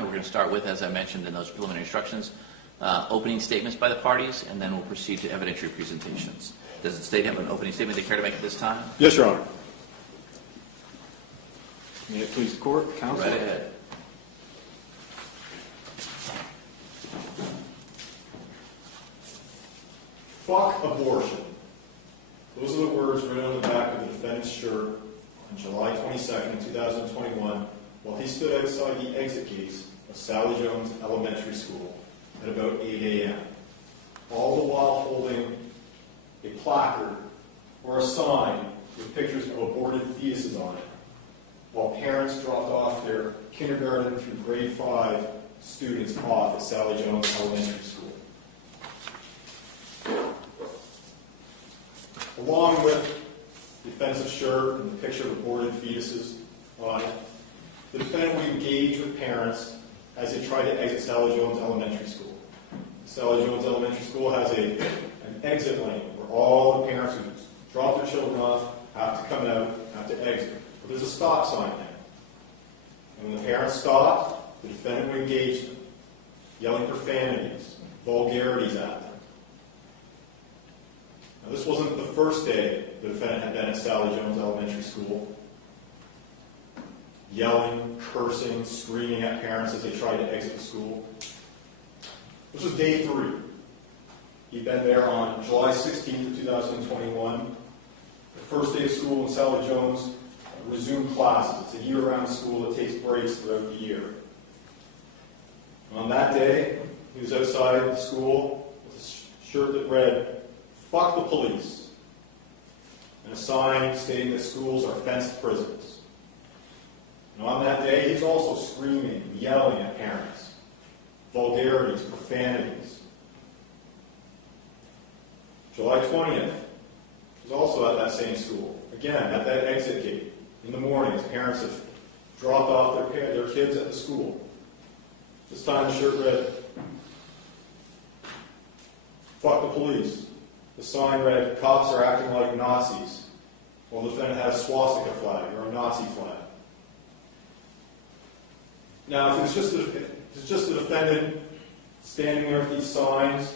We're going to start with, as I mentioned in those preliminary instructions, opening statements by the parties, and then we'll proceed to evidentiary presentations. Does the state have an opening statement they care to make at this time? Yes, Your Honor. May it please the court, counsel. Right ahead. Fuck abortion. Those are the words written on the back of the defendant's shirt on July 22nd, 2021, while he stood outside the exit gates of Sally Jones Elementary School at about 8 a.m., all the while holding a placard or a sign with pictures of aborted fetuses on it, while parents dropped off their kindergarten through grade 5 students off at Sally Jones Elementary School. Along with the offensive shirt and the picture of aborted fetuses on it, the defendant would engage with parents as they try to exit Sally Jones Elementary School. Sally Jones Elementary School has an exit lane where all the parents who drop their children off have to come out, have to exit. But there's a stop sign there. And when the parents stop, the defendant would engage them, yelling profanities, vulgarities at them. Now, this wasn't the first day the defendant had been at Sally Jones Elementary School, yelling, cursing, screaming at parents as they tried to exit the school. This was day 3. He'd been there on July 16th of 2021. The first day of school in Sally Jones resumed classes. It's a year-round school that takes breaks throughout the year. And on that day, he was outside the school with a shirt that read, "Fuck the police," and a sign stating that schools are fenced prisons. And on that day, he's also screaming and yelling at parents, vulgarities, profanities. July 20th, he was also at that same school. Again, at that exit gate. In the morning, his parents have dropped off their kids at the school. This time the shirt read, "Fuck the police." The sign read, "Cops are acting like Nazis," while the defendant had a swastika flag or a Nazi flag. Now, if it's just the defendant standing there with these signs,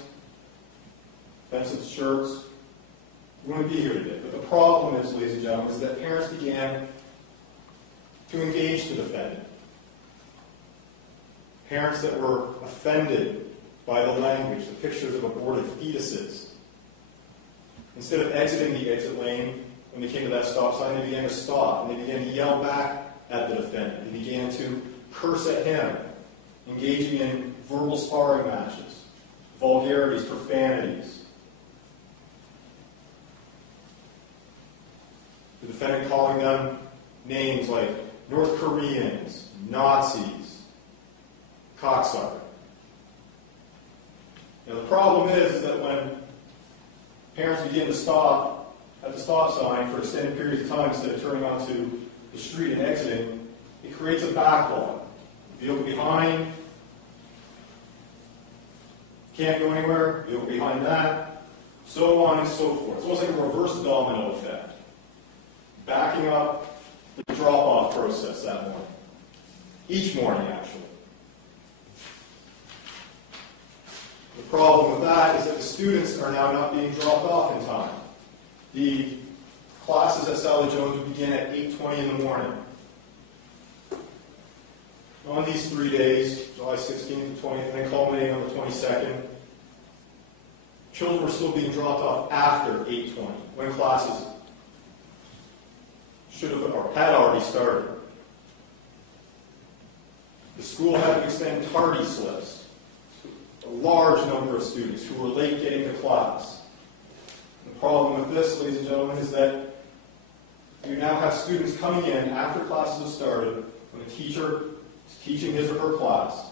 offensive shirts, we wouldn't be here today. But the problem is, ladies and gentlemen, is that parents began to engage the defendant. Parents that were offended by the language, the pictures of aborted fetuses. Instead of exiting the exit lane, when they came to that stop sign, they began to stop, and they began to yell back at the defendant. They began to curse at him, engaging in verbal sparring matches, vulgarities, profanities. The defendant calling them names like North Koreans, Nazis, cocksucker. Now the problem is that when parents begin to stop at the stop sign for extended periods of time instead of turning onto the street and exiting, it creates a backlog. Vehicle behind, can't go anywhere, vehicle behind that, so on and so forth. It's almost like a reverse domino effect. Backing up the drop-off process that morning. Each morning, actually. The problem with that is that the students are now not being dropped off in time. The classes at Sally Jones would begin at 8:20 in the morning. On these 3 days, July 16th and 20th, and then culminating on the 22nd, children were still being dropped off after 8:20, when classes should have or had already started. The school had to extend tardy slips to a large number of students who were late getting to class. The problem with this, ladies and gentlemen, is that you now have students coming in after classes have started, when the teacher is teaching his or her class.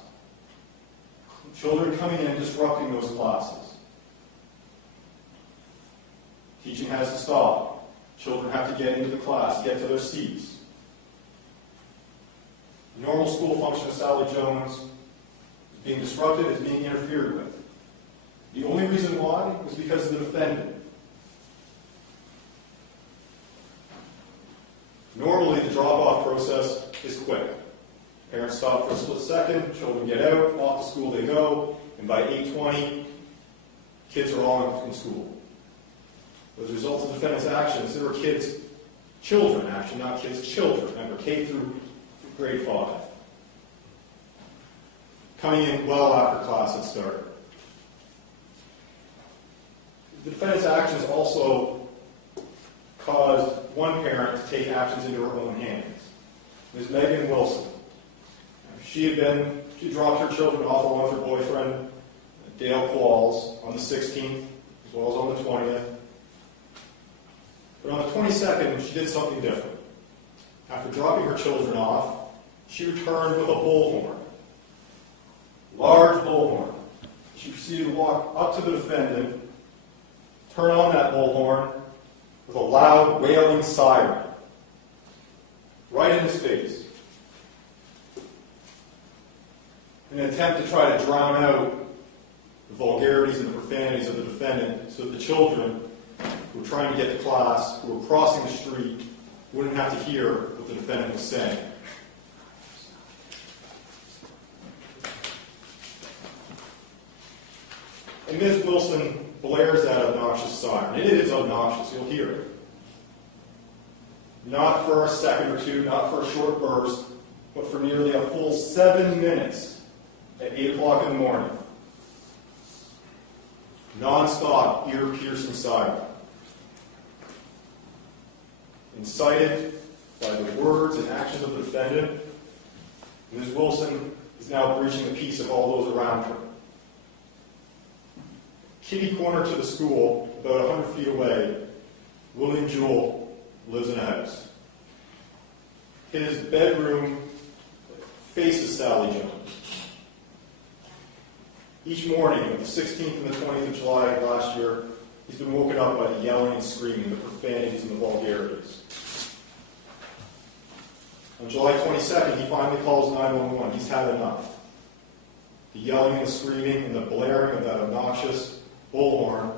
Children coming in disrupting those classes. Teaching has to stop. Children have to get into the class, get to their seats. The normal school function of Sally Jones is being disrupted, is being interfered with. The only reason why was because of the defendant. Normally, the drop-off process is quick. Parents stop for a split second, children get out, off to school they go, and by 8:20, kids are all in school. As a result of the defendant's actions, there were children, actually, not kids, children, remember, K through grade 5, coming in well after class had started. The defendant's actions also caused one parent to take actions into her own hands. Ms. Megan Wilson. She dropped her children off along with her boyfriend, Dale Qualls, on the 16th, as well as on the 20th. But on the 22nd, she did something different. After dropping her children off, she returned with a bullhorn. Large bullhorn. She proceeded to walk up to the defendant, turn on that bullhorn with a loud, wailing siren. Right in his face. In an attempt to try to drown out the vulgarities and the profanities of the defendant so that the children who were trying to get to class, who were crossing the street, wouldn't have to hear what the defendant was saying. And Ms. Wilson blares that obnoxious siren. It is obnoxious, you'll hear it. Not for a second or two, not for a short burst, but for nearly a full 7 minutes at 8 o'clock in the morning. Non-stop, ear-piercing siren. Incited by the words and actions of the defendant, Ms. Wilson is now breaching the peace of all those around her. Kitty corner to the school, about 100 feet away, William Jewell lives in a house. His bedroom faces Sally Jones. Each morning, the 16th and the 20th of July of last year, he's been woken up by the yelling and screaming, the profanities and the vulgarities. On July 22nd, he finally calls 911. He's had enough. The yelling and the screaming and the blaring of that obnoxious bullhorn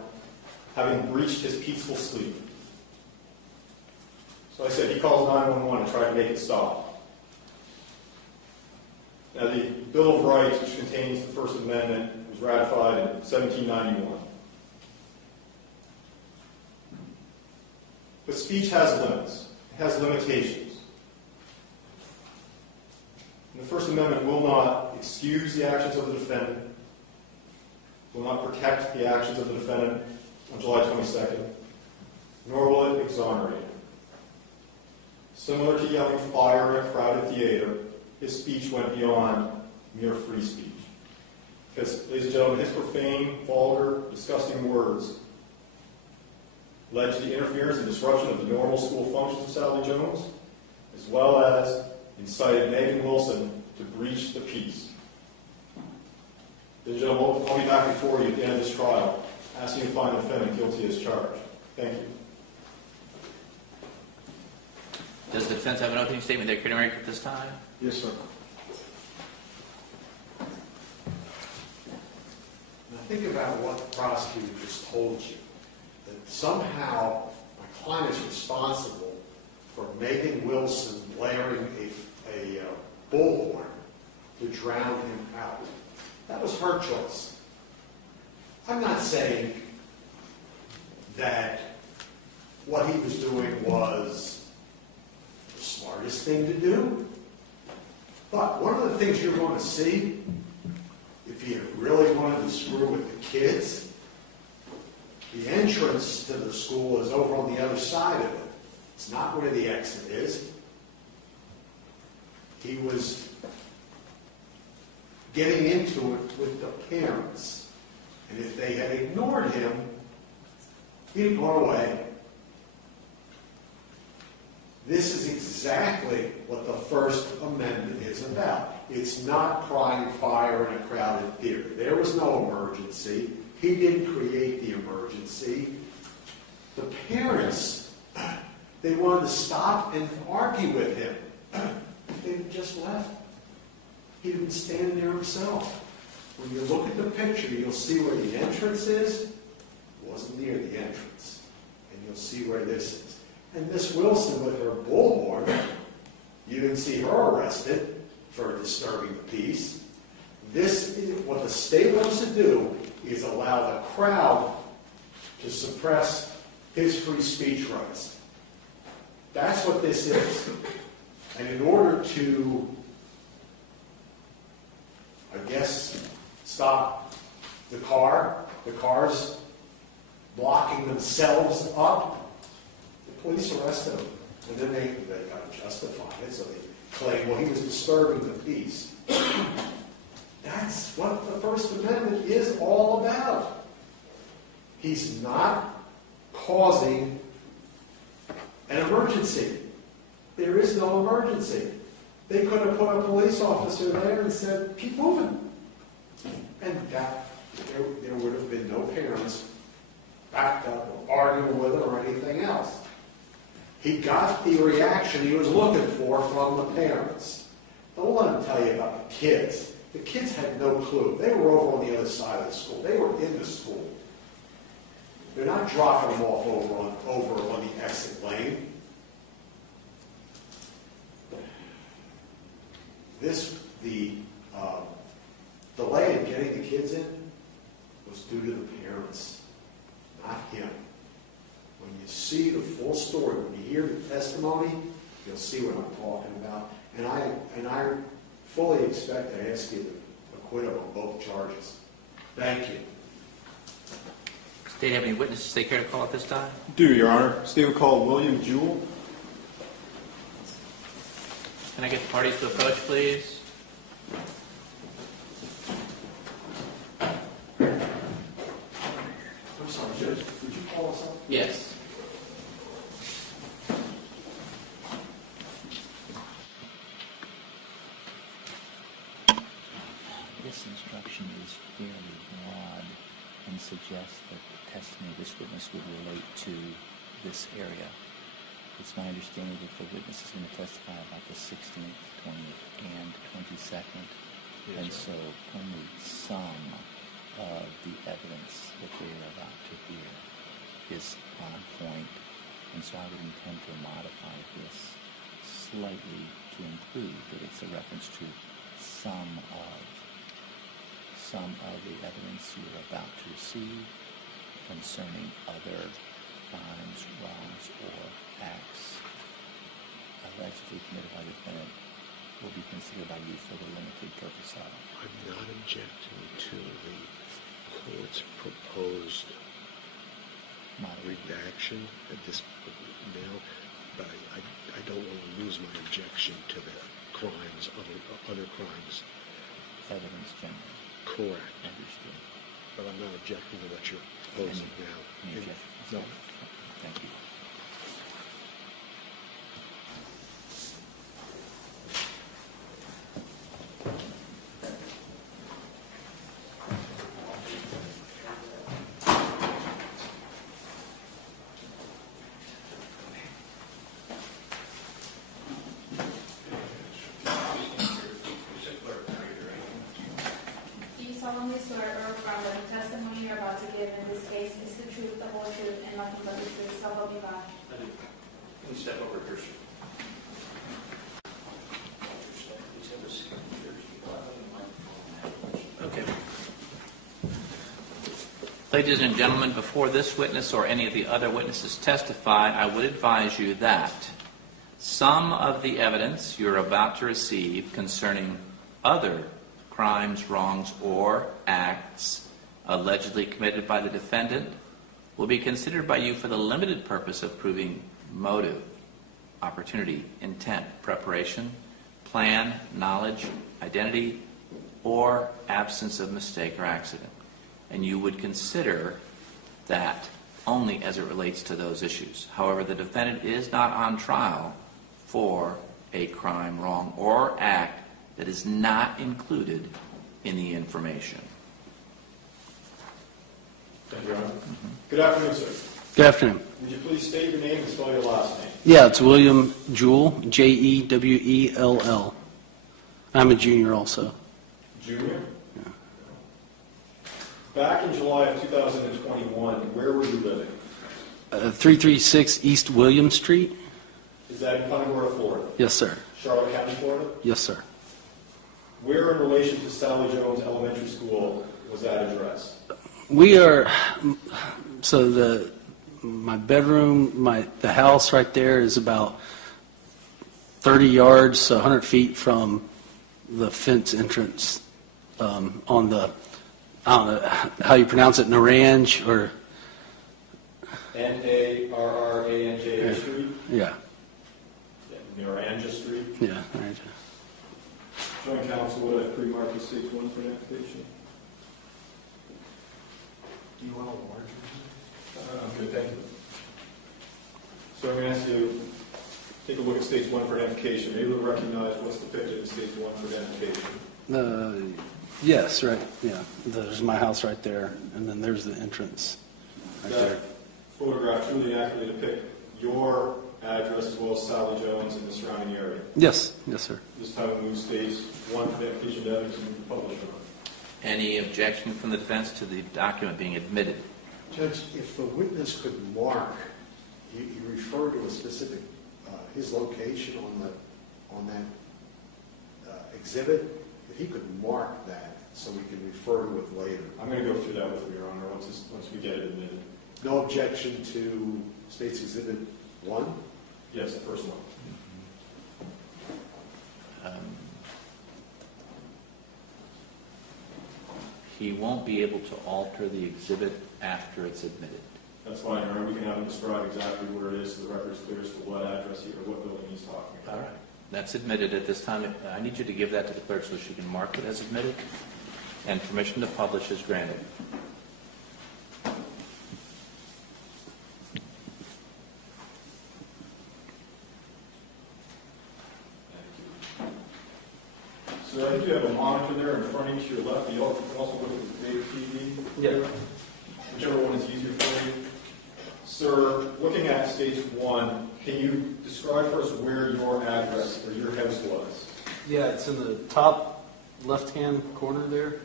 having breached his peaceful sleep. So I said, he calls 911 and tried to make it stop. Now, the Bill of Rights, which contains the First Amendment, was ratified in 1791. But speech has limits. It has limitations. And the First Amendment will not excuse the actions of the defendant, will not protect the actions of the defendant on July 22nd, nor will it exonerate him. Similar to yelling fire in a crowded theater, his speech went beyond mere free speech. Because, ladies and gentlemen, his profane, vulgar, disgusting words led to the interference and disruption of the normal school functions of Sally Jones, as well as incited Megan Wilson to breach the peace. Ladies and gentlemen, I'll be back before you at the end of this trial, asking you to find the defendant guilty as charged. Thank you. Does the defense have an opening statement they're going to make at this time? Yes, sir. Now think about what the prosecutor just told you, that somehow my client is responsible for Megan Wilson blaring a bullhorn to drown him out. That was her choice. I'm not saying that what he was doing was the smartest thing to do. But one of the things you're going to see, if you really wanted to screw with the kids, the entrance to the school is over on the other side of it. It's not where the exit is. He was getting into it with the parents. And if they had ignored him, he'd have gone away. This is exactly what the First Amendment is about. It's not crying fire in a crowded theater. There was no emergency. He didn't create the emergency. The parents, they wanted to stop and argue with him. If they had just left, he'd have been standing there himself. When you look at the picture, you'll see where the entrance is. It wasn't near the entrance. And you'll see where this is. And Miss Wilson with her bullhorn, you didn't see her arrested. for disturbing the peace. This is, what the state wants to do is allow the crowd to suppress his free speech rights. That's what this is. And in order to, I guess, stop the cars blocking themselves up, the police arrested him. And then they got to justify it, so they claim, well, he was disturbing the peace. That's what the First Amendment is all about. He's not causing an emergency. There is no emergency. They could have put a police officer there and said, keep moving. And that, there would have been no parents backed up or arguing with him or anything else. He got the reaction he was looking for from the parents. Don't let him tell you about the kids. The kids had no clue. They were over on the other side of the school. They were in the school. They're not dropping them off over on the exit lane. The delay in getting the kids in was due to the parents, not him. When you see the full story, when you hear the testimony, you'll see what I'm talking about. And I fully expect to ask you to acquit him on both charges. Thank you. State have any witnesses they care to call at this time? Do, Your Honor. State will call William Jewell. Can I get the parties to approach, please? I'm sorry, Judge, would you call us up? Yes. This instruction is fairly broad and suggests that the testimony of this witness would relate to this area. It's my understanding that the witness is going to testify about the 16th, 20th, and 22nd, and so only some of the evidence that they are about to hear is on point, and so I would intend to modify this slightly to include that it's a reference to some of the evidence you are about to receive concerning other crimes, wrongs, or acts allegedly committed by the defendant will be considered by you for the limited purpose of. I'm not objecting to the court's proposed redaction at this now, but I don't want to lose my objection to the crimes, other crimes. Evidence generally. Correct. Understood. But I'm not objecting to what you're proposing now. Any objections? No. Thank you. Solemnly swear or affirm that the testimony you're about to give in this case is the truth, the whole truth, and nothing but the truth, so help me God. I do. Can you step over here, sir? Okay. Ladies and gentlemen, before this witness or any of the other witnesses testify, I would advise you that some of the evidence you're about to receive concerning other crimes, wrongs, or acts allegedly committed by the defendant will be considered by you for the limited purpose of proving motive, opportunity, intent, preparation, plan, knowledge, identity, or absence of mistake or accident. And you would consider that only as it relates to those issues. However, the defendant is not on trial for a crime, wrong, or act that is not included in the information. Thank you, Your Honor. Good afternoon, sir. Good afternoon. Would you please state your name and spell your last name? Yeah, it's William Jewell, Jewell. I'm a junior also. Junior? Yeah. Back in July of 2021, where were you living? 336 East William Street. Is that in Punta Gorda, Florida? Yes, sir. Charlotte County, Florida? Yes, sir. Where in relation to Sally Jones Elementary School was that address? We are, so my bedroom, the house right there is about 30 yards, so 100 feet from the fence entrance on the, I don't know how you pronounce it, Naranj or? Narranja Street? Yeah. Naranja Street? Yeah, Naranja. Joint counsel would have pre-marked the stage 1 for an application. Do you want a larger? I'm good, thank you. So I'm going to ask you take a look at stage 1 for identification. Are you able to recognize what's depicted in stage 1 for identification? Yes, right. Yeah, there's my house right there, and then there's the entrance right there. That photograph truly accurately depict your address as well as Sally Jones in the surrounding area. Yes, yes, sir. This time we move stage 1 for identification to evidence and publish on. Any objection from the defense to the document being admitted? Judge, if the witness could mark, you refer to a specific, his location on that exhibit, if he could mark that so we can refer to it later. I'm going to go through that with you, Your Honor, once we get it admitted. No objection to State's Exhibit 1? Yes, the first one. He won't be able to alter the exhibit after it's admitted. That's fine, Your Honor. We can have him describe exactly where it is so the record's clear as to what address or what building he's talking about. All right. That's admitted at this time. I need you to give that to the clerk so she can mark it as admitted, and permission to publish is granted. So I think you have a monitor there in front of you to your left. You can also look at the big TV. Yeah. Whichever one is easier for you. Sir, looking at stage 1, can you describe for us where your address or your house was? Yeah, it's in the top left-hand corner there,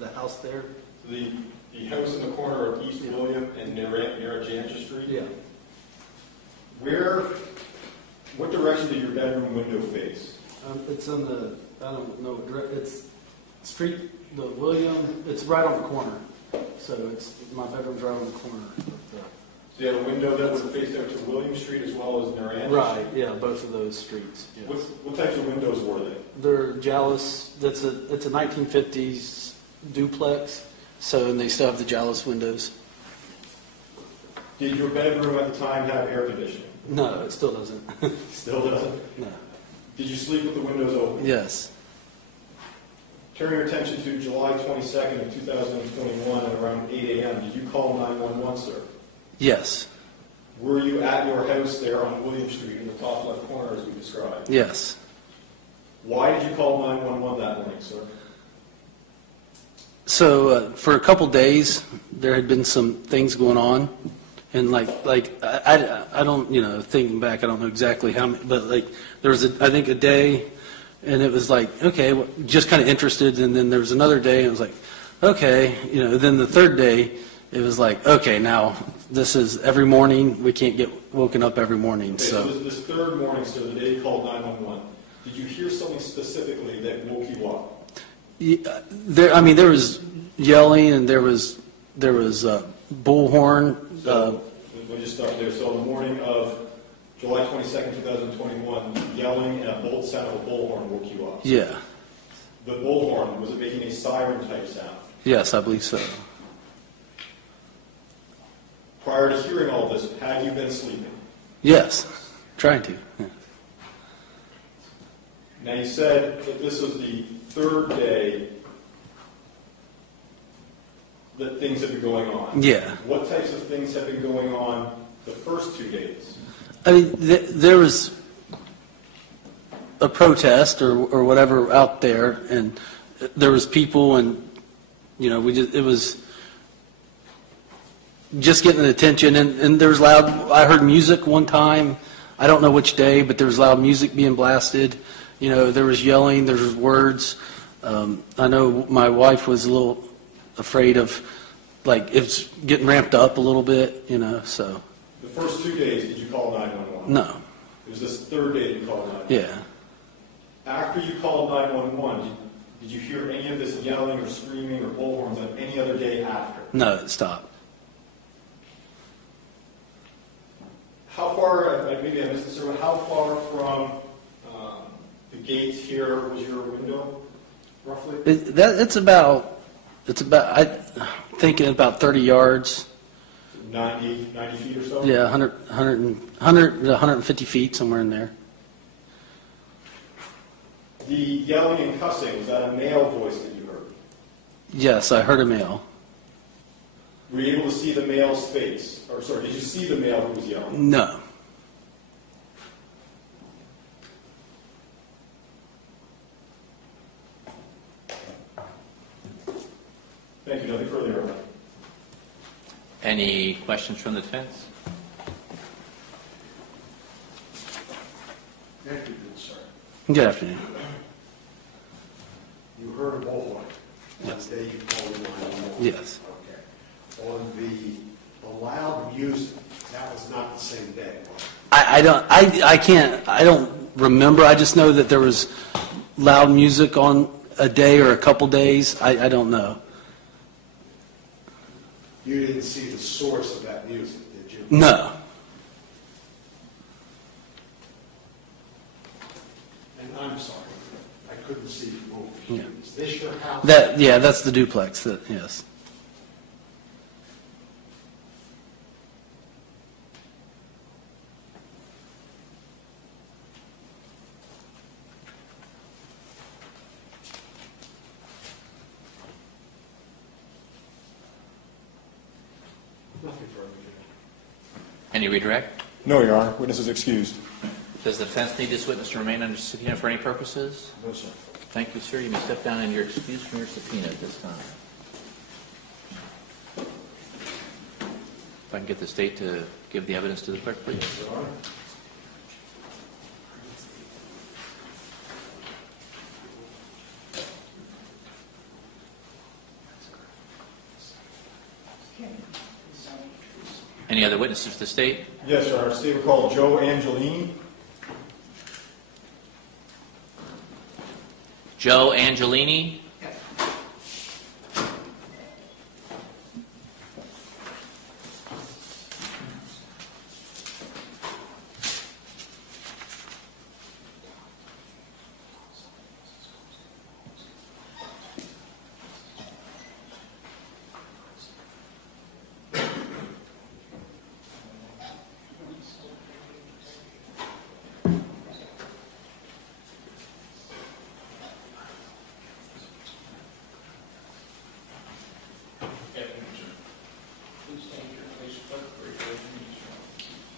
the house there. The house in the corner of East William and Narragansett Street? Yeah. What direction did your bedroom window face? It's in the, I don't know, it's street, the William, it's right on the corner. So it's, my bedroom's right on the corner. So you had a window that would face out to William Street as well as Narragansett? Right, yeah, both of those streets. Yes. What types of windows were they? They're Jallis, it's a 1950s duplex, so, and they still have the Jallis windows. Did your bedroom at the time have air conditioning? No, it still doesn't. Still doesn't? No. Did you sleep with the windows open? Yes. Turn your attention to July 22nd of 2021 at around 8 a.m. Did you call 911, sir? Yes. Were you at your house there on William Street in the top left corner as we described? Yes. Why did you call 911 that morning, sir? So for a couple days, there had been some things going on, and like I don't, thinking back, I don't know exactly how many, but like there was I think a day, and it was like, okay, well, just kind of interested, and then there was another day, and it was like, okay, then the third day, it was like, okay, now this is every morning, we can't get woken up every morning. Okay, so this third morning, sir, the day you called 911, did you hear something specifically that woke you up? There was yelling, and there was bullhorn. So we'll just start there. So on the morning of July 22nd, 2021, yelling and a sound of a bullhorn woke you up. Yeah. The bullhorn, was it making a siren type sound? Yes, I believe so. Prior to hearing all this, had you been sleeping? Yes, trying to. Yeah. Now you said that this was the third day that things have been going on. Yeah. What types of things have been going on the first 2 days? I mean, there was a protest or whatever out there, and there was people, and it was just getting attention, and there was loud. I heard music one time. I don't know which day, but there was loud music being blasted. There was yelling. There was words. I know my wife was a little afraid of, like, it's getting ramped up a little bit. So. The first 2 days, did you call 911? No. It was this third day that you called 911? Yeah. After you called 911, Did you hear any of this yelling or screaming or bullhorns on any other day after? No, it stopped. How far, maybe I missed this, sir, but how far from the gates here was your window, roughly? It's about, I'm thinking about 30 yards. 90 feet or so? Yeah, 100 to 150 feet, somewhere in there. The yelling and cussing, was that a male voice that you heard? Yes, I heard a male. Were you able to see the male's face? Or, sorry, did you see the male who was yelling? No. Thank you. Nothing further, Your Honor. Any questions from the defense? Thank you, good sir. Good afternoon. You heard a bullhorn. Yes. The day you called 911. Yes. Okay. On the loud music, that was not the same day. I don't remember. I just know that there was loud music on a day or a couple days. I don't know. You didn't see the source of that music, did you? No. And I'm sorry, I couldn't see you move. Yeah. Is this your house? Yeah, that's the duplex. Yes. Nothing further. Any redirect? No, Your Honor. Witness is excused. Does the defense need this witness to remain under subpoena for any purposes? No, sir. Thank you, sir. You may step down and you're excused from your subpoena at this time. If I can get the state to give the evidence to the clerk, please. Your Honor. Any other witnesses to the state? Yes, Your Honor. State will call Joe Angelini. Joe Angelini.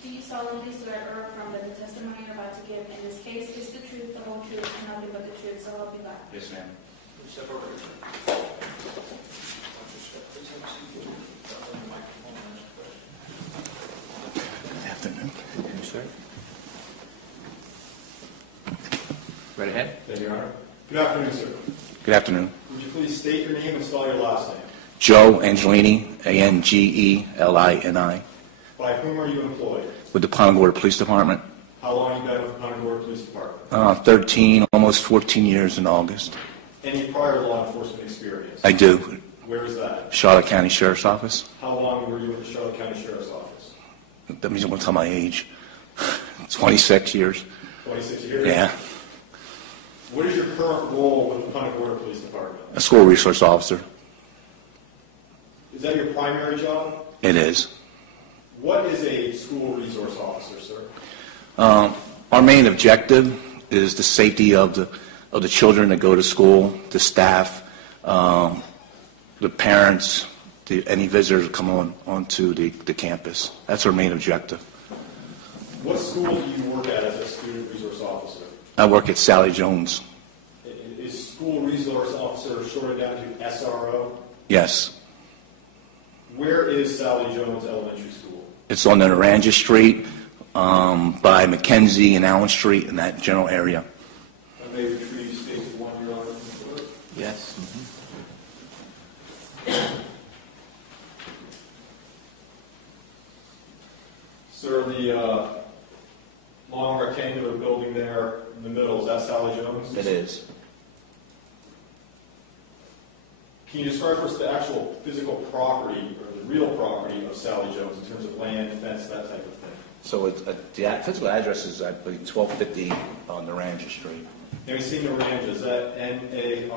Do you solemnly swear or affirm that the testimony you're about to give in this case is the truth, the whole truth, and nothing but the truth, so help you God? Yes, ma'am. Afternoon. Yes, sir. Right ahead. Thank you, Your Honor. Good afternoon, sir. Good afternoon. Would you please state your name and spell your last name? Joe Angelini, Angelini. By whom are you employed? With the Punta Police Department. How long have you been with the Punta Police Department? 13, almost 14 years in August. Any prior law enforcement experience? I do. Where is that? Charlotte County Sheriff's Office. How long were you with the Charlotte County Sheriff's Office? That means I'm going to tell my age. 26 years. 26 years? Yeah. What is your current role with the Punta Gorda Police Department? A school resource officer. Is that your primary job? It is. What is a school resource officer, sir? Our main objective is the safety of the children that go to school, the staff, the parents, any visitors that come onto the campus. That's our main objective. What school do you work at as a student resource officer? I work at Sally Jones. Is school resource officer shorted down to SRO? Yes. Where is Sally Jones Elementary School? It's on Naranja Street, by Mackenzie and Allen Street in that general area. I may retrieve states of 1, Your Honor. Yes. Sir, the long rectangular building there in the middle, is that Sally Jones? It is. Can you describe for us the actual physical property, or the real property of Sally Jones in terms of land, fence, that type of thing? So the physical address is, I believe, 1250 on Naranja Street. Now we see Naranja, is that N-A-R-R-A-N-J-A?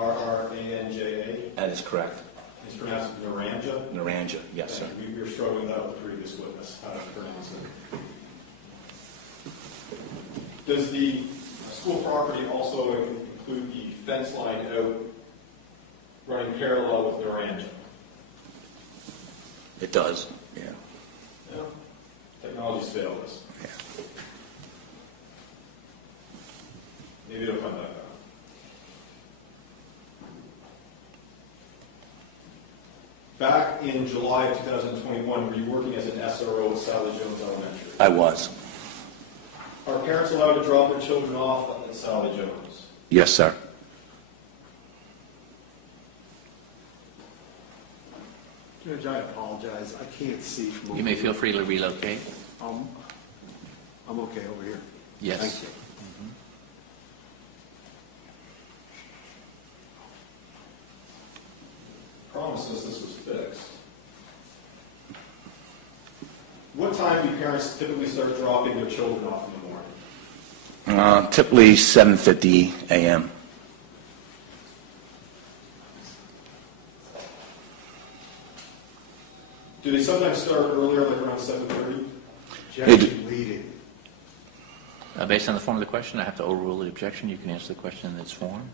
That is correct. It's pronounced Naranja? Naranja, yes, sir. We were struggling with that with the previous witness, how to pronounce it. Does the school property also include the fence line out running parallel with Naranja? It does, yeah. Yeah. Technology's failed us. Yeah. Maybe it'll come back up. Back in July of 2021, were you working as an SRO at Sally Jones Elementary? I was. Are parents allowed to drop their children off at Sally Jones? Yes, sir. Judge, I apologize. I can't see from over You may here. feel free to relocate. I'm okay over here. Yes. Thank you. Promises this was fixed. What time do parents typically start dropping their children off in the morning? Typically 7:50 a.m. Do they sometimes start earlier, like around 7:30? Objection leading. Based on the form of the question, I have to overrule the objection. You can answer the question in its form.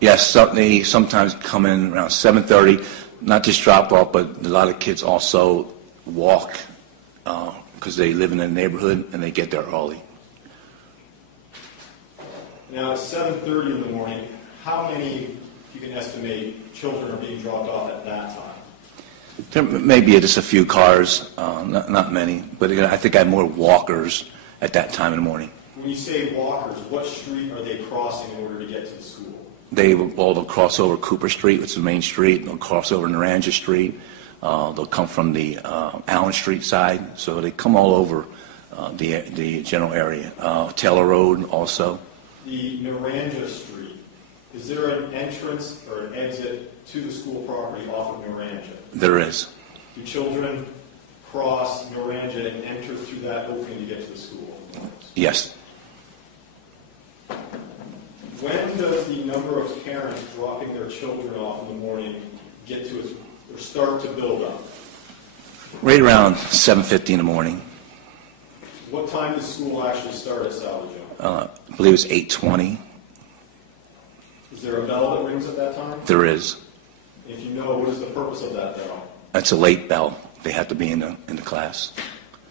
Yes, they sometimes come in around 7:30, not just drop off, but a lot of kids also walk because they live in the neighborhood and they get there early. Now, at 7:30 in the morning, how many, if you can estimate, children are being dropped off at that time? There may be just a few cars, not many, but I think I have more walkers at that time in the morning. When you say walkers, what street are they crossing in order to get to the school? They'll cross over Cooper Street, which is the main street. They'll cross over Naranja Street. They'll come from the Allen Street side. So they come all over the general area. Taylor Road also. The Naranja Street, is there an entrance or an exit to the school property off of Naranja? There is. Do children cross Naranja and enter through that opening to get to the school? Yes. When does the number of parents dropping their children off in the morning get to its, or start to build up? Right around 7:50 in the morning. What time does school actually start at Sally Jones? I believe it's 8:20. Is there a bell that rings at that time? There is. If you know, what is the purpose of that bell? That's a late bell. They have to be in the class.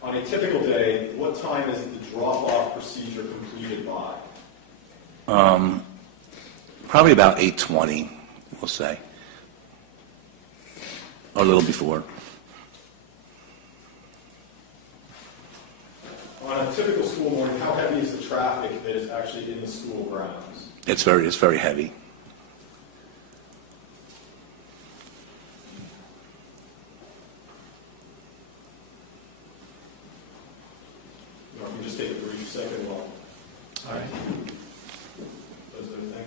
On a typical day, what time is the drop-off procedure completed by? Probably about 8:20, we'll say, or a little before. On a typical school morning, how heavy is the traffic that is actually in the school grounds? It's very heavy. You know, if you just take a brief second while I does their thing.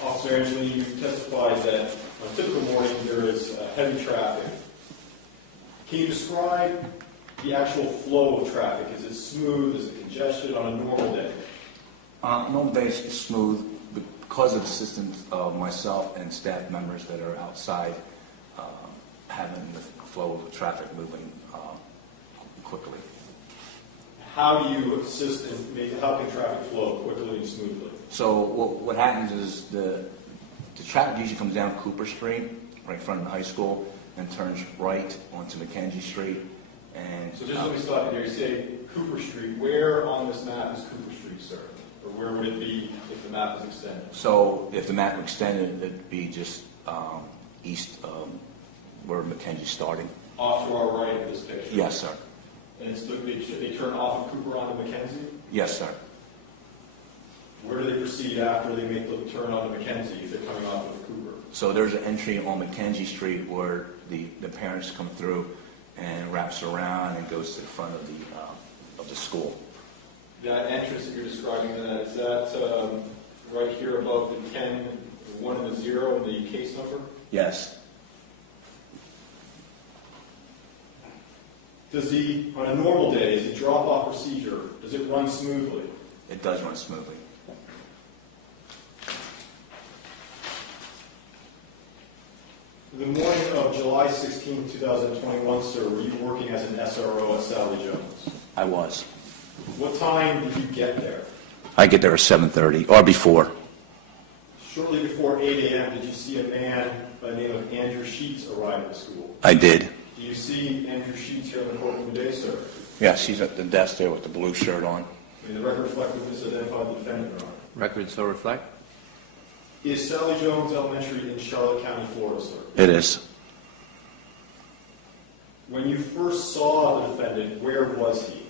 Officer Angela, you testified that on a typical morning there is heavy traffic. Can you describe the actual flow of traffic? Is it smooth? Is it congested on a normal day? Normal days it's smooth. The because of the assistance of myself and staff members that are outside, having the flow of traffic moving quickly. How do you assist in helping traffic flow quickly and smoothly? So what happens is the traffic usually comes down Cooper Street, right in front of the high school, and turns right onto Mackenzie Street. And so just let me stop you there. You say Cooper Street. Where on this map is Cooper Street, sir? Or where would it be if the map is extended? So if the map were extended, it'd be just east of where Mackenzie's starting. Off to our right of this picture? Yes, sir. And they turn off of Cooper onto Mackenzie? Yes, sir. Where do they proceed after they make the turn onto Mackenzie if they're coming off of Cooper? So there's an entry on Mackenzie Street where the parents come through and wraps around and goes to the front of the school. That entrance that you're describing, is that right here above the 10, the 1 and the 0 and the case number? Yes. On a normal day, is the drop-off procedure, does it run smoothly? It does run smoothly. The morning of July 16, 2021, sir, were you working as an SRO at Sally Jones? I was. What time did you get there? I get there at 7:30 or before. Shortly before 8 a.m., did you see a man by the name of Andrew Sheets arrive at the school? I did. Do you see Andrew Sheets here in the courtroom today, sir? Yes, he's at the desk there with the blue shirt on. May the record reflect that this identified the defendant, Your Honor. Record so reflect. Is Sally Jones Elementary in Charlotte County, Florida, sir? It is. When you first saw the defendant, where was he?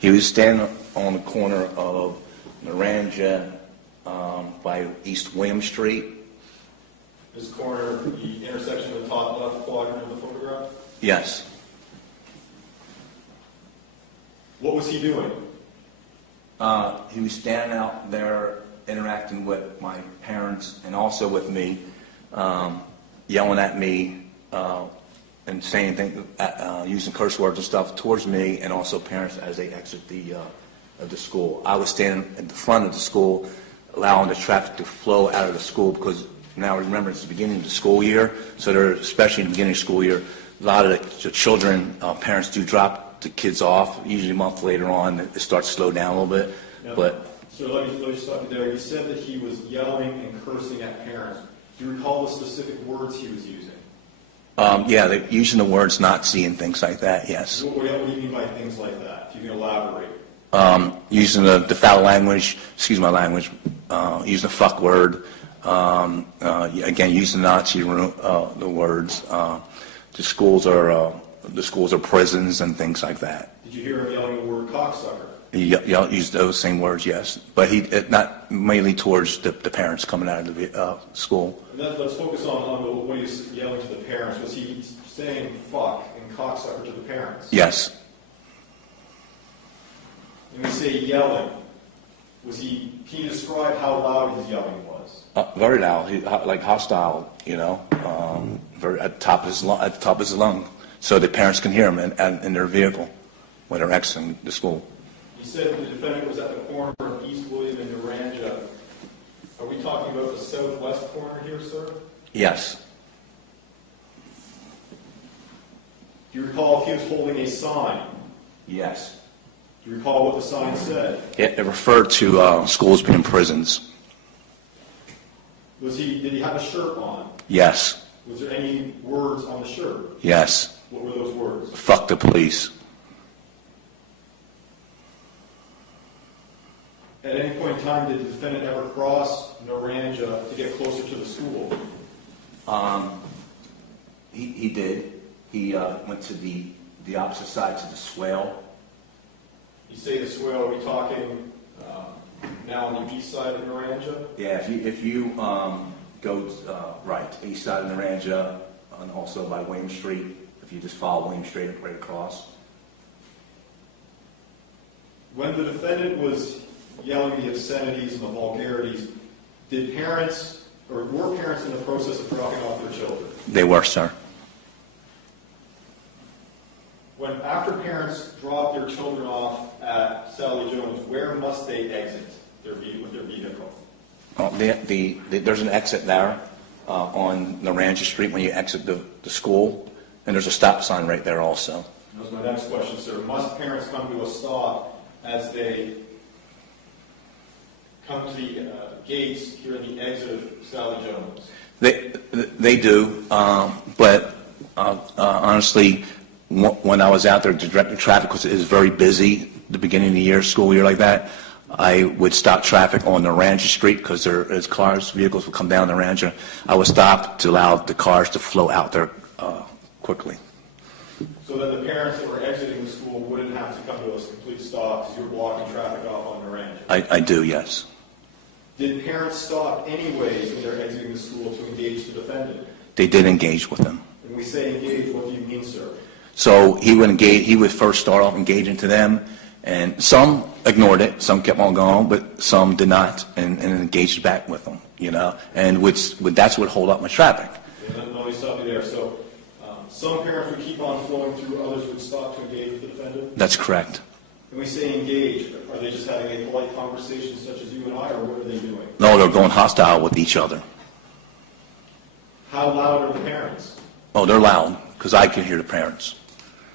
He was standing on the corner of Naranja by East William Street. This corner, the intersection of the top left quadrant of the photograph? Yes. What was he doing? He was standing out there interacting with my parents and also with me, yelling at me and saying things, using curse words and stuff towards me and also parents as they exit the school. I was standing at the front of the school, allowing the traffic to flow out of the school because now remember it's the beginning of the school year, so there, especially in the beginning of the school year, a lot of the children, parents do drop the kids off. Usually a month later on, it starts to slow down a little bit. Now, but so let me stop you there. You said that he was yelling and cursing at parents. Do you recall the specific words he was using? Yeah, they're using the words Nazi and things like that, yes. What do you mean by things like that? If you can elaborate. Using the foul language, excuse my language, using the fuck word, again, using Nazi the words. The schools are prisons and things like that. Did you hear him yelling the word cocksucker? He used those same words, yes, but not mainly towards the parents coming out of the school. And let's focus on what he was yelling to the parents. Was he saying fuck and cocksucker to the parents? Yes. When we say yelling, can you describe how loud his yelling was? Very loud, like hostile, very at the top of his lung, so the parents can hear him in their vehicle when they're exiting the school. You said that the defendant was at the corner of East William and Naranja. Are we talking about the southwest corner here, sir? Yes. Do you recall if he was holding a sign? Yes. Do you recall what the sign said? It referred to schools being prisons. Did he have a shirt on? Yes. Was there any words on the shirt? Yes. What were those words? Fuck the police. At any point in time, did the defendant ever cross Naranja to get closer to the school? He did. He went to the opposite side to the swale. You say the swale, are we talking now on the east side of Naranja? Yeah, if you go right, east side of Naranja, and also by William Street, if you just follow William Street right across. When the defendant was yelling the obscenities and the vulgarities, were parents in the process of dropping off their children? They were, sir. After parents drop their children off at Sally Jones, where must they exit with their vehicle? There's an exit there on Naranja Street when you exit the school, and there's a stop sign right there also. That was my next question, sir. Must parents come to a stop as they come to the gates here in the exit of Sally Jones? They do, but honestly, when I was out there directing traffic, because it is very busy the beginning of the year, school year like that, I would stop traffic on Naranja Street because there is vehicles would come down Naranja. I would stop to allow the cars to flow out there quickly. So that the parents that were exiting the school wouldn't have to come to a complete stop because you were blocking traffic off on Naranja? I do, yes. Did parents stop anyways when they're exiting the school to engage the defendant? They did engage with him. When we say engage, what do you mean, sir? So he would engage. He would first start off engaging to them, and some ignored it, some kept on going, but some did not, and engaged back with them. And that's what hold up my traffic. Let me stop you there. So some parents would keep on flowing through, others would stop to engage with the defendant? That's correct. When we say engage, are they just having a polite conversation such as you and I, or what are they doing? No, they're going hostile with each other. How loud are the parents? Oh, they're loud, because I can hear the parents.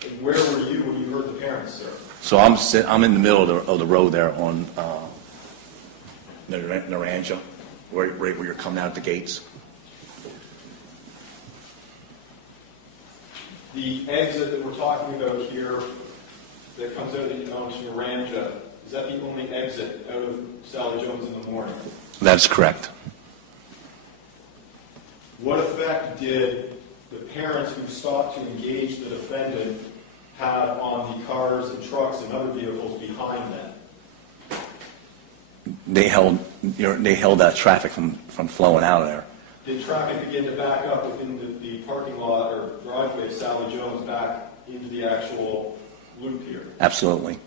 And where were you when you heard the parents, sir? So I'm in the middle of the road there on Naranja, where you're coming out of the gates. The exit that we're talking about here that comes out onto Naranja, is that the only exit out of Sally Jones in the morning? That's correct. What effect did the parents who stopped to engage the defendant have on the cars and trucks and other vehicles behind them? They held that traffic from flowing out of there. Did traffic begin to back up within the parking lot or driveway of Sally Jones back into the actual loop here? Absolutely.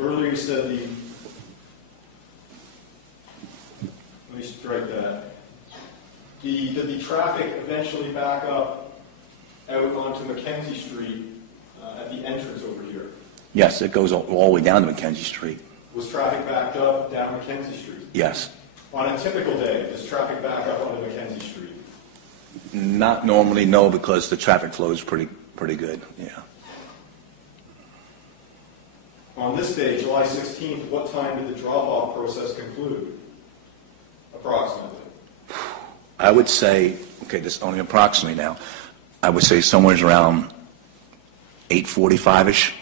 Earlier you said let me strike that. Did the traffic eventually back up out onto Mackenzie Street at the entrance over here? Yes, it goes all the way down to Mackenzie Street. Was traffic backed up down Mackenzie Street? Yes. On a typical day, does traffic back up onto Mackenzie Street? Not normally, no, because the traffic flow is pretty good. Yeah. On this day, July 16th, what time did the drop-off process conclude? Approximately. I would say, okay, this is only approximately now. I would say somewhere around 8:45-ish.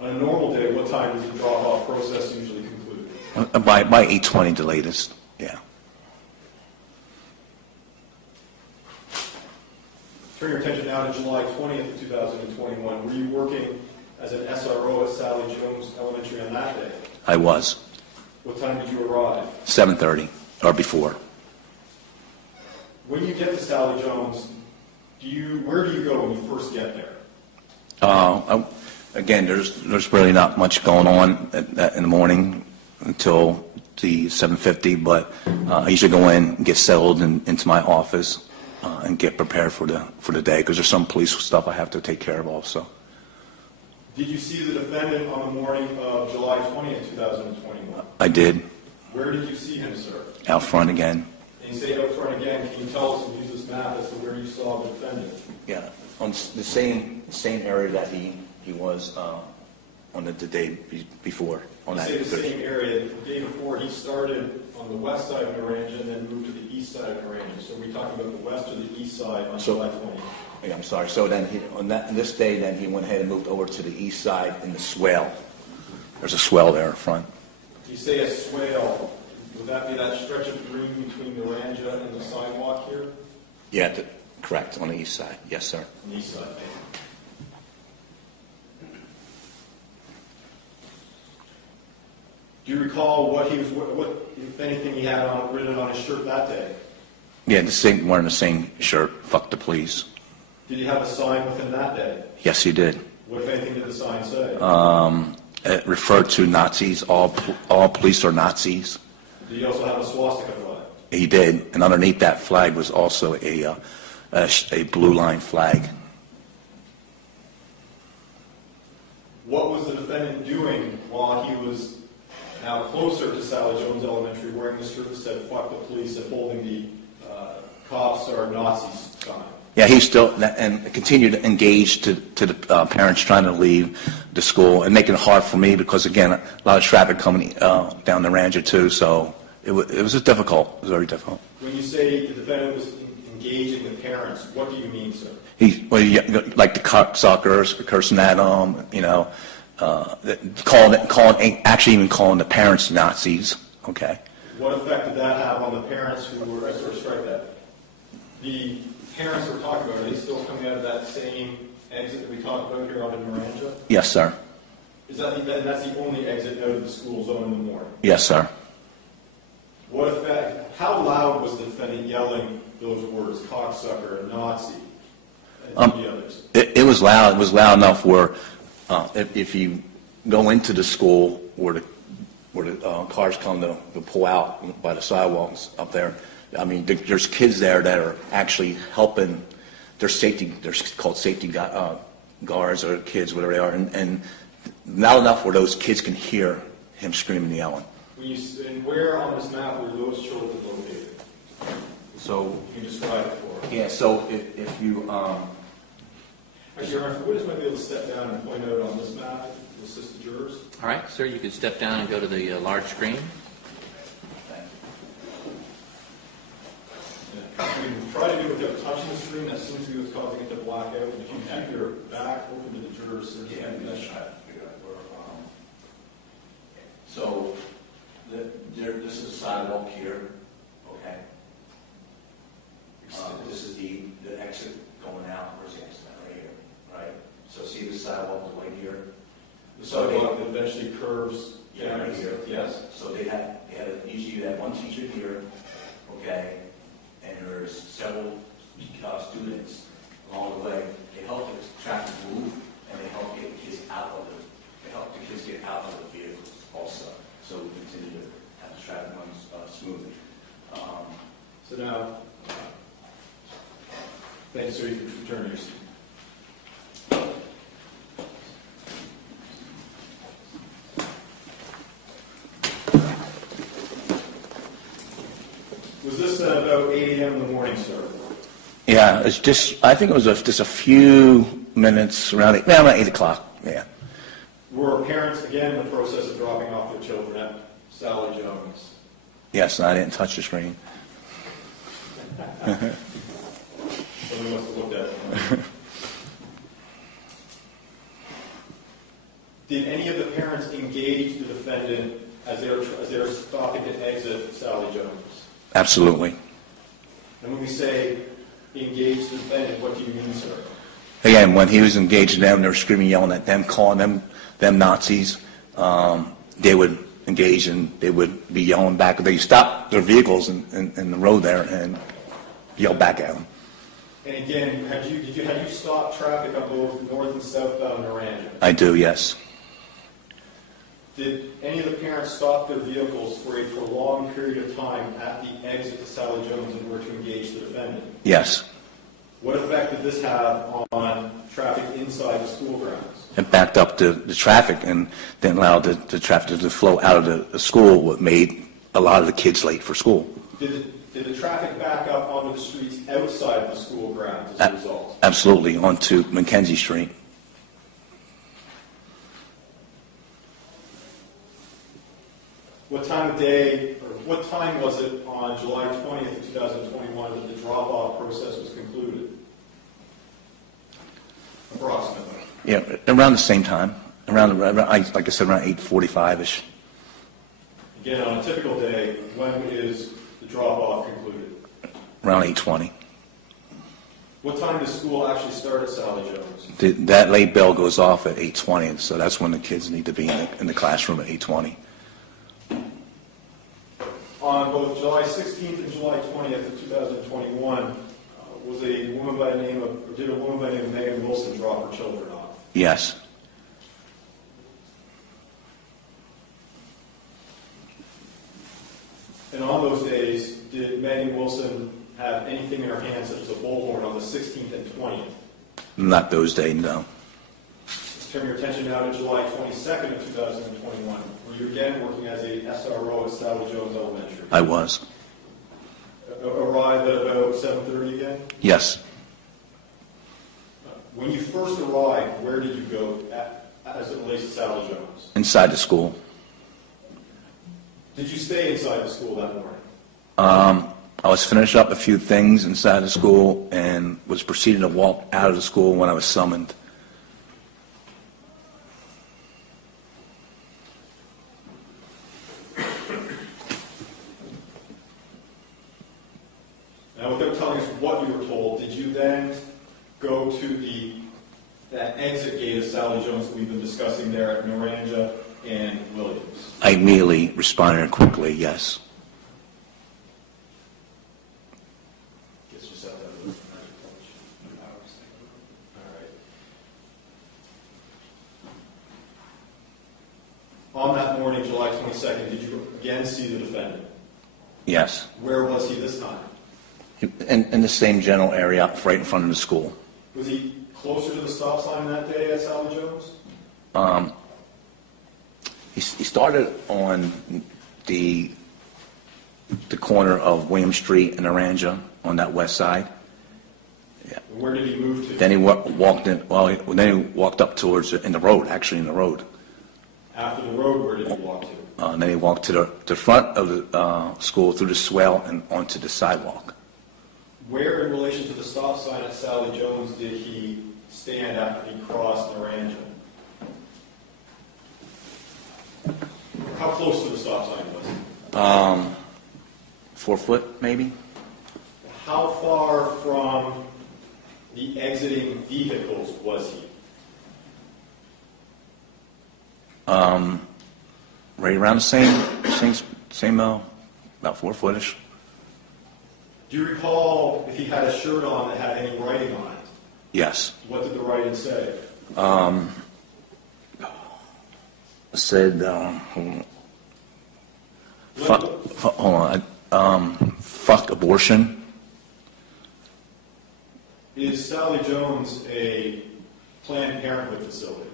On a normal day, what time does the drop-off process usually conclude? By 8:20 the latest, yeah. Turn your attention now to July 20th of 2021. Were you working as an SRO at Sally Jones Elementary on that day? I was. What time did you arrive? 7:30 or before. When you get to Sally Jones, where do you go when you first get there? Again, there's really not much going on in the morning until the 7:50, but I usually go in and get settled into my office and get prepared for the day because there's some police stuff I have to take care of also. Did you see the defendant on the morning of July 20th, 2021? I did. Where did you see him, sir? Out front again. And you say out front again. Can you tell us and use this map as to where you saw the defendant? Yeah, on the same area that he was on the day before. On You that. say the same area. The day before, he started on the west side of Naranja and then moved to the east side of Naranja. So are we talking about the west or the east side on July 20th? Yeah, I'm sorry. So then on this day, then he went ahead and moved over to the east side in the swale. There's a swale there in front. You say a swale. Would that be that stretch of green between Naranja and the sidewalk here? Yeah, correct. On the east side. Yes, sir. On the east side. Do you recall what if anything, he had written on his shirt that day? Yeah, wearing the same shirt. Fuck the police. Did he have a sign with him that day? Yes, he did. What, if anything, did the sign say? It referred to Nazis. All police are Nazis. Did he also have a swastika flag? He did, and underneath that flag was also a blue line flag. What was the defendant doing while he was now closer to Sally Jones Elementary, wearing the shirt that said "fuck the police" and holding the "cops are Nazis" sign? Yeah, he still, and continued to engage to the parents trying to leave the school and making it hard for me because, again, a lot of traffic coming down the Ranger too, so it was just difficult. It was very difficult. When you say the defendant was engaging the parents, what do you mean, sir? Like the cocksuckers, cursing at them, you know, actually even calling the parents Nazis, okay? What effect did that have on the parents who were, strike that? The parents we're talking about, are they still coming out of that same exit that we talked about here out in Miranda? Yes, sir. That's the only exit out of the school zone in the morning? Yes, sir. What effect, how loud was the defendant yelling those words, cocksucker, Nazi, and the others? It was loud. It was loud enough where if you go into the school where the cars come to pull out by the sidewalks up there, I mean, there's kids there that are actually helping. They're called safety guards or kids, whatever they are, and not enough where those kids can hear him screaming and yelling. And where on this map were those children located? So you can describe it for us. Yeah. So if you actually, Your Honor, if the witness might be able to step down and point out on this map to assist the jurors. All right, sir, you can step down and go to the large screen. You can try to do it without touching the screen. That seems to be what's causing it to black out. If you keep your back open to the jurors, so yeah, that's right. So this is a sidewalk here, okay? This is the exit going out. Where's the exit? Right here, right? So see the sidewalk right here? The sidewalk that eventually curves. Yeah, right here. Yes. So usually you have one teacher here, okay? And there's several students along the way. They help the traffic move, and they help get the kids out of the vehicles also. So we continue to have the traffic run smoothly. So now, thank you, sir. You can return to your seat. Was this about 8 a.m. in the morning, sir? Yeah, it's just, I think it was just a few minutes around 8 o'clock, yeah. Were parents, again, in the process of dropping off their children at Sally Jones? Yes, I didn't touch the screen. Somebody must have looked at it. Did any of the parents engage the defendant as they were stopping to exit Sally Jones? Absolutely. And when we say engage the defendant, what do you mean, sir? Again, when he was engaging them, they were screaming, yelling at them, calling them Nazis. They would engage and they would be yelling back. They stopped their vehicles in the road there and yell back at them. And again, had you stopped traffic on both north and southbound Miranda? I do, yes. Did any of the parents stop their vehicles for a prolonged period of time at the exit to Sally Jones in order to engage the defendant? Yes. What effect did this have on traffic inside the school grounds? It backed up the traffic and then allowed the traffic to flow out of the school, what made a lot of the kids late for school. Did the traffic back up onto the streets outside of the school grounds as a result? Absolutely, onto Mackenzie Street. What time of day, or what time was it on July 20th of 2021 that the drop-off process was concluded? Approximately. Yeah, around the same time. Around like I said, around 8:45-ish. Again, on a typical day, when is the drop-off concluded? Around 8:20. What time does school actually start at Sally Jones? That late bell goes off at 8:20, so that's when the kids need to be in the classroom at 8:20. On both July 16th and July 20th of 2021, did a woman by the name of Megan Wilson drop her children off? Yes. And on those days, did Megan Wilson have anything in her hand, such as a bullhorn, on the 16th and 20th? Not those days, no. turn your attention now to July 22nd of 2021. Were you again working as a SRO at Sally Jones Elementary? I was. Arrived at about 7:30 again? Yes. When you first arrived, where did you go as it relates to Sally Jones? Inside the school. Did you stay inside the school that morning? I was finishing up a few things inside the school and was proceeding to walk out of the school when I was summoned. Now, without telling us what you were told, did you then go to that exit gate of Sally Jones that we've been discussing there at Naranja and Williams? I immediately responded quickly, yes. On that morning, July 22nd, did you again see the defendant? Yes. Where was he this time? In the same general area, right in front of the school. Was he closer to the stop sign that day at Sally Jones? He started on the corner of William Street and Naranja on that west side. Yeah. And where did he move to? Then he walked in. Well, then he walked up towards in the road. Actually, in the road. After the road, where did he walk to? And then he walked to the front of the school through the swale and onto the sidewalk. Where in relation to the stop sign at Sally Jones did he stand after he crossed Naranja? How close to the stop sign was he? 4 foot, maybe. How far from the exiting vehicles was he? Right around the same about 4 footish. Do you recall if he had a shirt on that had any writing on it? Yes. What did the writing say? Said, fuck abortion. Is Sally Jones a Planned Parenthood facility?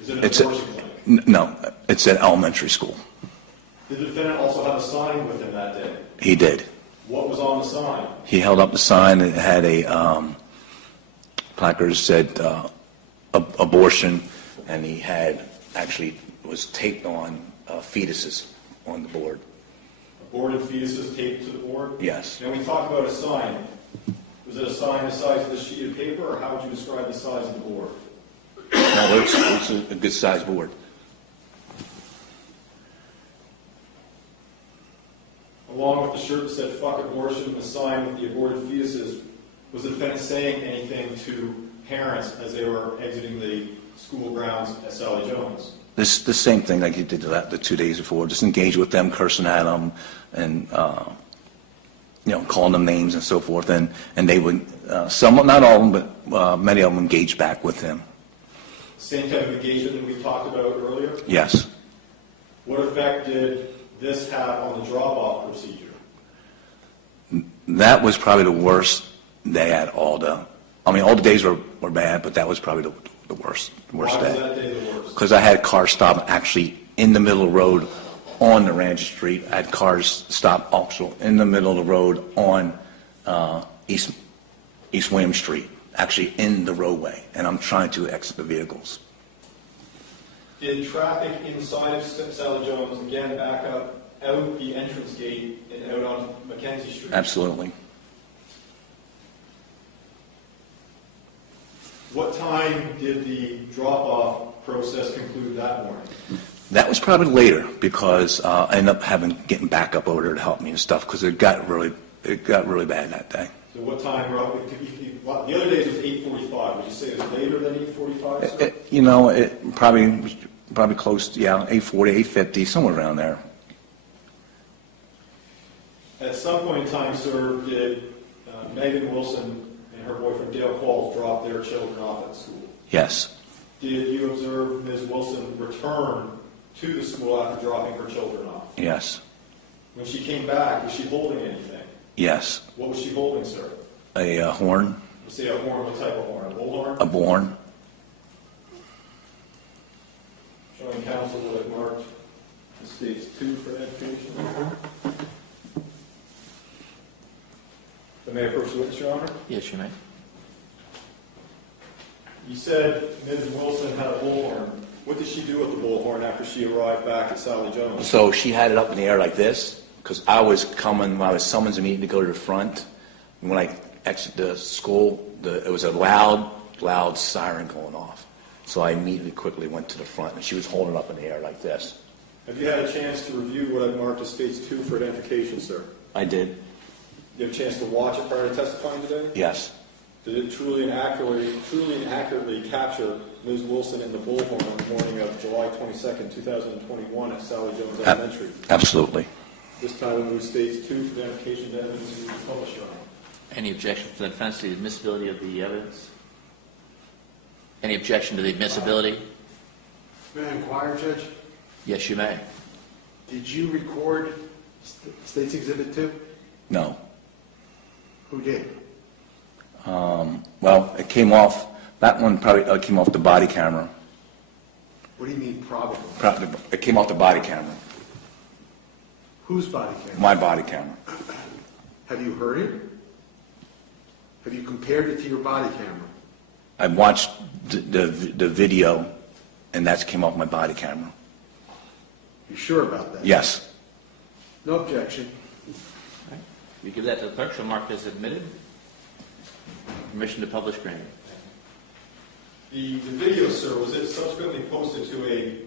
Is it an abortion clinic? No, it's an elementary school. Did the defendant also have a sign with him that day? He did. What was on the sign? He held up the sign and it had a placard that said abortion, and he had was taped on fetuses on the board. Aborted fetuses taped to the board? Yes. Now we talked about a sign. Was it a sign the size of the sheet of paper, or how would you describe the size of the board? No, it's a good sized board. Along with the shirt that said fuck abortion and the sign with the aborted fetuses, was the defendant saying anything to parents as they were exiting the school grounds at Sally Jones? The same thing like he did the 2 days before, just engage with them, cursing at them, and calling them names and so forth, and they would, some, not all of them, but many of them engaged back with him. Same type of engagement that we talked about earlier? Yes. What effect did this have on the drop-off procedure? That was probably the worst day at all the days were bad, but that was probably the worst day. Why was that day the worst? Because I had cars stop actually in the middle of the road on the Ranch Street. I had cars stop also in the middle of the road on East William Street, actually in the roadway, and I'm trying to exit the vehicles. Did traffic inside of Sally Jones again back up out the entrance gate and out on Mackenzie Street? Absolutely. What time did the drop-off process conclude that morning? That was probably later because I ended up getting backup over there to help me and stuff because it got really bad that day. So what time roughly? The other days was 8:45. Would you say it was later than 8:45? It probably close to 8:40, 8:50, somewhere around there. At some point in time, sir, did Megan Wilson and her boyfriend Dale Qualls drop their children off at school? Yes. Did you observe Ms. Wilson return to the school after dropping her children off? Yes. When she came back, was she holding anything? Yes. What was she holding, sir? A horn. You say a horn, what type of horn? A bullhorn? A bullhorn. counsel what I've marked as states 2 for identification. May I approach the witness, Your Honor? Yes, you may. You said Ms. Wilson had a bullhorn. What did she do with the bullhorn after she arrived back at Sally Jones? So she had it up in the air like this, because I was coming, when I was summoned a meeting to go to the front. And when I exited the school, it was a loud siren going off. So I immediately quickly went to the front, and she was holding it up in the air like this. Have you had a chance to review what I've marked as states 2 for identification, sir? I did. You have a chance to watch it prior to testifying today? Yes. Did it truly and accurately capture Ms. Wilson in the bullhorn on the morning of July 22nd, 2021 at Sally Jones Elementary? Absolutely. This time we move states 2 for identification to evidence to be published, Your Honor. Any objection to the defense to the admissibility of the evidence? Any objection to the admissibility? May I inquire, Judge? Yes, you may. Did you record State's Exhibit 2? No. Who did? Well, it came off, that one probably came off the body camera. What do you mean probably? It came off the body camera, Whose body camera? my body camera. Have you heard it? Have you compared it to your body camera? I watched the video, and that came off my body camera. You sure about that? Yes. No objection. You give that to the clerk, she'll mark as admitted. Permission to publish granted. The video, sir, was it subsequently posted to a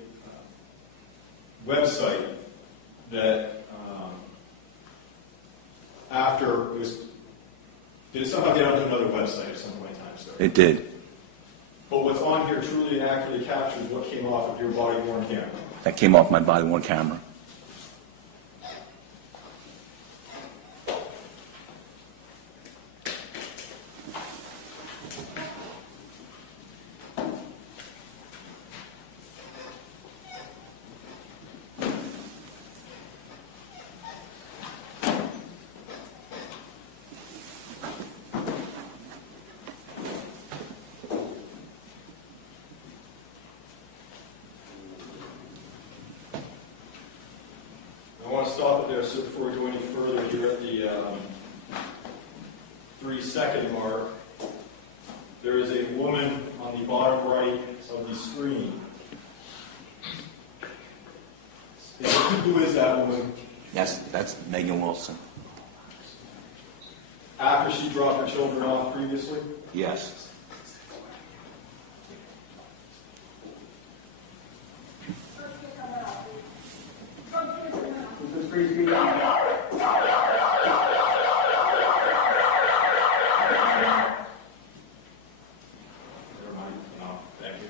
website that after it was, did it somehow get onto another website at some point in time, sir? It did. But what's on here truly and accurately captures what came off of your body-worn camera. That came off my body-worn camera. I want to stop it there, sir, before we go any further here at the 3-second mark. There is a woman on the bottom right of the screen. Who is that woman? That's Megan Wilson. After she dropped her children off previously? Yes. Never mind. No, thank you.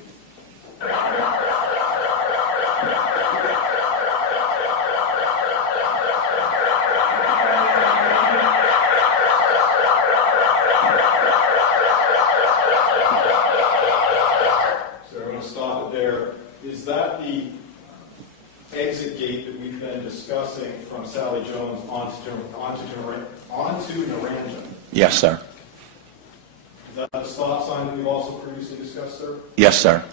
So I'm going to stop it there. Is that the exit gate that we've been discussing from Sally Jones onto Naranja? Yes, sir. Is that the stop sign that we've also previously discussed, sir? Yes, sir.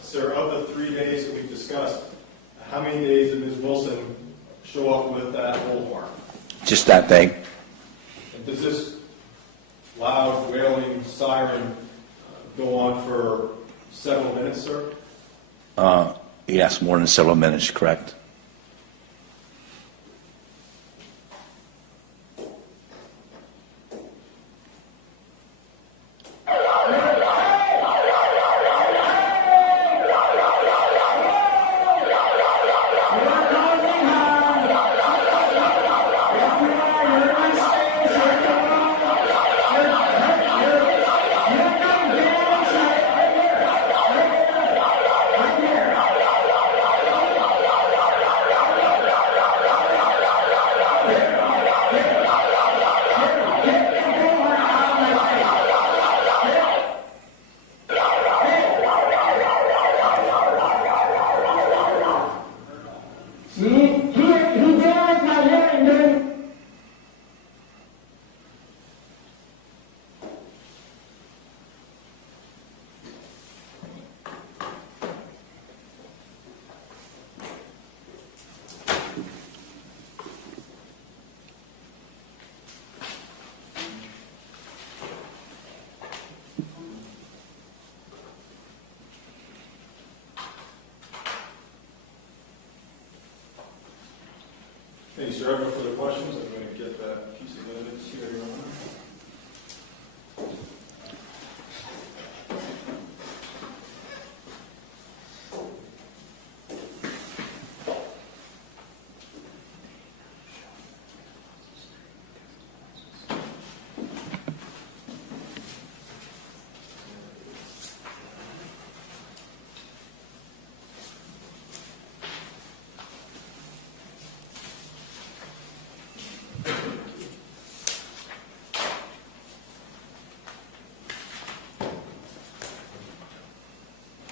Sir, of the 3 days that we've discussed, how many days did Ms. Wilson show up with that bullhorn? Just that day. And does this loud, wailing siren go on for several minutes, sir? Yes, more than several minutes, correct. Thank you, sir. I have no further questions. I'm going to get that piece of evidence here, Your Honor.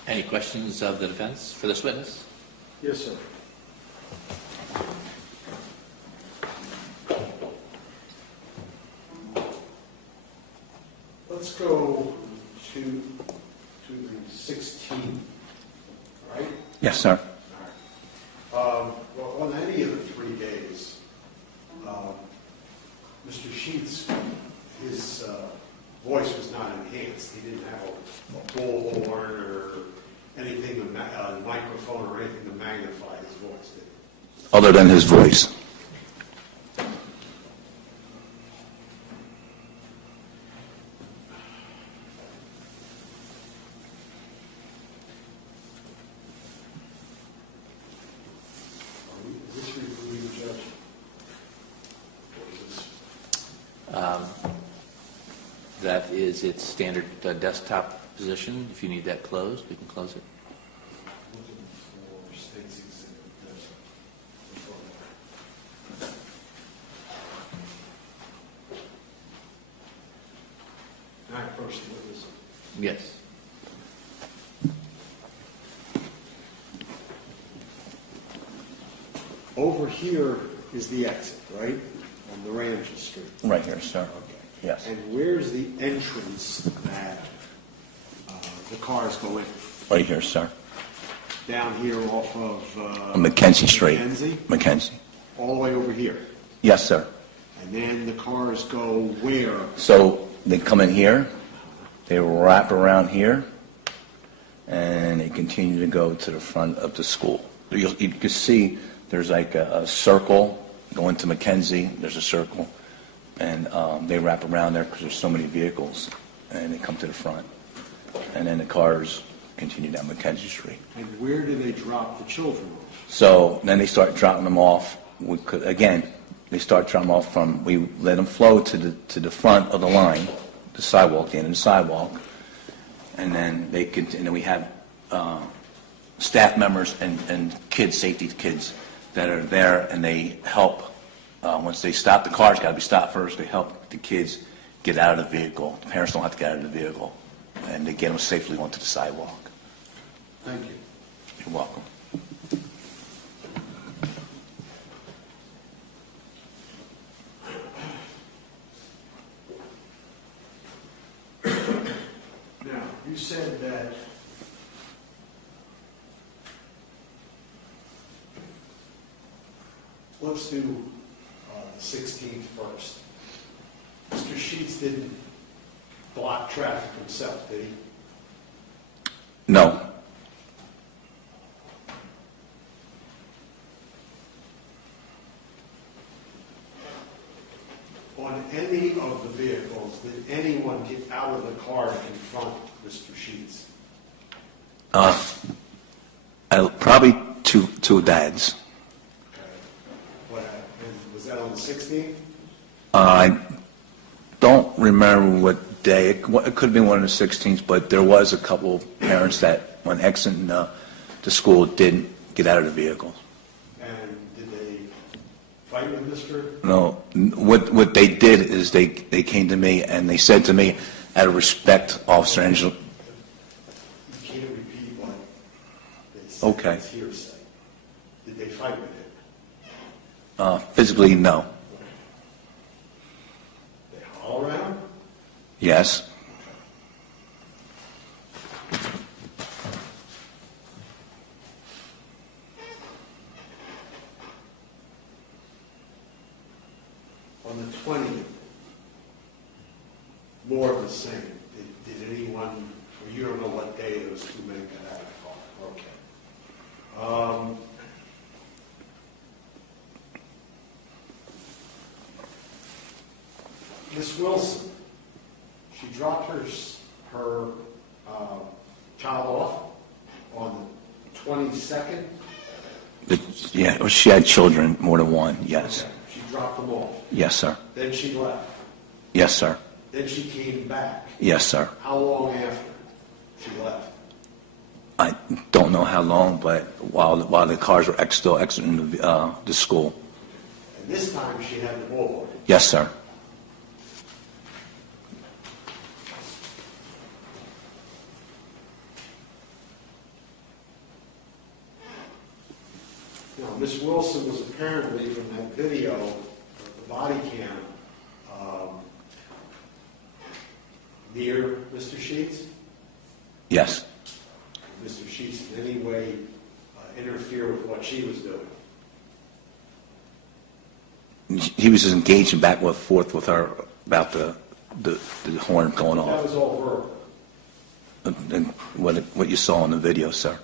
Any questions of the defense for this witness? Yes, sir. Let's go to the 16th, right? Yes, sir. Well, on any of the 3 days, Mr. Sheets, his voice was not enhanced. He didn't have a bullhorn or anything, a microphone or anything to magnify his voice, did he? Other than his voice. Is this reviewing, Judge? Or is this? That is its standard desktop position. If you need that closed, we can close it. Looking for state's exhibit. Can I approach the witness? Yes. Over here is the exit, right? On the Rambosk Street. Right here, sir. Okay. Yes. And where's the entrance that the cars go in? Right here, sir. Down here off of Mackenzie Street. Mackenzie? Mackenzie. All the way over here. Yes, sir. And then the cars go where? So they come in here, they wrap around here, and they continue to go to the front of the school. You can see there's like a circle going to Mackenzie. There's a circle. And they wrap around there because there's so many vehicles, and they come to the front. And then the cars continue down Mackenzie Street. And where do they drop the children off? So then they start dropping them off. They start dropping them off we let them flow to the front of the line, the sidewalk, the end of the sidewalk. And then and then we have staff members and kids, safety kids, that are there, and they help. Once they stop, the car's got to be stopped first. They help the kids get out of the vehicle. The parents don't have to get out of the vehicle, and they get them safely onto the sidewalk. Thank you. You're welcome. Now, you said that let's do the 16th first. Mr. Sheets didn't block traffic himself, did he? No. On any of the vehicles, did anyone get out of the car to confront Mr. Sheets? Probably two dads. Okay. And was that on the 16th? I don't remember what day. It could have been one of the 16th, but there was a couple of parents that, when exiting the school, didn't get out of the vehicle. And did they fight with Mr.? No. What they did is they came to me and they said to me, out of respect, Officer Angel. You can't repeat what they said. Okay. It's hearsay. Did they fight with him? Physically, no. They haul around? Yes. On the 20th, more of the same. Did anyone, or you don't know what day those two men got out of the car? Okay. Miss Wilson, she dropped her child off on the 22nd. Yeah, well, she had children, more than one, yes. Okay. She dropped them off. Yes, sir. Then she left. Yes, sir. Then she came back. Yes, sir. How long after she left? I don't know how long, but while the cars were still exiting the school. And this time she had the bullhorn. Yes, sir. Now, Miss Wilson was apparently, from that video, the body cam, near Mr. Sheets. Yes. Mr. Sheets in any way interfere with what she was doing? He was just engaging back and forth with her about the horn going That off. was all verbal. And what you saw in the video, sir.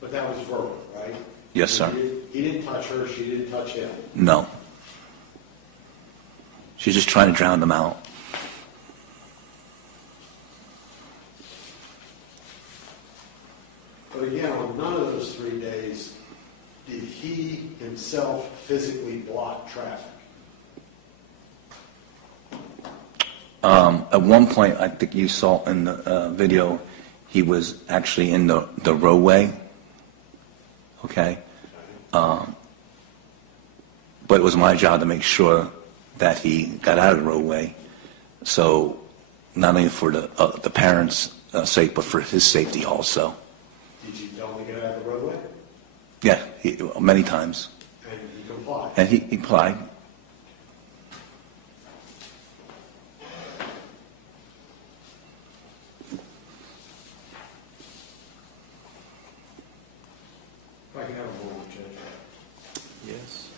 But that was verbal, right? Yes, sir. He didn't touch her, she didn't touch him. No. She's just trying to drown them out. But again, on none of those 3 days did he himself physically block traffic. At one point, I think you saw in the video, he was actually in the roadway. Okay? But it was my job to make sure that he got out of the roadway. So not only for the parents' sake, but for his safety also. Did you tell him to get out of the roadway? Yeah, many times. And he complied. And he complied. If I can have a moment, Judge. Yes.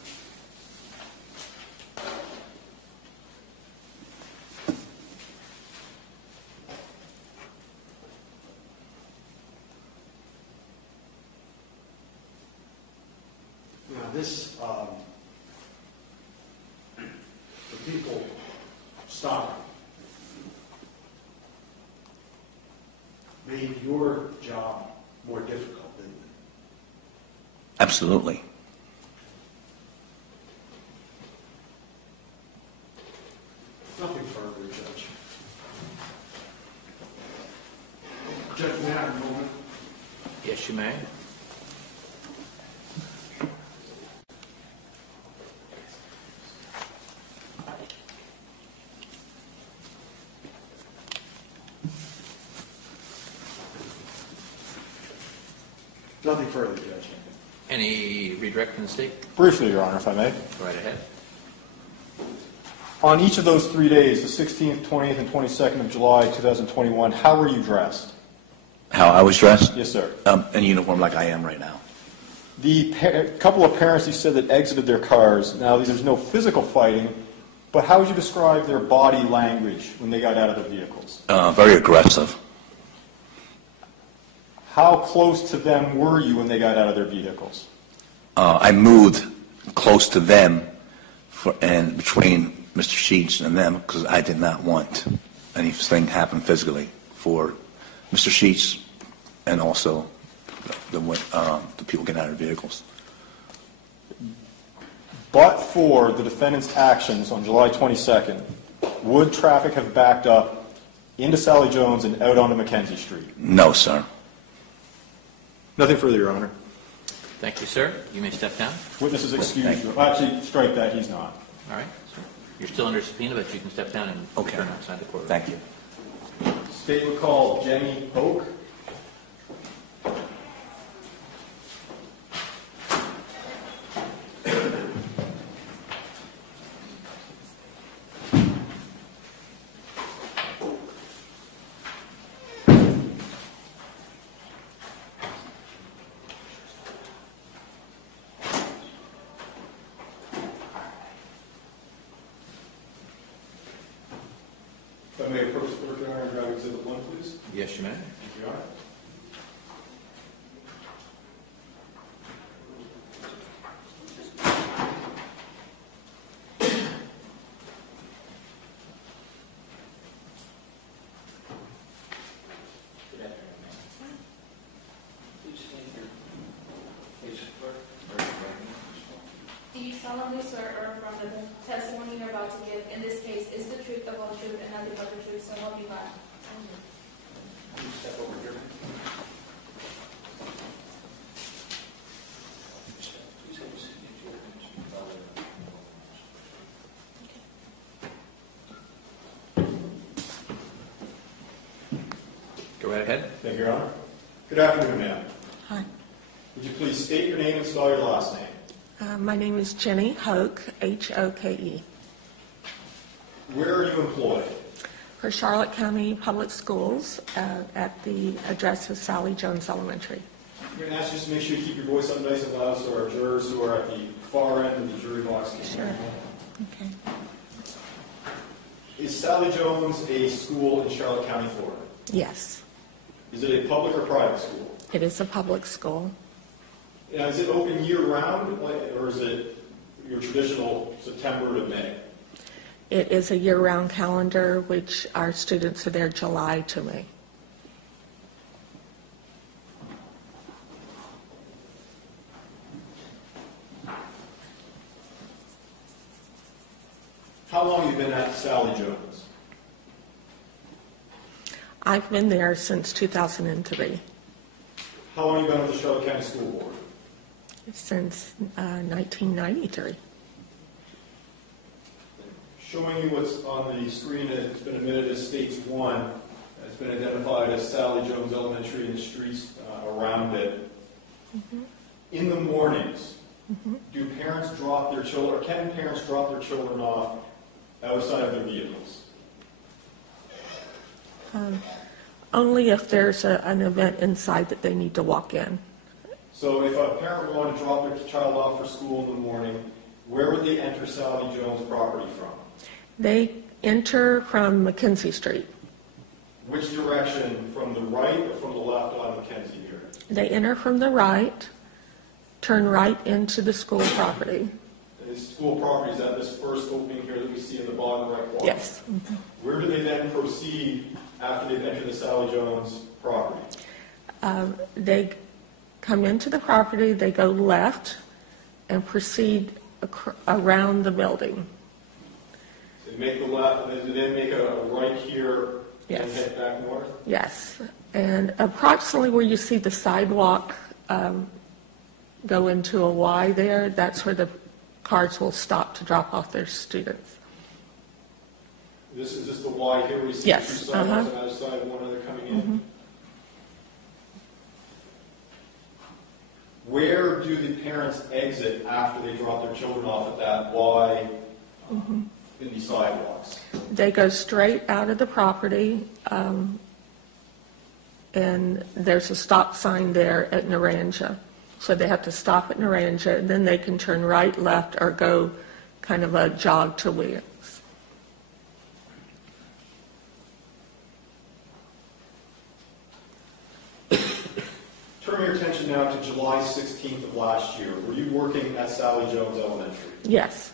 Now, this, the people stopping made your job more difficult, didn't it? Absolutely. Nothing further, Judge. Judge, may I have a moment? Yes, you may. Nothing further, Judge. Any redirect from the state? Briefly, Your Honor, if I may. Go right ahead. On each of those 3 days, the 16th, 20th, and 22nd of July, 2021, how were you dressed? How I was dressed? Yes, sir. In uniform like I am right now. The couple of parents you said that exited their cars, now there's no physical fighting, but how would you describe their body language when they got out of their vehicles? Very aggressive. How close to them were you when they got out of their vehicles? I moved close to them and between Mr. Sheets and them because I did not want anything to happen physically for Mr. Sheets and also the people getting out of their vehicles. But for the defendant's actions on July 22nd, would traffic have backed up into Sally Jones and out onto Mackenzie Street? No, sir. Nothing further, Your Honor. Thank you, sir. You may step down. Witness is excused. Actually, strike that. He's not. All right. Sir. You're still under subpoena, but you can step down and return outside the courtroom. Thank you. State would call Jenny Oak. If I may approach the court, Your Honor, and grab Exhibit 1, please. Yes, you may. Thank you, Your Honor. nothing but the truth, so help you God. Can you step over here? Go right ahead. Thank you, Your Honor. Good afternoon, ma'am. Hi. Would you please state your name and spell your last name? My name is Jenny Hoke, H-O-K-E, Where are you employed? for Charlotte County Public Schools at the address of Sally Jones Elementary. I'm going to ask you just to make sure you keep your voice up nice and loud so our jurors who are at the far end of the jury box can hear. Sure. Okay. Is Sally Jones a school in Charlotte County, Florida? Yes, Is it a public or private school? it is a public school. Now, is it open year-round, or is it your traditional September to May? It is a year-round calendar, which our students are there July to May. How long have you been at Sally Jones? I've been there since 2003, How long have you been with the Charlotte County School Board? since 1993. Showing you what's on the screen, it's been admitted as States 1. It's been identified as Sally Jones Elementary and the streets around it. Mm-hmm. In the mornings, do parents drop their children, or can parents drop their children off outside of their vehicles? Only if there's an event inside that they need to walk in. So if a parent wanted to drop their child off for school in the morning, where would they enter Sally Jones property from? They enter from Mackenzie Street. Which direction, from the right or from the left on Mackenzie here? They enter from the right, turn right into the school property. And this school property is at this first opening here that we see in the bottom right corner. Yes. Where do they then proceed after they've entered the Sally Jones property? They come into the property, they go left, and proceed around the building. So they make the left, and then make a right here Yes. and head back north? Yes. And approximately where you see the sidewalk go into a Y there, that's where the cars will stop to drop off their students. Is this the Y here? We see Yes, two sidewalks on either side, one other coming in? Where do the parents exit after they drop their children off at that Y in the sidewalks? They go straight out of the property, and there's a stop sign there at Naranja. So they have to stop at Naranja, and then they can turn right, left, or go kind of a jog to Williams. Turn your attention now to July 16th of last year. Were you working at Sally Jones Elementary? Yes.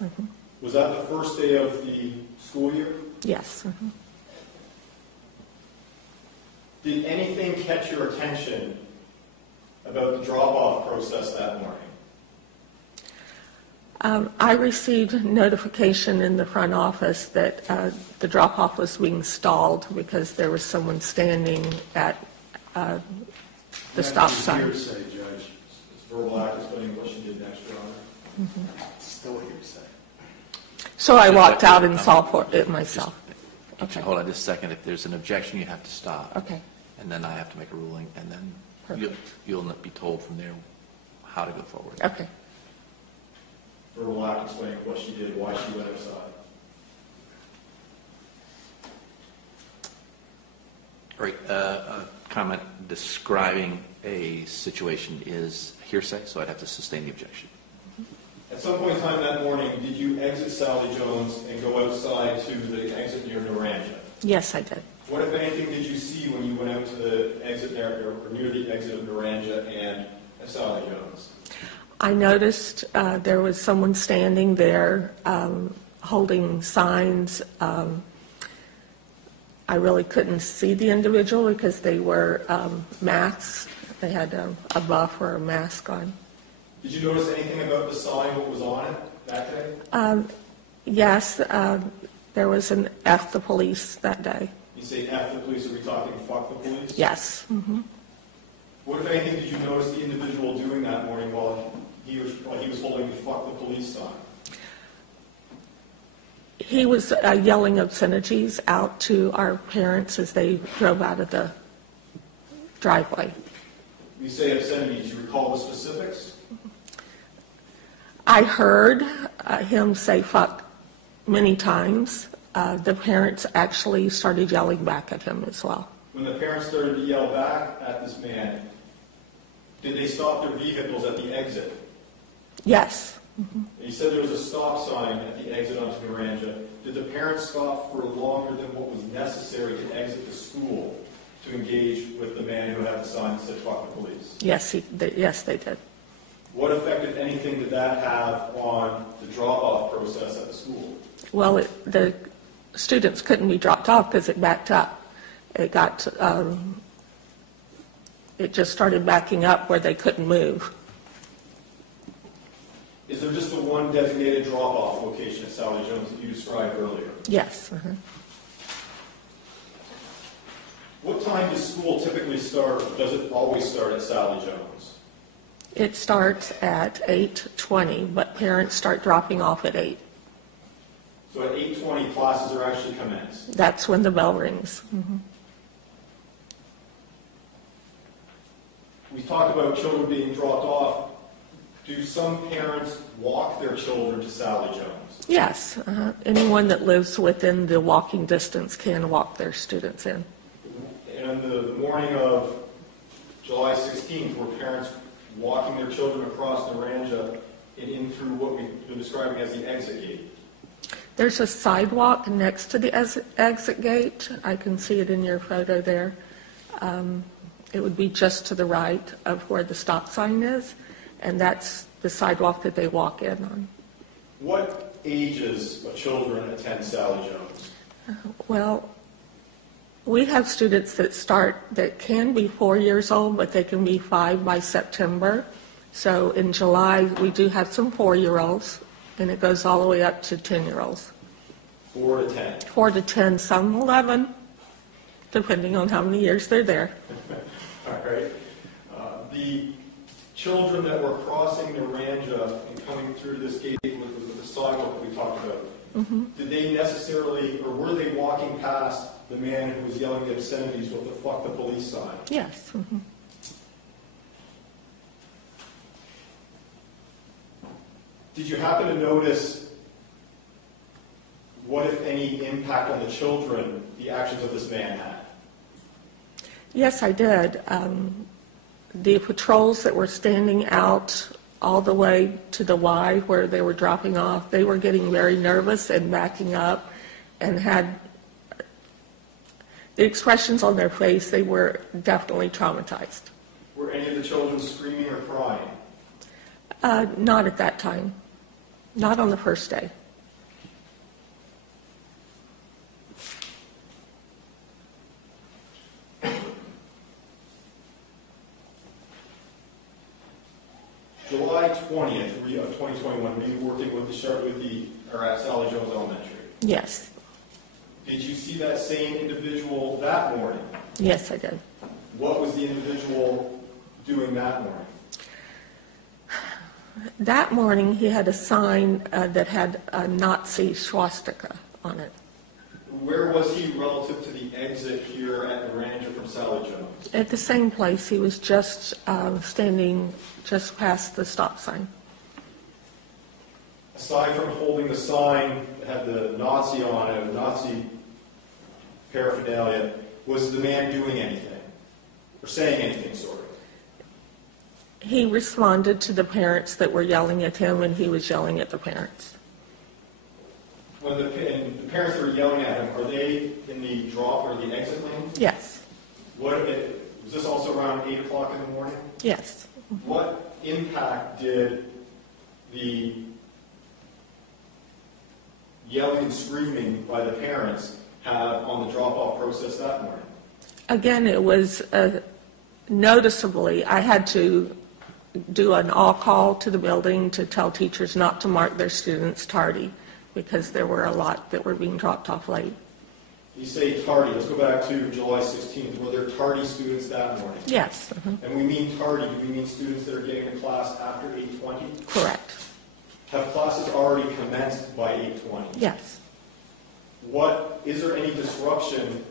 Was that the first day of the school year? Yes. Did anything catch your attention about the drop-off process that morning? I received notification in the front office that the drop-off was being stalled because there was someone standing at the stop sign. Hearsay, Judge. It's verbal act explaining what she did next, Your Honor. Still hearsay. So I walked out and saw it myself. Okay. Hold on just a second. If there's an objection, you have to stop. Okay. And then I have to make a ruling, and then Perfect. you'll be told from there how to go forward. Okay. Verbal act explaining what she did, why she went outside. All right, a comment describing a situation is hearsay, so I'd have to sustain the objection. At some point in time that morning, did you exit Sally Jones and go outside to the exit near Naranja? Yes, I did. What, if anything, did you see when you went out to the exit there, or near the exit of Naranja and Sally Jones? I noticed there was someone standing there holding signs. I really couldn't see the individual because they were masks. They had a buff or a mask on. Did you notice anything about the sign, what was on it that day? Yes, There was an F the police that day. You say F the police, are we talking fuck the police? Yes. What, if anything, did you notice the individual doing that morning while he was holding the fuck the police sign? He was yelling obscenities out to our parents as they drove out of the driveway. You say obscenities, do you recall the specifics? I heard him say fuck many times. The parents actually started yelling back at him as well. When the parents started to yell back at this man, did they stop their vehicles at the exit? Yes. You said there was a stop sign at the exit onto Naranja. Did the parents stop for longer than what was necessary to exit the school to engage with the man who had the sign that said fuck the police? Yes, they did. What effect, if anything, did that have on the drop-off process at the school? Well, the students couldn't be dropped off because it backed up. It just started backing up where they couldn't move. Is there just the one designated drop-off location at Sally Jones that you described earlier? Yes. What time does school typically start? Does it always start at Sally Jones? It starts at 8:20, but parents start dropping off at 8. So at 8:20, classes are actually commenced. That's when the bell rings. We talked about children being dropped off. Do some parents walk their children to Sally Jones? Yes. Anyone that lives within the walking distance can walk their students in. And on the morning of July 16th, were parents walking their children across Naranja and in through what we've been describing as the exit gate? There's a sidewalk next to the exit gate. I can see it in your photo there. It would be just to the right of where the stop sign is, and that's the sidewalk that they walk in on. What ages of children attend Sally Jones? Well, we have students that can be 4 years old, but they can be 5 by September. So in July, we do have some 4-year-olds, and it goes all the way up to 10-year-olds. 4 to 10. 4 to 10, some 11, depending on how many years they're there. All right. The children that were crossing Naranja and coming through this gate with the sidewalk that we talked about, did they necessarily, or were they walking past the man who was yelling the obscenities with the fuck the police sign? Yes. Did you happen to notice what, if any, impact on the children the actions of this man had? Yes, I did. The patrols that were standing out all the way to the Y where they were dropping off, they were getting very nervous and backing up and had the expressions on their face, they were definitely traumatized. Were any of the children screaming or crying? Not at that time. Not on the first day. July 20th of 2021, were you working with at Sally Jones Elementary? Yes. Did you see that same individual that morning? Yes, I did. What was the individual doing that morning? That morning, he had a sign that had a Nazi swastika on it. Where was he relative to the exit here at Naranja from Sally Jones? At the same place. He was just standing just past the stop sign. Aside from holding the sign that had the Nazi on it, Nazi paraphernalia, was the man doing anything? Or saying anything, sorry? He responded to the parents that were yelling at him, and he was yelling at the parents. When the parents were yelling at him, are they in the drop or the exit lane? Yes. Was this also around 8 o'clock in the morning? Yes. What impact did the yelling and screaming by the parents have on the drop-off process that morning? Again, it was noticeably, I had to do an all-call to the building to tell teachers not to mark their students tardy because there were a lot that were being dropped off late. You say tardy. Let's go back to July 16th. Were there tardy students that morning? Yes. And we mean tardy. Do we mean students that are getting to class after 8:20? Correct. Have classes already commenced by 8:20? Yes. Is there any disruption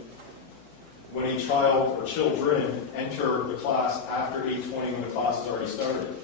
when a child or children enter the class after 8:20 when the class has already started?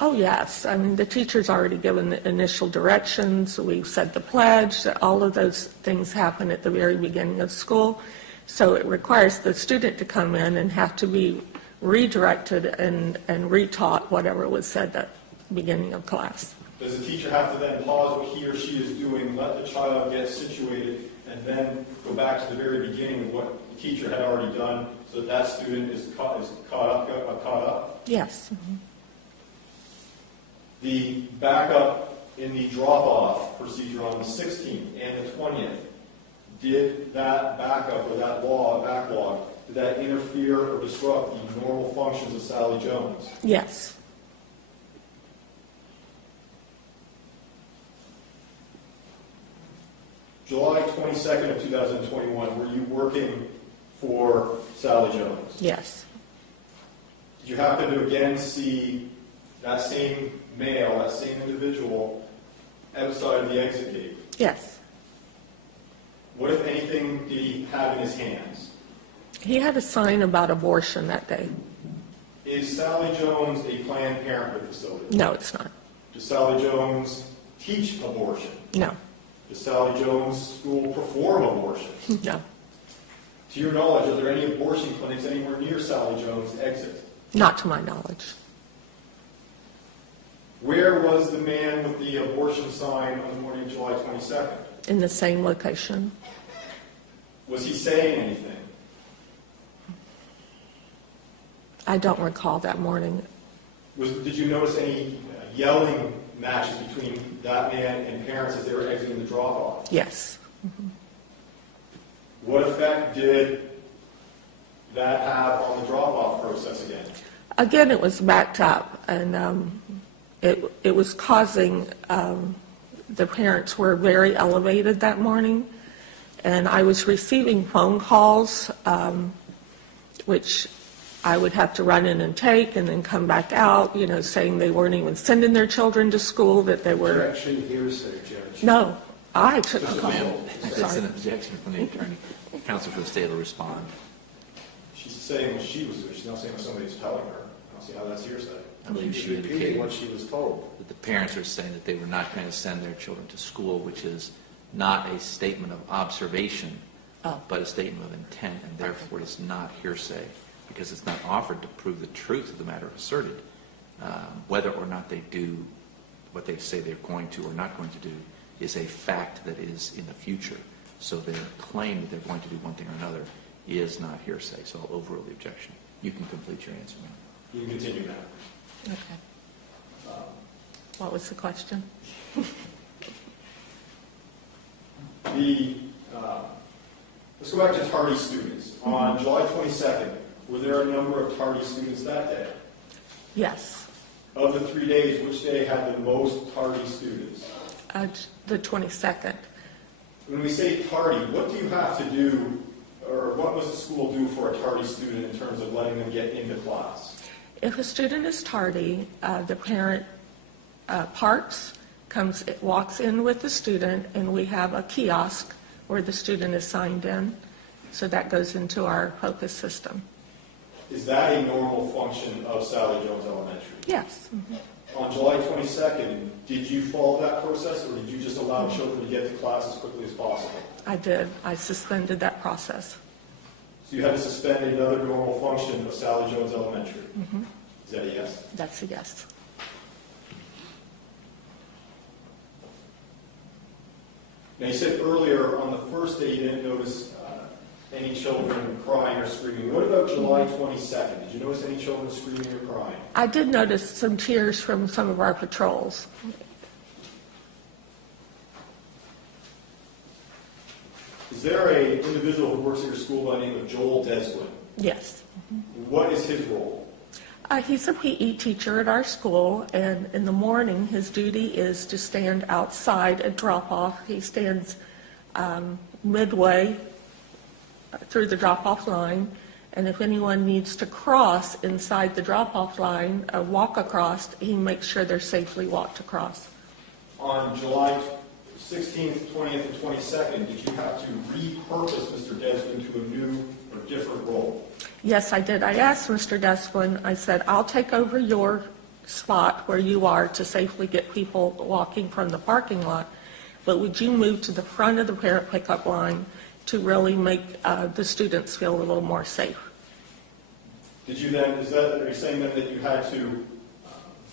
Oh, yes. I mean, the teacher's already given the initial directions. We've said the pledge. All of those things happen at the very beginning of school. So it requires the student to come in and have to be redirected and retaught whatever was said at the beginning of class. Does the teacher have to then pause what he or she is doing, let the child get situated, and then go back to the very beginning of what the teacher had already done so that that student is caught up? Yes. The backup in the drop-off procedure on the 16th and the 20th, did that backup or that backlog, did that interfere or disrupt the normal functions of Sally Jones? Yes. July 22nd of 2021, were you working for Sally Jones? Yes. Did you happen to again see that same male, that same individual, outside of the exit gate? Yes. What, if anything, did he have in his hands? He had a sign about abortion that day. Is Sally Jones a Planned Parenthood facility? No, it's not. Does Sally Jones teach abortion? No. Does Sally Jones' school perform abortion? No. To your knowledge, are there any abortion clinics anywhere near Sally Jones' exit? Not to my knowledge. Where was the man with the abortion sign on the morning of July 22nd? In the same location. Was he saying anything? I don't recall that morning. Did you notice any yelling matches between that man and parents as they were exiting the drop-off? Yes. What effect did that have on the drop-off process again? Again, it was backed up, and it was causing, the parents were very elevated that morning, and I was receiving phone calls, which I would have to run in and take and then come back out, saying they weren't even sending their children to school, that they were... Objection, hearsay, Judge. No, I took a call. That's an objection from the attorney. Counsel for the state will respond. She's saying what she was doing. She's not saying what somebody's telling her. I don't see how that's hearsay. I believe she Repeating indicated what she was told. that the parents are saying that they were not going to send their children to school, which is not a statement of observation, but a statement of intent, and therefore it's not hearsay, because it's not offered to prove the truth of the matter asserted. Whether or not they do what they say they're going to or not going to do is a fact that is in the future. So their claim that they're going to do one thing or another is not hearsay. So I'll overrule the objection. You can complete your answer, ma'am. You can continue now. Okay. What was the question? Let's go back to tardy students. On July 22nd, were there a number of tardy students that day? Yes. Of the 3 days, which day had the most tardy students? The 22nd. When we say tardy, what do you have to do, or what must the school do for a tardy student in terms of letting them get into class? If a student is tardy, the parent parks, walks in with the student, and we have a kiosk where the student is signed in. So that goes into our focus system. Is that a normal function of Sally Jones Elementary? Yes. On July 22nd, did you follow that process, or did you just allow children to get to class as quickly as possible? I did. I suspended that process. So you had to suspend another normal function of Sally Jones Elementary. Mm-hmm. Is that a yes? That's a yes. Now you said earlier on the first day you didn't notice any children crying or screaming. What about July 22nd? Did you notice any children screaming or crying? I did notice some tears from some of our patrols. Is there an individual who works at your school by the name of Joel Deswin? Yes. What is his role? He's a PE teacher at our school, and in the morning, his duty is to stand outside at drop-off. He stands midway through the drop-off line, and if anyone needs to cross inside the drop-off line, walk across, he makes sure they're safely walked across. On July 16th, 20th, and 22nd, did you have to repurpose Mr. Desmond to a new or different role? Yes, I did. I asked Mr. Desmond, I said, I'll take over your spot where you are to safely get people walking from the parking lot, but would you move to the front of the parent pickup line to really make the students feel a little more safe? Did you then, are you saying then that you had to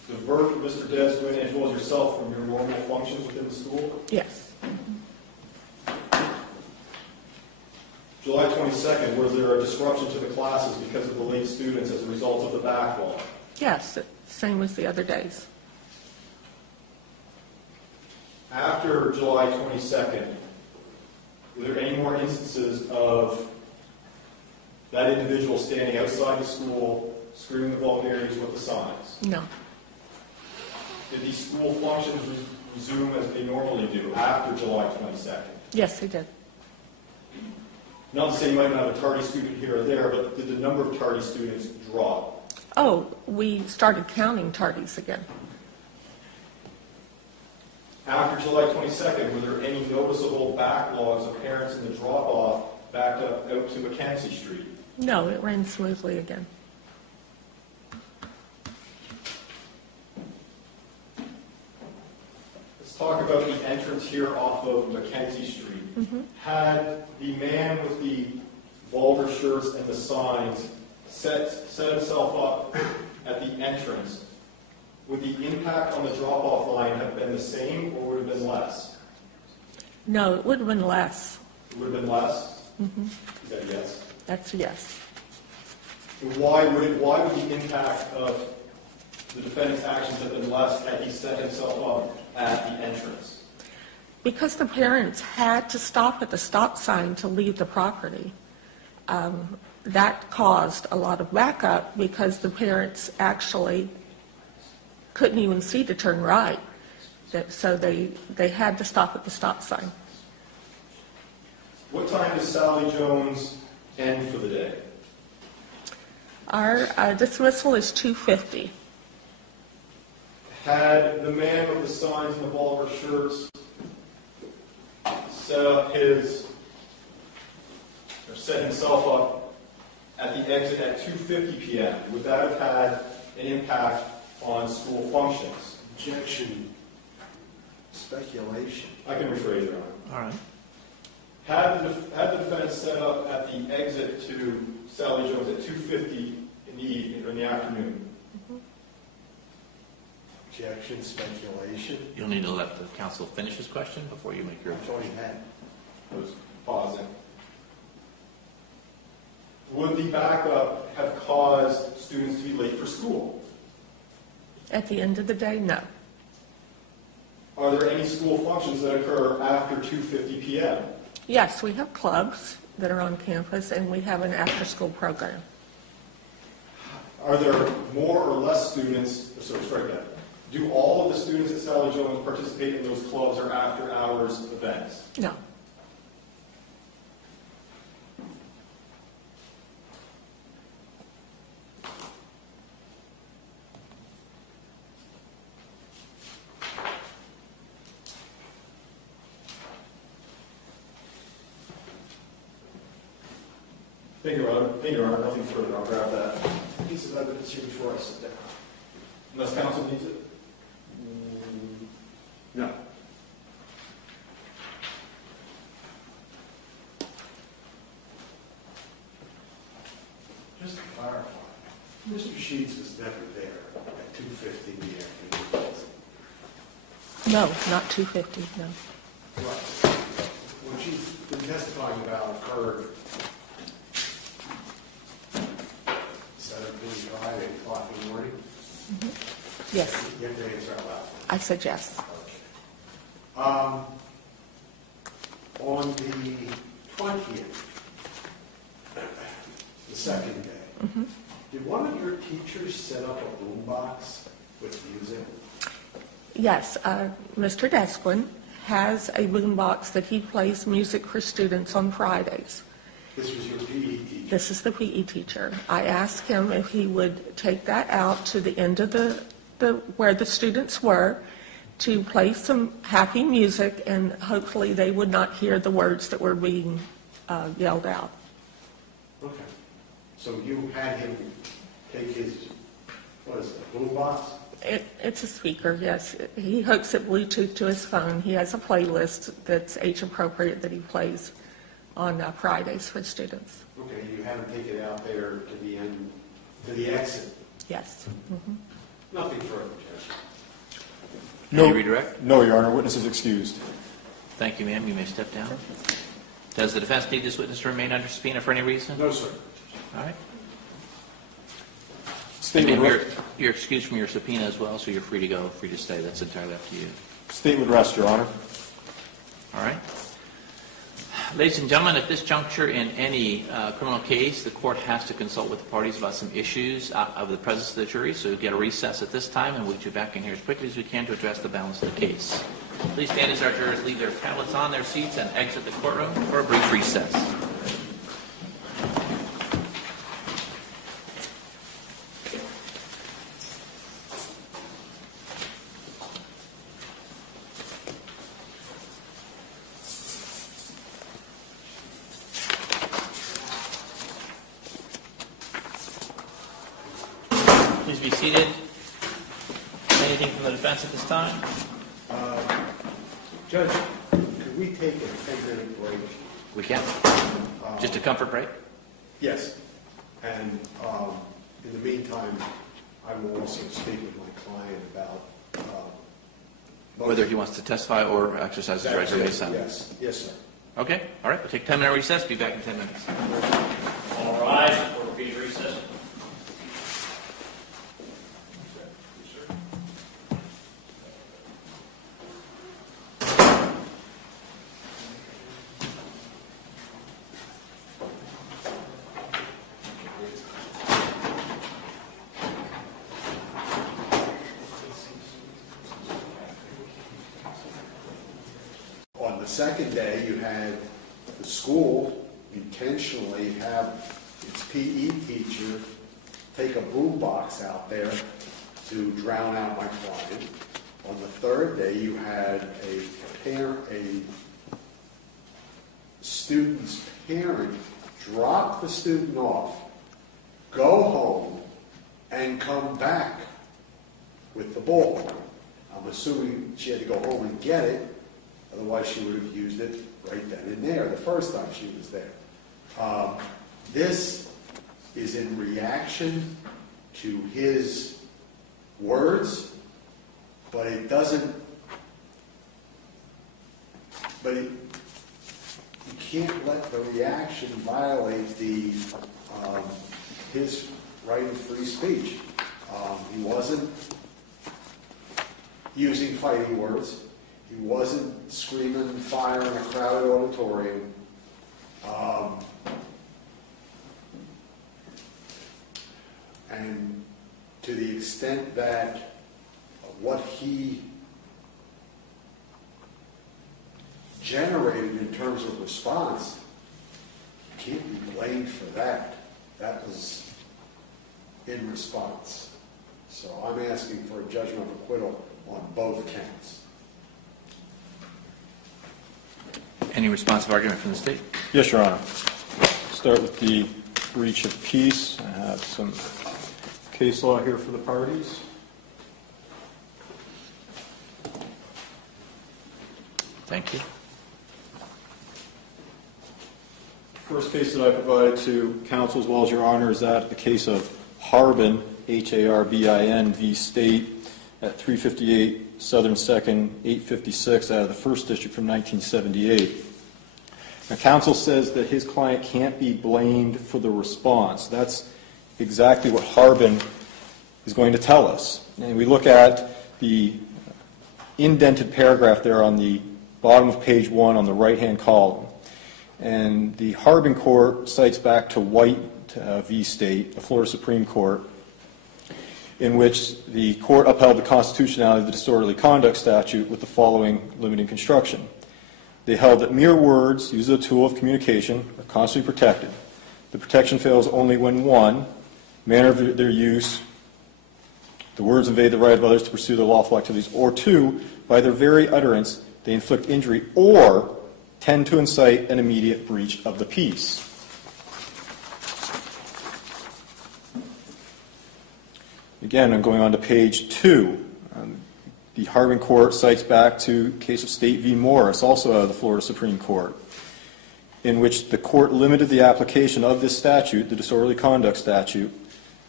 divert Mr. Desmond as well as yourself from your normal functions within the school? Yes. July 22nd, was there a disruption to the classes because of the late students as a result of the backlog? Yes, same as the other days. After July 22nd, were there any more instances of that individual standing outside the school, screaming the vulgarities with the signs? No. Did these school functions resume as they normally do after July 22nd? Yes, he did. Not to say you might not have a tardy student here or there, but did the number of tardy students drop? Oh, we started counting tardies again. After July 22nd, were there any noticeable backlogs of parents in the drop-off backed up out to Mackenzie Street? No, it ran smoothly again. Let's talk about the entrance here off of Mackenzie Street. Had the man with the vulgar shirts and the signs set himself up at the entrance, would the impact on the drop-off line have been the same or would it have been less? No, it would have been less. It would have been less? Is that a yes? That's a yes. And why would the impact of the defendant's actions have been less had he set himself up at the entrance? Because the parents had to stop at the stop sign to leave the property. That caused a lot of backup because the parents actually couldn't even see to turn right. So they had to stop at the stop sign. What time does Sally Jones end for the day? Our dismissal is 2:50. Had the man with the signs and the vulgar shirts set himself up at the exit at 2:50 p.m., would that have had an impact on school functions? Objection. Speculation. I can rephrase it. All right. Had the defendant set up at the exit to Sally Jones at 2:50 in the evening or in the afternoon? Objection. Speculation. You'll need to let the counsel finish his question before you make your... I thought he had. I was pausing. Would the backup have caused students to be late for school? At the end of the day, no. Are there any school functions that occur after 2:50 p.m.? Yes, we have clubs that are on campus, and we have an after-school program. Are there more or less students, sorry, strike that. Do all of the students at Sally Jones participate in those clubs or after-hours events? No. Thank you, Your Honor. Nothing further. I'll grab that piece of evidence here before I sit down. Unless counsel needs it? No. Just to clarify, Mr. Sheets was never there at 2:50 in the afternoon. No, not 2:50, no. Right. What you've been testifying about occurred 7:45, 8 o'clock in the morning? Yes, You have to answer out loud. I said yes. Okay. On the 20th, the second day, Did one of your teachers set up a boombox with music? Yes, Mr. Desquin has a boombox that he plays music for students on Fridays. This was your PE teacher? This is the PE teacher. I asked him if he would take that out to the end of the where the students were to play some happy music, and hopefully they would not hear the words that were being yelled out. Okay. So you had him take his, what is it, boombox? It's a speaker, yes. He hooks it Bluetooth to his phone. He has a playlist that's age appropriate that he plays on Fridays for students. Okay, you have him take it out there to the end, to the exit? Yes. Nothing further, Judge. Can you redirect? No, Your Honor. Witness is excused. Thank you, ma'am. You may step down. Does the defense need this witness to remain under subpoena for any reason? No, sir. All right. Statement And you're excused from your subpoena as well, so you're free to go, free to stay. That's entirely up to you. Statement rest, Your Honor. All right. Ladies and gentlemen, at this juncture in any criminal case, the court has to consult with the parties about some issues of the presence of the jury, so we'll get a recess at this time, and we'll get you back in here as quickly as we can to address the balance of the case. Please stand as our jurors leave their tablets on their seats and exit the courtroom for a brief recess. Please be seated. Anything from the defense at this time? Judge, could we take a 10-minute break? We can. Just a comfort break? Yes. And in the meantime, I will also speak with my client about Whether he wants to testify or exercise his right to remain silent. Yes, yes, sir. Okay. All right. We'll take a 10-minute recess. Be back in 10 minutes. All rise for a brief recess. On the second day, you had the school intentionally have its PE teacher take a boombox out there to drown out my client. On the third day, you had a student's parent drop the student off, go home, and come back with the bullhorn. I'm assuming she had to go home and get it. Otherwise, she would have used it right then and there the first time she was there. This is in reaction to his words, but it doesn't, you can't let the reaction violate his right of free speech. He wasn't using fighting words. He wasn't screaming fire in a crowded auditorium. And to the extent that what he generated in terms of response, you can't be blamed for that. That was in response. So I'm asking for a judgment of acquittal on both counts. Any responsive argument from the state? Yes, Your Honor. Start with the breach of peace. I have some case law here for the parties. Thank you. First case that I provided to counsel as well as Your Honor is that the case of Harbin, Harbin v. State at 358 Southern 2nd, 856 out of the 1st District from 1978. Now, counsel says that his client can't be blamed for the response. That's exactly what Harbin is going to tell us. And we look at the indented paragraph there on the bottom of page 1 on the right-hand column. And the Harbin court cites back to White v. State, the Florida Supreme Court, in which the court upheld the constitutionality of the disorderly conduct statute with the following limiting construction. They held that mere words used as a tool of communication are constantly protected. The protection fails only when, 1, manner of their use, the words invade the right of others to pursue their lawful activities, or 2, by their very utterance, they inflict injury or tend to incite an immediate breach of the peace. Again, I'm going on to page 2. The Harbin Court cites back to the case of State v. Morris, also out of the Florida Supreme Court, in which the court limited the application of this statute, the disorderly conduct statute,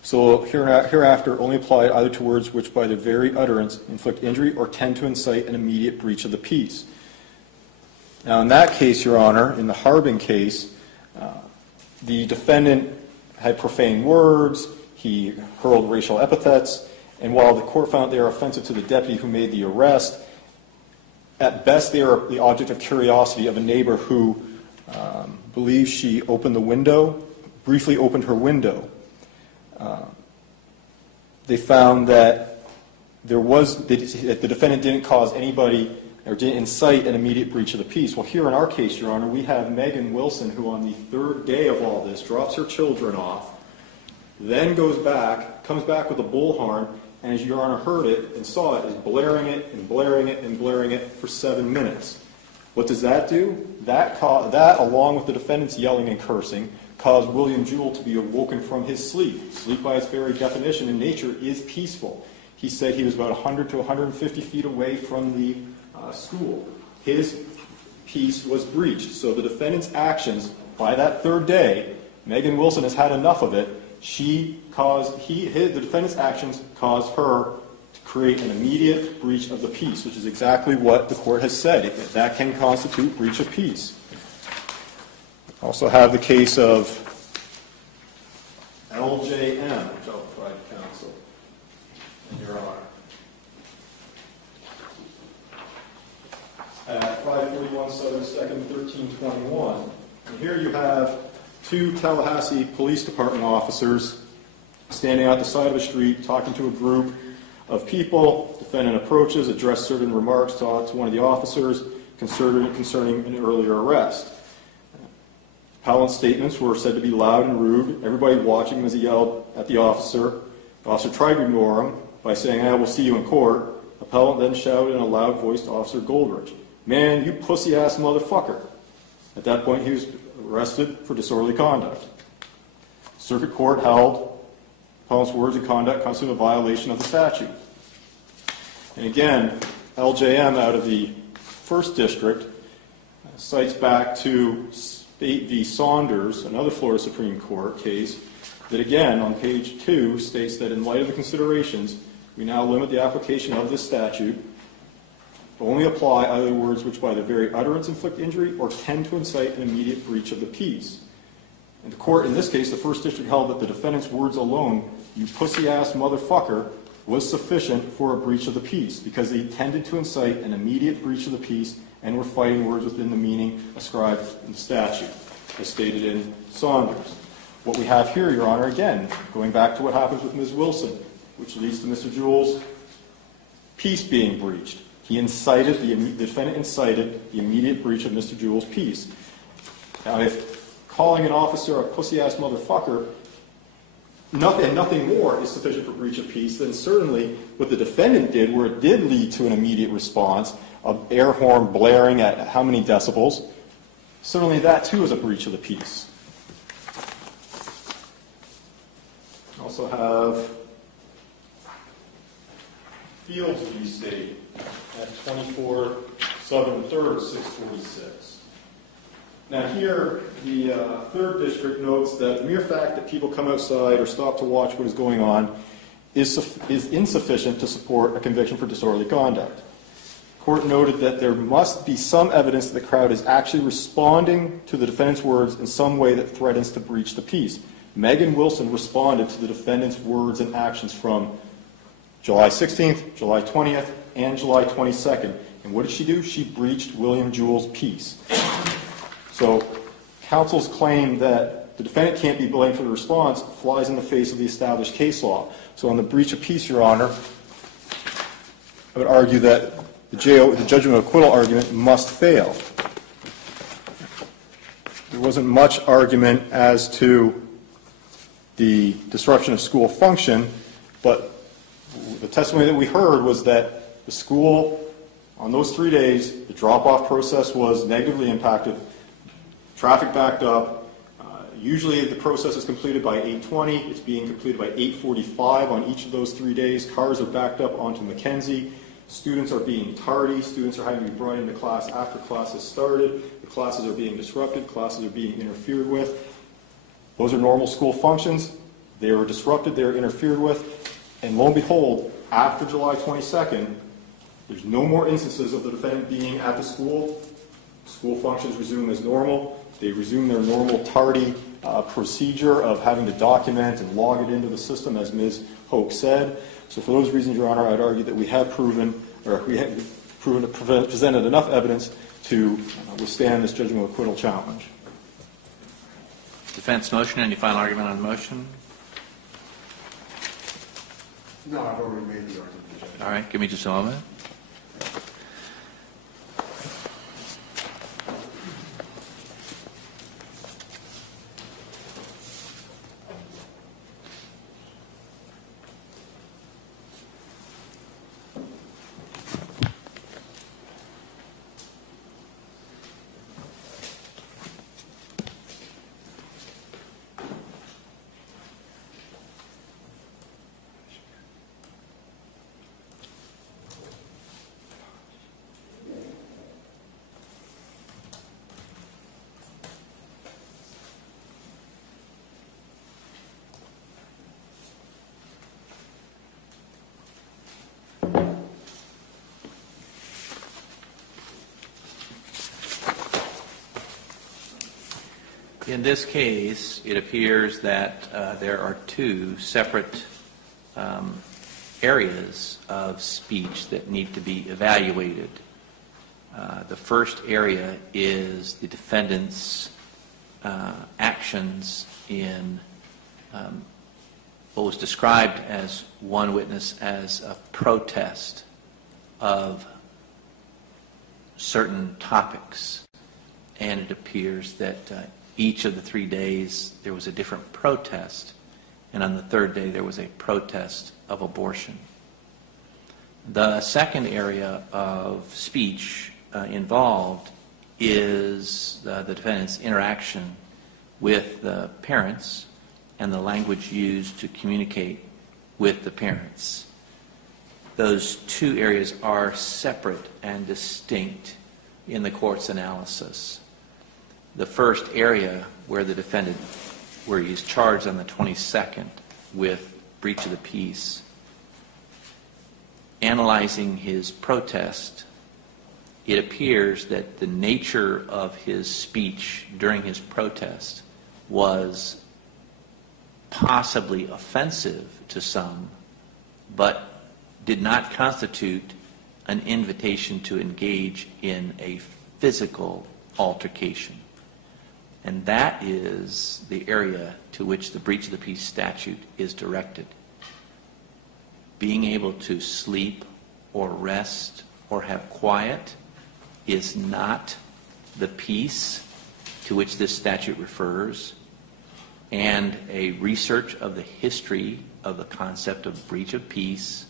so hereafter only apply either to words which by their very utterance inflict injury or tend to incite an immediate breach of the peace. Now in that case, Your Honor, in the Harbin case, the defendant had profane words, he hurled racial epithets, and while the court found they are offensive to the deputy who made the arrest, at best they are the object of curiosity of a neighbor who believes she opened the window, briefly opened her window. They found that the defendant didn't cause anybody or didn't incite an immediate breach of the peace. Well, here in our case, Your Honor, we have Megan Wilson, who on the 3rd day of all this drops her children off, then comes back with a bullhorn, and as Your Honor heard it and saw it, is blaring it and blaring it and blaring it for 7 minutes. What does that do? That, along with the defendant's yelling and cursing, caused William Jewell to be awoken from his sleep. Sleep, by its very definition in nature, is peaceful. He said he was about 100 to 150 feet away from the school. His peace was breached. So the defendant's actions, by that 3rd day, Megan Wilson has had enough of it. The defendant's actions caused her to create an immediate breach of the peace, which is exactly what the court has said. That can constitute breach of peace. Also have the case of LJM, which I'll provide to counsel in Your Honor. At 541 Southern 2nd, 1321. And here you have 2 Tallahassee Police Department officers standing out the side of a street talking to a group of people. Defendant approaches, addressed certain remarks to one of the officers concerning an earlier arrest. Appellant's statements were said to be loud and rude. Everybody watching him as he yelled at the officer. The officer tried to ignore him by saying, "I will see you in court." Appellant then shouted in a loud voice to Officer Goldridge, "Man, you pussy-ass motherfucker." At that point, he was arrested for disorderly conduct. Circuit Court held appellant's words and conduct constitute a violation of the statute. And again, LJM out of the 1st District cites back to State v. Saunders, another Florida Supreme Court case, that again, on page 2, states that in light of the considerations, we now limit the application of this statute to only apply either words which by their very utterance inflict injury or tend to incite an immediate breach of the peace. And the court, in this case, the 1st District held that the defendant's words alone, "You pussy-ass motherfucker," was sufficient for a breach of the peace because they tended to incite an immediate breach of the peace and were fighting words within the meaning ascribed in the statute, as stated in Saunders. What we have here, Your Honor, again, going back to what happens with Ms. Wilson, which leads to Mr. Jewell's peace being breached. The defendant incited the immediate breach of Mr. Jewell's peace. Now, if calling an officer a pussy-ass motherfucker, nothing more is sufficient for breach of peace, then certainly what the defendant did, where it did lead to an immediate response, of air horn blaring at how many decibels, certainly that too is a breach of the peace. We also have Fields v. State at 24 Southern 3rd, 646. Now here, the 3rd District notes that the mere fact that people come outside or stop to watch what is going on is insufficient to support a conviction for disorderly conduct. The court noted that there must be some evidence that the crowd is actually responding to the defendant's words in some way that threatens to breach the peace. Megan Wilson responded to the defendant's words and actions from July 16th, July 20th, and July 22nd. And what did she do? She breached William Jewell's peace. So counsel's claim that the defendant can't be blamed for the response flies in the face of the established case law. So on the breach of peace, Your Honor, I would argue that the judgment of acquittal argument must fail. There wasn't much argument as to the disruption of school function, but the testimony that we heard was that the school, on those 3 days, the drop-off process was negatively impacted, traffic backed up. Usually the process is completed by 8:20. It's being completed by 8:45 on each of those 3 days. Cars are backed up onto Mackenzie. Students are being tardy. Students are having to be brought into class after class has started. The classes are being disrupted. Classes are being interfered with. Those are normal school functions. They were disrupted. They were interfered with. And lo and behold, after July 22nd, there's no more instances of the defendant being at the school. School functions resume as normal. They resume their normal tardy procedure of having to document and log it into the system, as Ms. Hoke said. So for those reasons, Your Honor, I'd argue that we have presented enough evidence to withstand this judgment of acquittal challenge. Defense motion. Any final argument on the motion? No, I've already made the argument, Judge. All right. Give me just a moment. In this case, it appears that there are two separate areas of speech that need to be evaluated. The first area is the defendant's actions in what was described as one witness as a protest of certain topics. And it appears that each of the 3 days there was a different protest, and on the third day there was a protest of abortion. The second area of speech involved is the defendant's interaction with the parents and the language used to communicate with the parents. Those two areas are separate and distinct in the court's analysis. The first area where the defendant, where he's charged on the 22nd with breach of the peace, analyzing his protest, it appears that the nature of his speech during his protest was possibly offensive to some, but did not constitute an invitation to engage in a physical altercation. And that is the area to which the breach of the peace statute is directed. Being able to sleep or rest or have quiet is not the peace to which this statute refers. And a research of the history of the concept of breach of peace,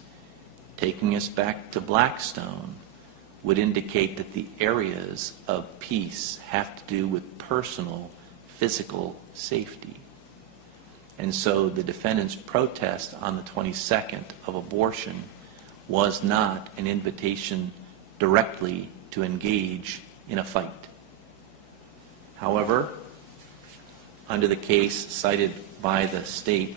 taking us back to Blackstone, would indicate that the areas of peace have to do with personal, physical safety. And so the defendant's protest on the 22nd of abortion was not an invitation directly to engage in a fight. However, under the case cited by the state,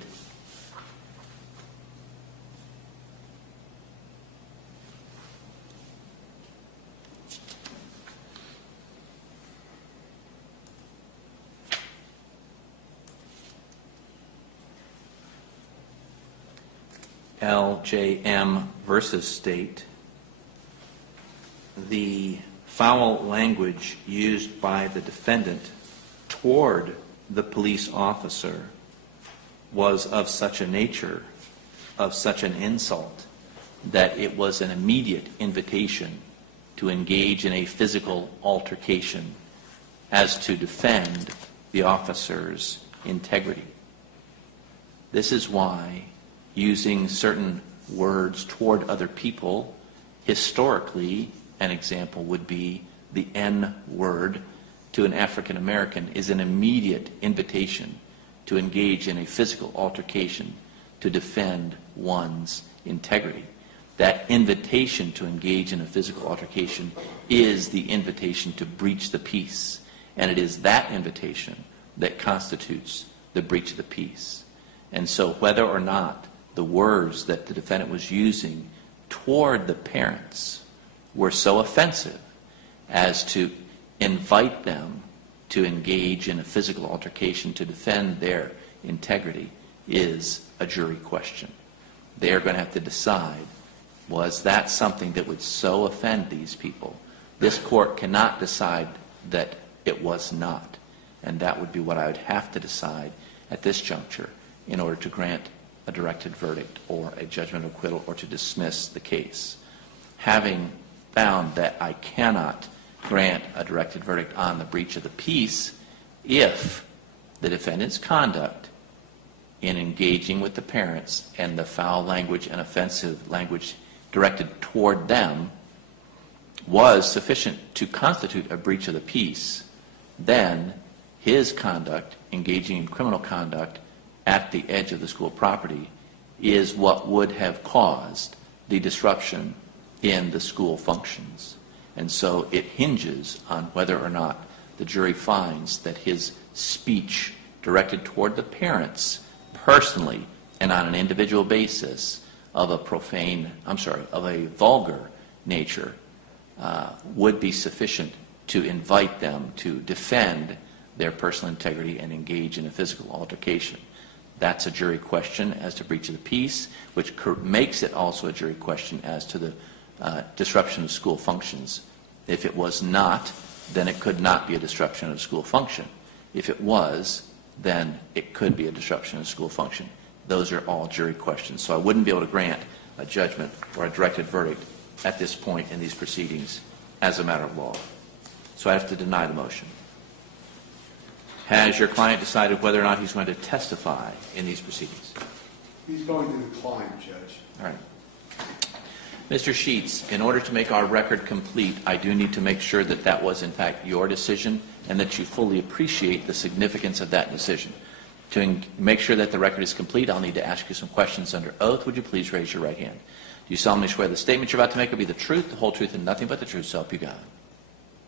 LJM versus state, the foul language used by the defendant toward the police officer was of such a nature, of such an insult, that it was an immediate invitation to engage in a physical altercation as to defend the officer's integrity. This is why using certain words toward other people, historically, an example would be the N word to an African American is an immediate invitation to engage in a physical altercation to defend one's integrity. That invitation to engage in a physical altercation is the invitation to breach the peace, and it is that invitation that constitutes the breach of the peace. And so whether or not the words that the defendant was using toward the parents were so offensive as to invite them to engage in a physical altercation to defend their integrity is a jury question. They are going to have to decide, was that something that would so offend these people? This court cannot decide that it was not, and that would be what I would have to decide at this juncture in order to grant a directed verdict or a judgment of acquittal or to dismiss the case. Having found that I cannot grant a directed verdict on the breach of the peace if the defendant's conduct in engaging with the parents and the foul language and offensive language directed toward them was sufficient to constitute a breach of the peace, then his conduct, engaging in criminal conduct at the edge of the school property, is what would have caused the disruption in the school functions. And so it hinges on whether or not the jury finds that his speech directed toward the parents personally and on an individual basis of a of a vulgar nature would be sufficient to invite them to defend their personal integrity and engage in a physical altercation. That's a jury question as to breach of the peace, which makes it also a jury question as to the disruption of school functions. If it was not, then it could not be a disruption of school function. If it was, then it could be a disruption of school function. Those are all jury questions. So I wouldn't be able to grant a judgment or a directed verdict at this point in these proceedings as a matter of law. So I have to deny the motion. Has your client decided whether or not he's going to testify in these proceedings? He's going to decline, Judge. All right. Mr. Sheets, in order to make our record complete, I do need to make sure that that was in fact your decision and that you fully appreciate the significance of that decision. To make sure that the record is complete, I'll need to ask you some questions under oath. Would you please raise your right hand? Do you solemnly swear the statement you're about to make will be the truth, the whole truth, and nothing but the truth, so help you God?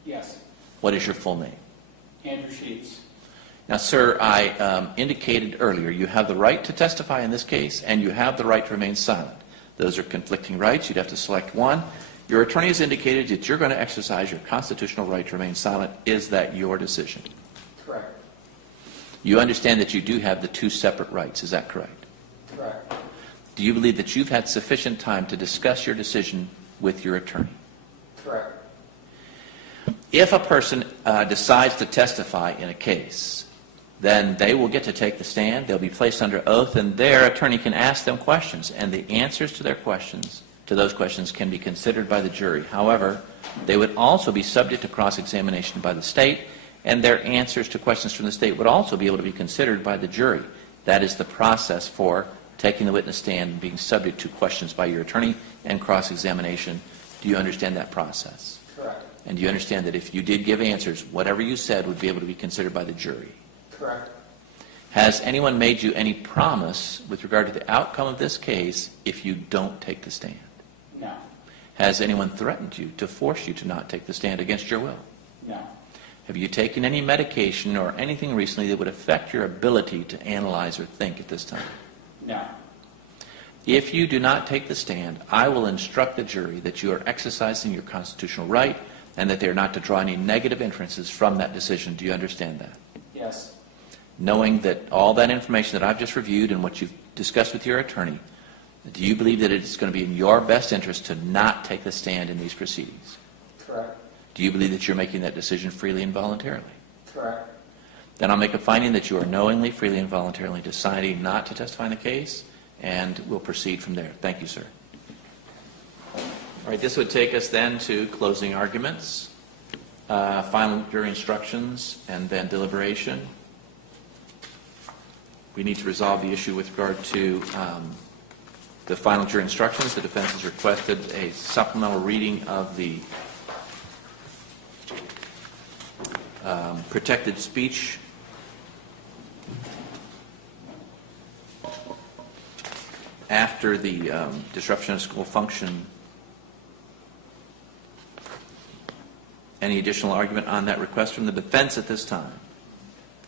Yes. What is your full name? Andrew Sheets. Now, sir, I indicated earlier you have the right to testify in this case and you have the right to remain silent. Those are conflicting rights. You'd have to select one. Your attorney has indicated that you're going to exercise your constitutional right to remain silent. Is that your decision? Correct. You understand that you do have the two separate rights. Is that correct? Correct. Do you believe that you've had sufficient time to discuss your decision with your attorney? Correct. If a person decides to testify in a case, then they will get to take the stand, they'll be placed under oath, and their attorney can ask them questions, and the answers to their questions, to those questions, can be considered by the jury. However, they would also be subject to cross-examination by the state, and their answers to questions from the state would also be able to be considered by the jury. That is the process for taking the witness stand and being subject to questions by your attorney and cross-examination. Do you understand that process? Correct. And do you understand that if you did give answers, whatever you said would be able to be considered by the jury? Correct. Has anyone made you any promise with regard to the outcome of this case if you don't take the stand? No. Has anyone threatened you to force you to not take the stand against your will? No. Have you taken any medication or anything recently that would affect your ability to analyze or think at this time? No. If you do not take the stand, I will instruct the jury that you are exercising your constitutional right and that they are not to draw any negative inferences from that decision. Do you understand that? Yes. Knowing that all that information that I've just reviewed and what you've discussed with your attorney, do you believe that it's going to be in your best interest to not take the stand in these proceedings? Correct. Do you believe that you're making that decision freely and voluntarily? Correct. Then I'll make a finding that you are knowingly, freely, and voluntarily deciding not to testify in the case, and we'll proceed from there. Thank you, sir. All right, this would take us then to closing arguments, final jury instructions, and then deliberation. We need to resolve the issue with regard to the final jury instructions. The defense has requested a supplemental reading of the protected speech after the disruption of school function. Any additional argument on that request from the defense at this time?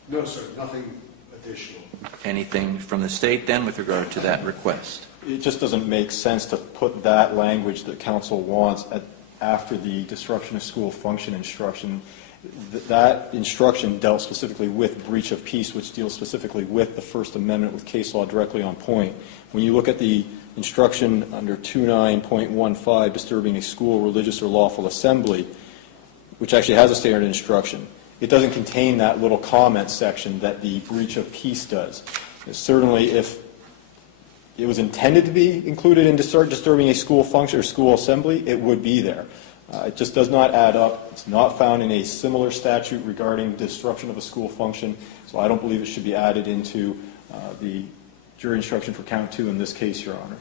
No, sir, nothing additional. Anything from the state then with regard to that request? It just doesn't make sense to put that language that counsel wants after the disruption of school function instruction. That instruction dealt specifically with breach of peace, which deals specifically with the First Amendment with case law directly on point. When you look at the instruction under 29.15, disturbing a school, religious, or lawful assembly, which actually has a standard instruction, it doesn't contain that little comment section that the breach of peace does. Certainly, if it was intended to be included in disturbing a school function or school assembly, it would be there. It just does not add up. It's not found in a similar statute regarding disruption of a school function, so I don't believe it should be added into the jury instruction for count 2 in this case, Your Honor.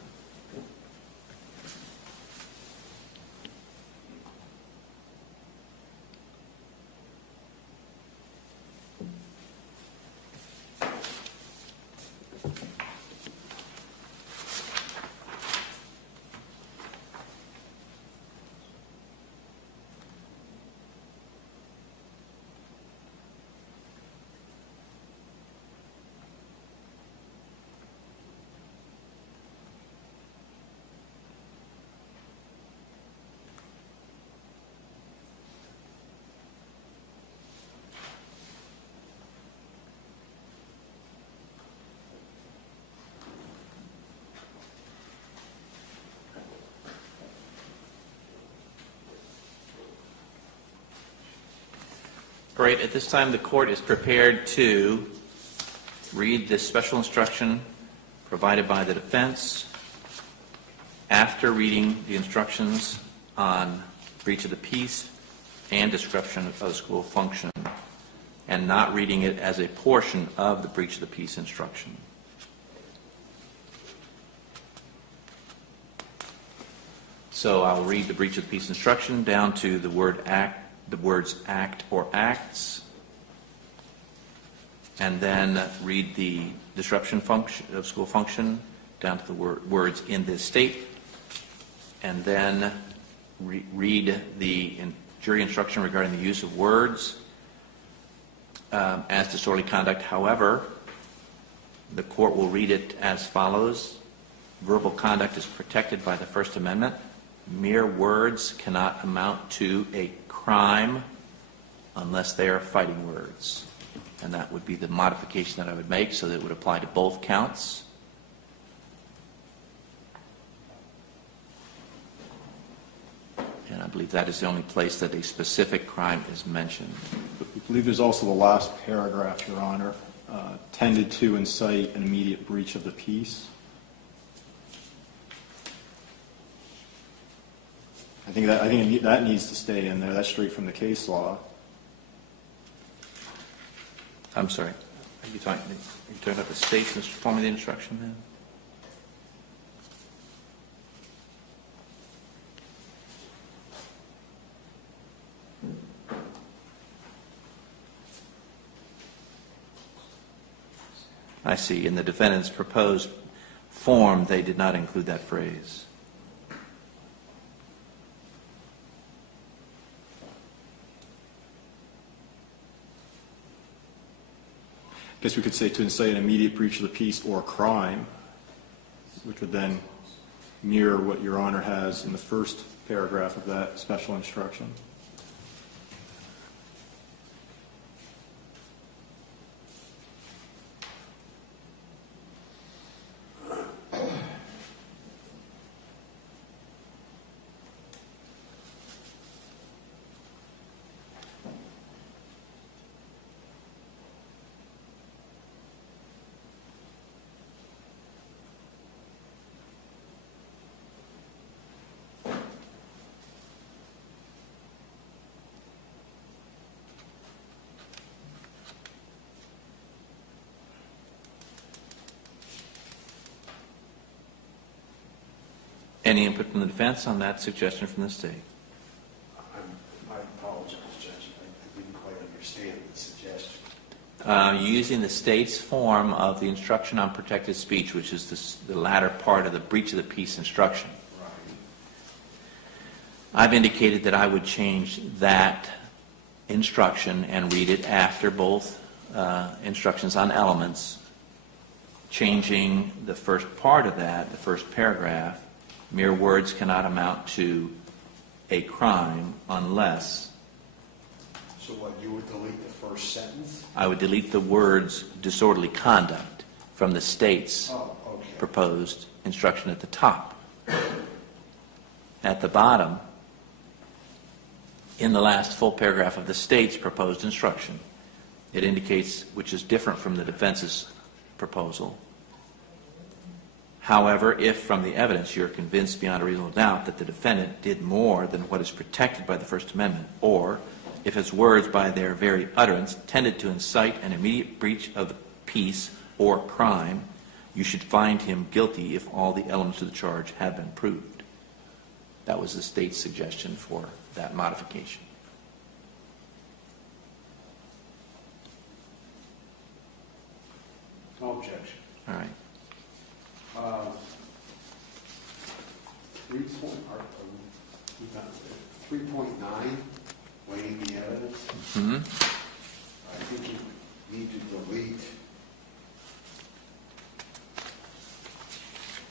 Great. At this time, the court is prepared to read this special instruction provided by the defense after reading the instructions on breach of the peace and disruption of the school function, and not reading it as a portion of the breach of the peace instruction. So I'll read the breach of the peace instruction down to the words act or acts, and then read the disruption function of school function down to the words in this state, and then read the jury instruction regarding the use of words as disorderly conduct. However, the court will read it as follows. Verbal conduct is protected by the First Amendment. Mere words cannot amount to a crime unless they are fighting words. And that would be the modification that I would make, so that it would apply to both counts. And I believe that is the only place that a specific crime is mentioned. I believe there's also the last paragraph, Your Honor, tended to incite an immediate breach of the peace. I think that needs to stay in there. That's straight from the case law. I'm sorry. Are you talking about the state's form of the instruction then? I see. In the defendant's proposed form, they did not include that phrase. I guess we could say to incite an immediate breach of the peace or crime, which would then mirror what Your Honor has in the first paragraph of that special instruction. Any input from the defense on that suggestion from the state? I apologize, Judge. I didn't quite understand the suggestion. Using the state's form of the instruction on protected speech, which is the latter part of the breach of the peace instruction. Right. I've indicated that I would change that instruction and read it after both instructions on elements, changing the first part of that, the first paragraph. Mere words cannot amount to a crime unless. So what, you would delete the first sentence? I would delete the words disorderly conduct from the state's proposed instruction at the top. At the bottom, in the last full paragraph of the state's proposed instruction, it indicates, which is different from the defense's proposal. However, if from the evidence you're convinced beyond a reasonable doubt that the defendant did more than what is protected by the First Amendment, or if his words by their very utterance tended to incite an immediate breach of the peace or crime, you should find him guilty if all the elements of the charge have been proved. That was the state's suggestion for that modification. No objection. All right. 3.9, weighing the evidence. Mm-hmm. I think you need to delete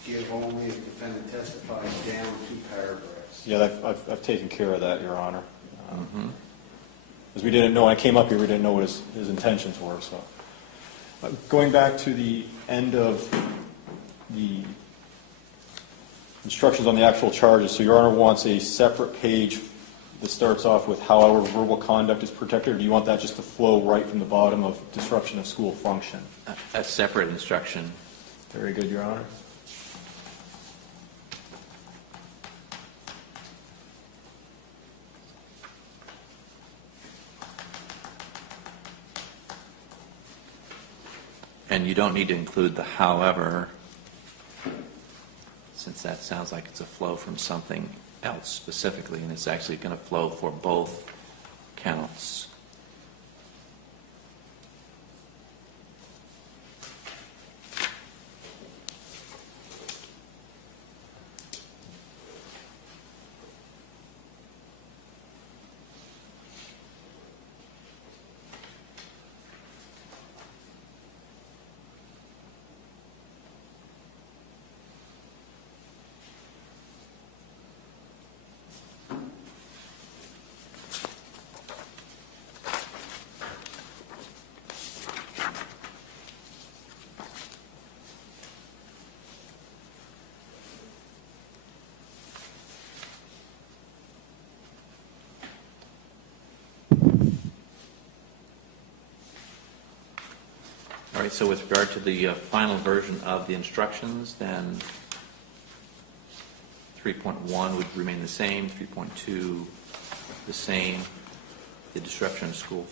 give only if defendant testifies down 2 paragraphs. Yeah, I've taken care of that, Your Honor. Because we didn't know, when I came up here, we didn't know what his intentions were. So, going back to the end of the instructions on the actual charges, so Your Honor wants a separate page that starts off with however verbal conduct is protected, or do you want that just to flow right from the bottom of disruption of school function? A separate instruction. Very good, Your Honor. And you don't need to include the however, since that sounds like it's a flow from something else specifically, and it's actually going to flow for both counts. All right, so with regard to the final version of the instructions, then 3.1 would remain the same, 3.2 the same. The disruption of school,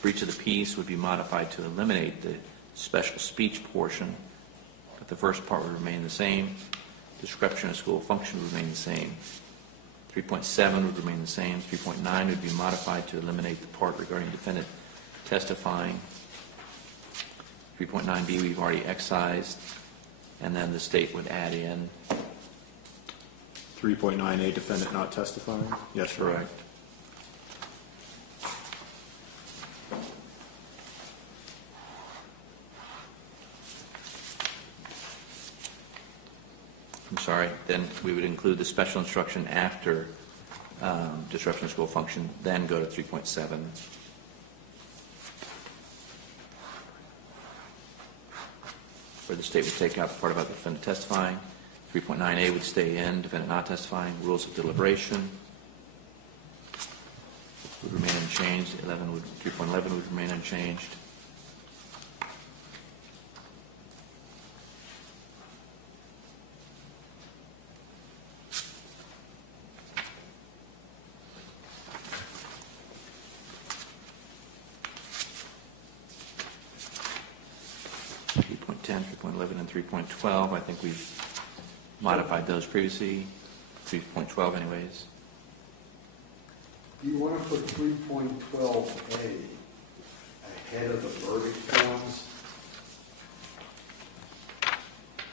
breach of the peace would be modified to eliminate the special speech portion, but the first part would remain the same. Disruption of school function would remain the same. 3.7 would remain the same. 3.9 would be modified to eliminate the part regarding defendant testifying. 3.9b we've already excised, and then the state would add in 3.9a, defendant not testifying? Yes, correct. Then we would include the special instruction after disruption of school function, then go to 3.7. Where the state would take out the part about the defendant testifying. 3.9a would stay in, defendant not testifying. Rules of deliberation would remain unchanged. 3.11 would remain unchanged. and 3.12, I think we've modified those previously, 3.12 anyways. Do you want to put 3.12A ahead of the verdict forms?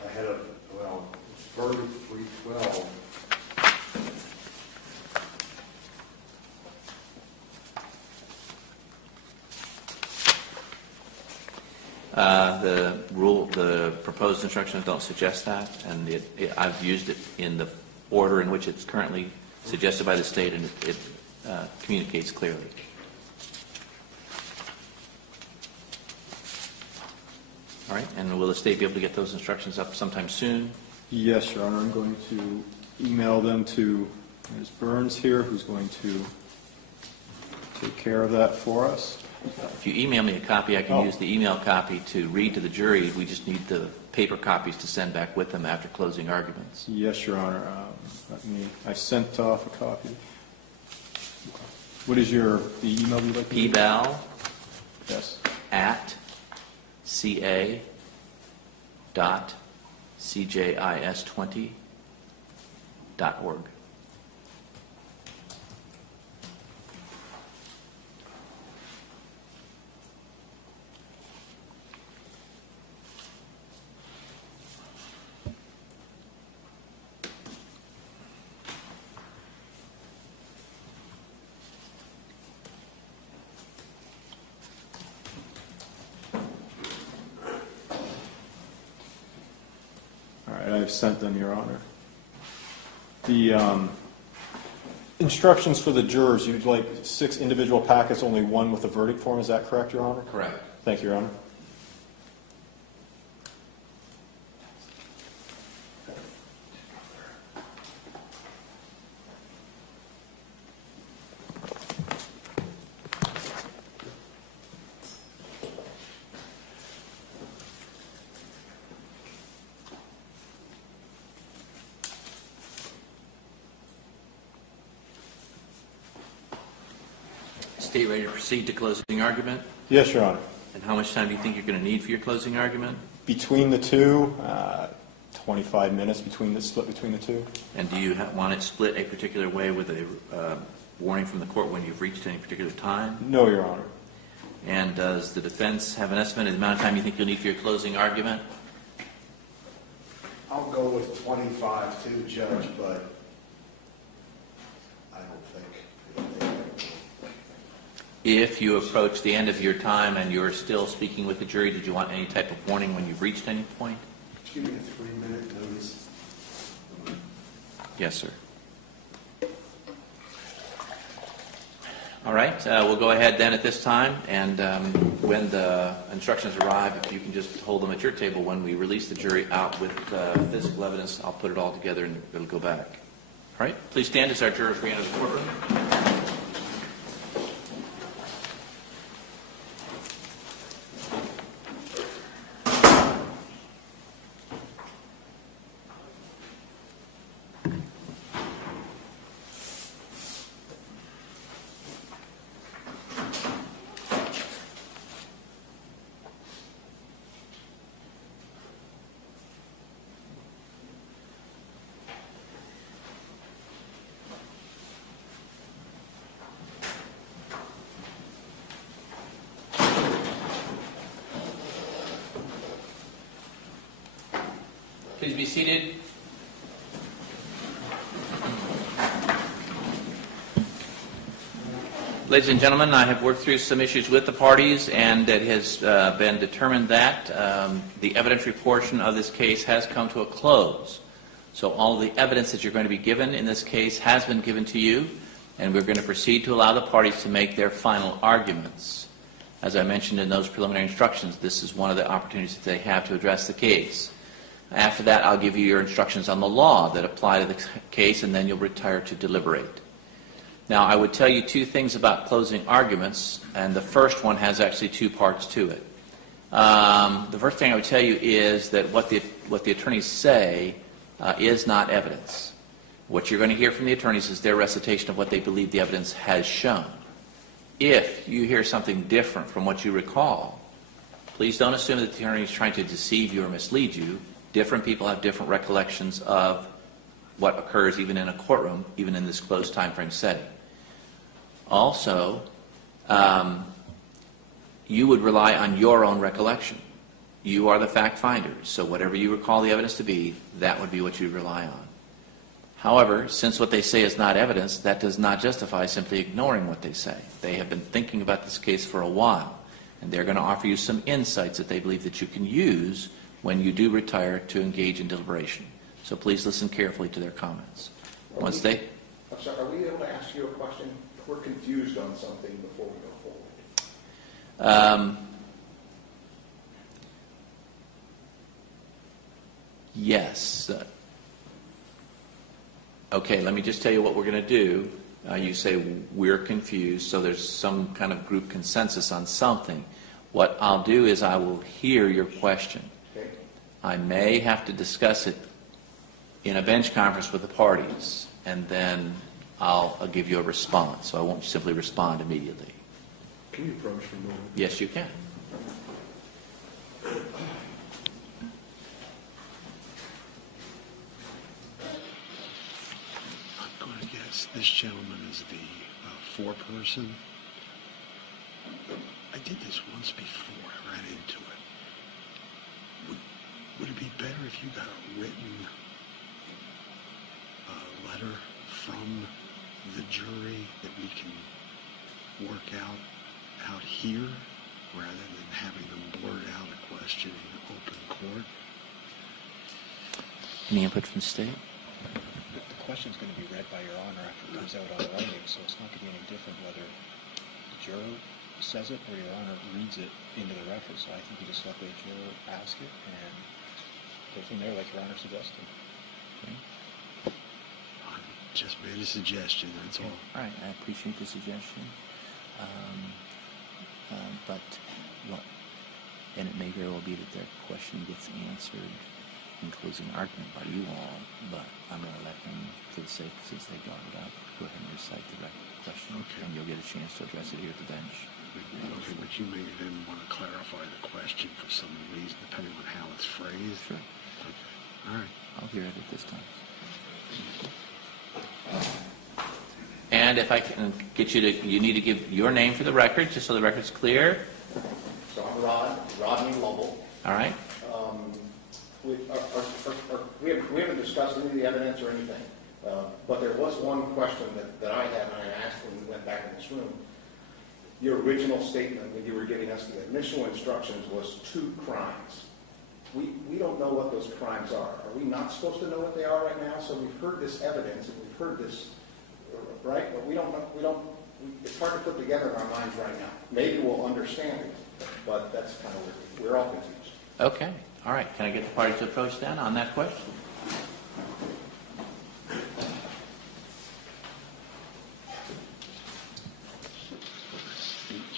Ahead of, well, it's verdict 312. The proposed instructions don't suggest that, and I've used it in the order in which it's currently suggested by the state, and it communicates clearly. All right, and will the state be able to get those instructions up sometime soon? Yes, Your Honor. I'm going to email them to Ms. Burns here, who's going to take care of that for us. If you email me a copy, I can use the email copy to read to the jury. We just need the paper copies to send back with them after closing arguments. Yes, Your Honor. I sent off a copy. What is the email you'd like to use? PBAL Yes. at ca.cjis20.org. I've sent them, Your Honor. The instructions for the jurors, you'd like 6 individual packets, only 1 with a verdict form. Is that correct, Your Honor? Correct. Thank you, Your Honor. State ready to proceed to closing argument? Yes, Your Honor. And how much time do you think you're going to need for your closing argument? Between the two, 25 minutes split between the two. And do you want it split a particular way with a warning from the court when you've reached any particular time? No, Your Honor. And does the defense have an estimate of the amount of time you think you'll need for your closing argument? I'll go with 25 too, Judge, but I don't think. If you approach the end of your time and you're still speaking with the jury, did you want any type of warning when you've reached any point? Give me a 3-minute notice. Yes, sir. All right, we'll go ahead then at this time, and when the instructions arrive, if you can just hold them at your table when we release the jury out with physical evidence, I'll put it all together and it'll go back. All right, please stand as our jurors re-enter the courtroom. Please be seated. Ladies and gentlemen, I have worked through some issues with the parties, and it has been determined that the evidentiary portion of this case has come to a close. So all of the evidence that you're going to be given in this case has been given to you, and we're going to proceed to allow the parties to make their final arguments. As I mentioned in those preliminary instructions, this is one of the opportunities that they have to address the case. After that, I'll give you your instructions on the law that apply to the case, and then you'll retire to deliberate. Now, I would tell you 2 things about closing arguments, and the first one has actually 2 parts to it. The first thing I would tell you is that what the attorneys say is not evidence. What you're going to hear from the attorneys is their recitation of what they believe the evidence has shown. If you hear something different from what you recall, please don't assume that the attorney is trying to deceive you or mislead you. Different people have different recollections of what occurs even in a courtroom, even in this closed time frame setting. Also, you would rely on your own recollection. You are the fact finder, so whatever you recall the evidence to be, that would be what you rely on. However, since what they say is not evidence, that does not justify simply ignoring what they say. They have been thinking about this case for a while, and they're going to offer you some insights that they believe that you can use when you do retire to engage in deliberation. So please listen carefully to their comments. I'm sorry, are we able to ask you a question? We're confused on something before we go forward. Yes. Okay, let me just tell you what we're going to do. You say we're confused, so there's some kind of group consensus on something. What I'll do is I will hear your question. Okay. I may have to discuss it in a bench conference with the parties, and then I'll give you a response. So I won't simply respond immediately. Can you approach for a moment? Yes, you can. I'm going to guess this gentleman is the foreperson. I did this once before. I ran into it. Would it be better if you got a written letter from the jury that we can work out here, rather than having them blurt out a question in open court? Any input from the state? The question's going to be read by Your Honor after it comes out on writing, so it's not going to be any different whether the juror says it or Your Honor reads it into the record. So I think you just let the juror ask it and go from there like Your Honor suggested. Okay. I just made a suggestion, that's all. All right, I appreciate the suggestion. And it may very well be that their question gets answered in closing argument by you all, but I'm going to let them, for the sake, since they brought it up, go ahead and recite the question, Okay. and you'll get a chance to address it here at the bench. Okay, but you may then want to clarify the question for some reason, depending on how it's phrased. Sure. Okay. All right. I'll hear it at this time. And if I can get you to, you need to give your name for the record, just so the record's clear. So I'm Rodney Lovell. All right. We haven't discussed any of the evidence or anything, but there was one question that I had, and I asked when we went back in this room. Your original statement when you were giving us the initial instructions was 2 crimes. We don't know what those crimes are. Are we not supposed to know what they are right now? So we've heard this evidence and we've heard this, right? But we don't. It's hard to put together in our minds right now. Maybe we'll understand it, but that's kind of we're all confused. Okay. All right. Can I get the parties to approach then on that question?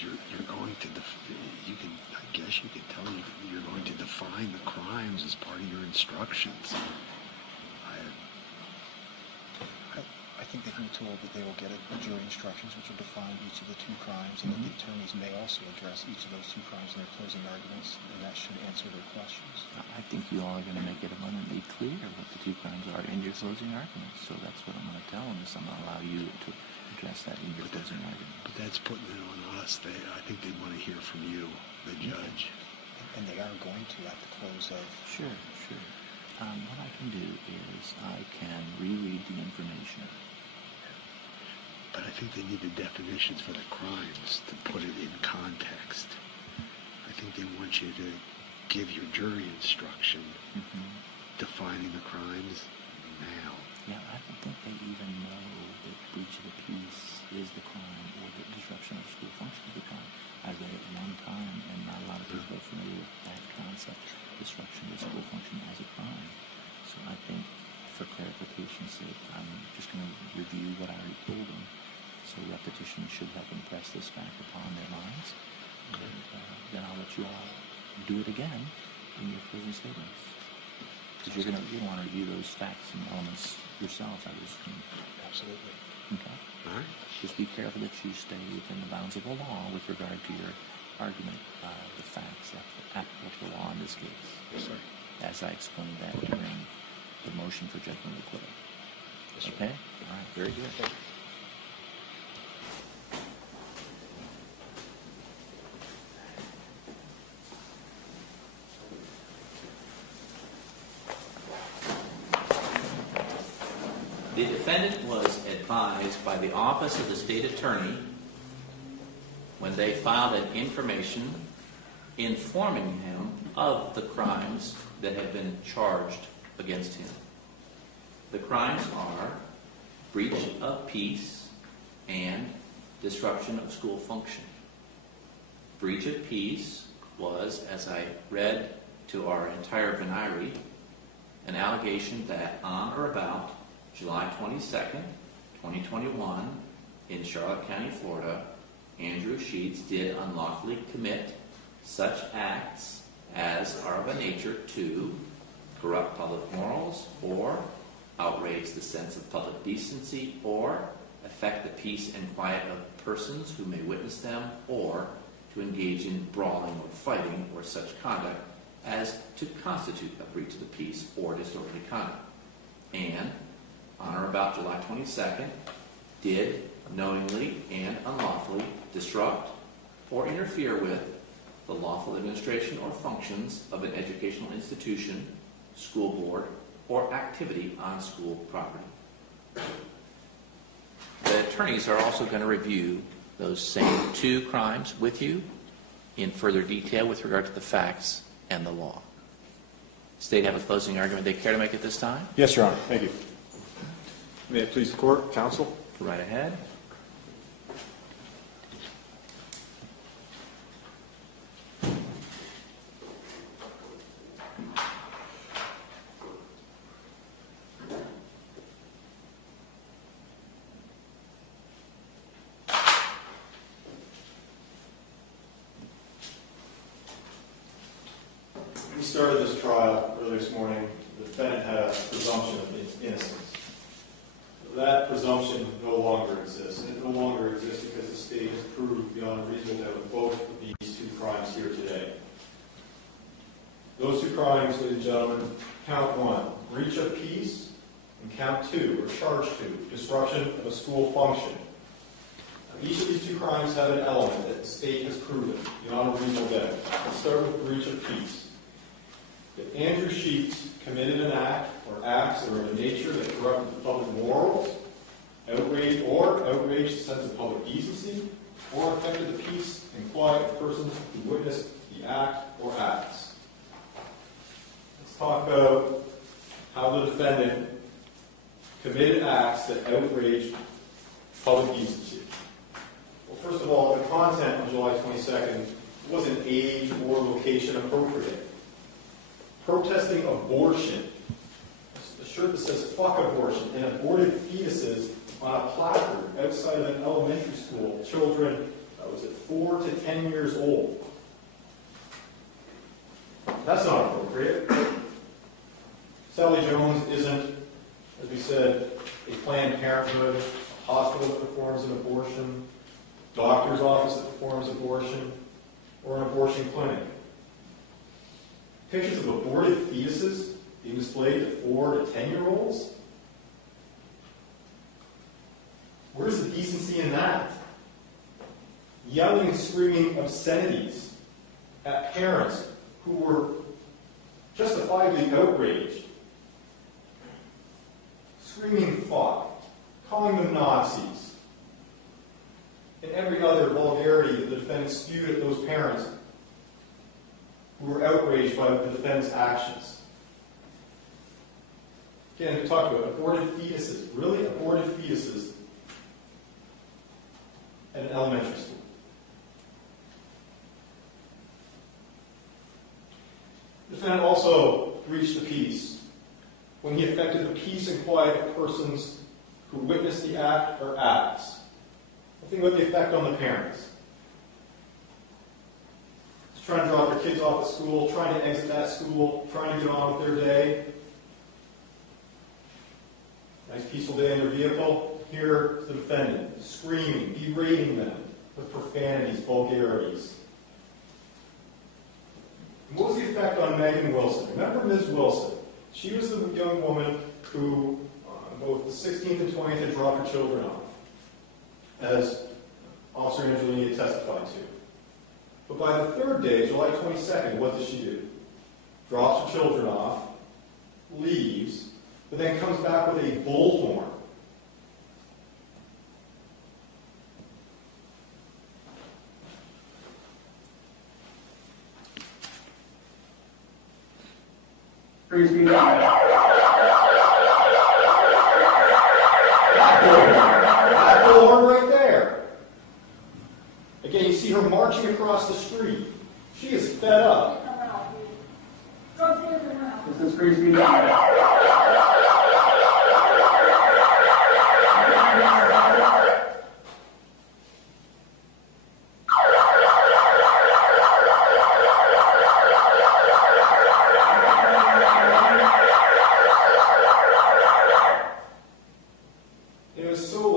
You're going to, I guess you could tell you're going to define the crimes as part of your instructions. I think they've been told that they will get a jury instructions which will define each of the 2 crimes, and then the attorneys may also address each of those 2 crimes in their closing arguments, and that should answer their questions. I think you all are going to make it abundantly clear what the 2 crimes are in your closing arguments. So that's what I'm going to tell them, is I'm going to allow you to address that in your closing argument. But that's putting it on us. I think they want to hear from you, the judge. And they are going to at the close of... Sure. What I can do is I can reread the information. But I think they need the definitions for the crimes to put it in context. I think they want you to give your jury instruction defining the crimes now. Yeah, I don't think they even know that breach of the peace is the crime or that disruption of school function is the crime. I read it one time, and not a lot of people are familiar with that concept, disruption of school function as a crime. So I think, for clarification's sake, I'm just going to review what I already told them. So repetition should help impress this fact upon their minds. And then I'll let you all do it again in your closing statements. Because you're going to want to review those facts and elements yourselves, I was thinking. Absolutely. Okay. All right. Just be careful that you stay within the bounds of the law with regard to your argument, the facts applicable to the law in this case. Yes, sir. As as I explained that during the motion for judgment of acquittal. Okay? All right, very good. The defendant was advised by the Office of the State Attorney when they filed an information informing him of the crimes that had been charged against him. The crimes are breach of peace and disruption of school function. Breach of peace was, as I read to our entire venire, an allegation that on or about July 22nd, 2021, in Charlotte County, Florida, Andrew Sheets did unlawfully commit such acts as are of a nature to corrupt public morals or outrage the sense of public decency or affect the peace and quiet of persons who may witness them or to engage in brawling or fighting or such conduct as to constitute a breach of the peace or disorderly conduct. And on or about July 22nd, did knowingly and unlawfully disrupt or interfere with the lawful administration or functions of an educational institution, school board, or activity on school property. The attorneys are also going to review those same two crimes with you in further detail with regard to the facts and the law. State have a closing argument they care to make at this time? Yes, Your Honor. Thank you. May it please the court, counsel? Right ahead. We started this trial earlier this morning. The defendant had a presumption of innocence. That presumption no longer exists. And it no longer exists because the state has proved beyond a reasonable doubt both of these two crimes here today. Those two crimes, ladies and gentlemen, count one, breach of peace, and count two, or charge two, disruption of a school function. Now, each of these two crimes have an element that the state has proven beyond a reasonable doubt. Let's start with breach of peace. If Andrew Sheets committed an act or acts that are of a nature that corrupted the public morals, outraged the sense of public decency, or affected the peace and quiet of persons who witnessed the act or acts. Let's talk about how the defendant committed acts that outraged public decency. Well, first of all, the content on July 22nd wasn't age or location appropriate. Protesting abortion, a shirt that says "fuck abortion," and aborted fetuses on a placard outside of an elementary school, children, 4 to 10 years old. That's not appropriate. Sally Jones isn't, as we said, a Planned Parenthood, a hospital that performs an abortion, a doctor's office that performs abortion, or an abortion clinic. Pictures of aborted fetuses being displayed to 4 to 10-year-olds? Where's the decency in that? Yelling and screaming obscenities at parents who were justifiably outraged. Screaming fuck, calling them Nazis, and every other vulgarity that the defendant spewed at those parents who were outraged by the defendant's actions. Again, we talked about aborted fetuses, really aborted fetuses at an elementary school. The defendant also breached the peace when he affected the peace and quiet of persons who witnessed the act or acts. Think about the effect on the parents. Trying to drop their kids off at school, trying to exit that school, trying to get on with their day. Nice peaceful day in their vehicle. Here's the defendant screaming, berating them with profanities, vulgarities. And what was the effect on Megan Wilson? Remember Ms. Wilson? She was the young woman who, on both the 16th and 20th, had dropped her children off, as Officer Angelini had testified to. But by the third day, July 22nd, what does she do? Drops her children off, leaves, but then comes back with a bullhorn. That bullhorn right there. Again, you see her marching across the street. She is fed up. This is Christy. It was so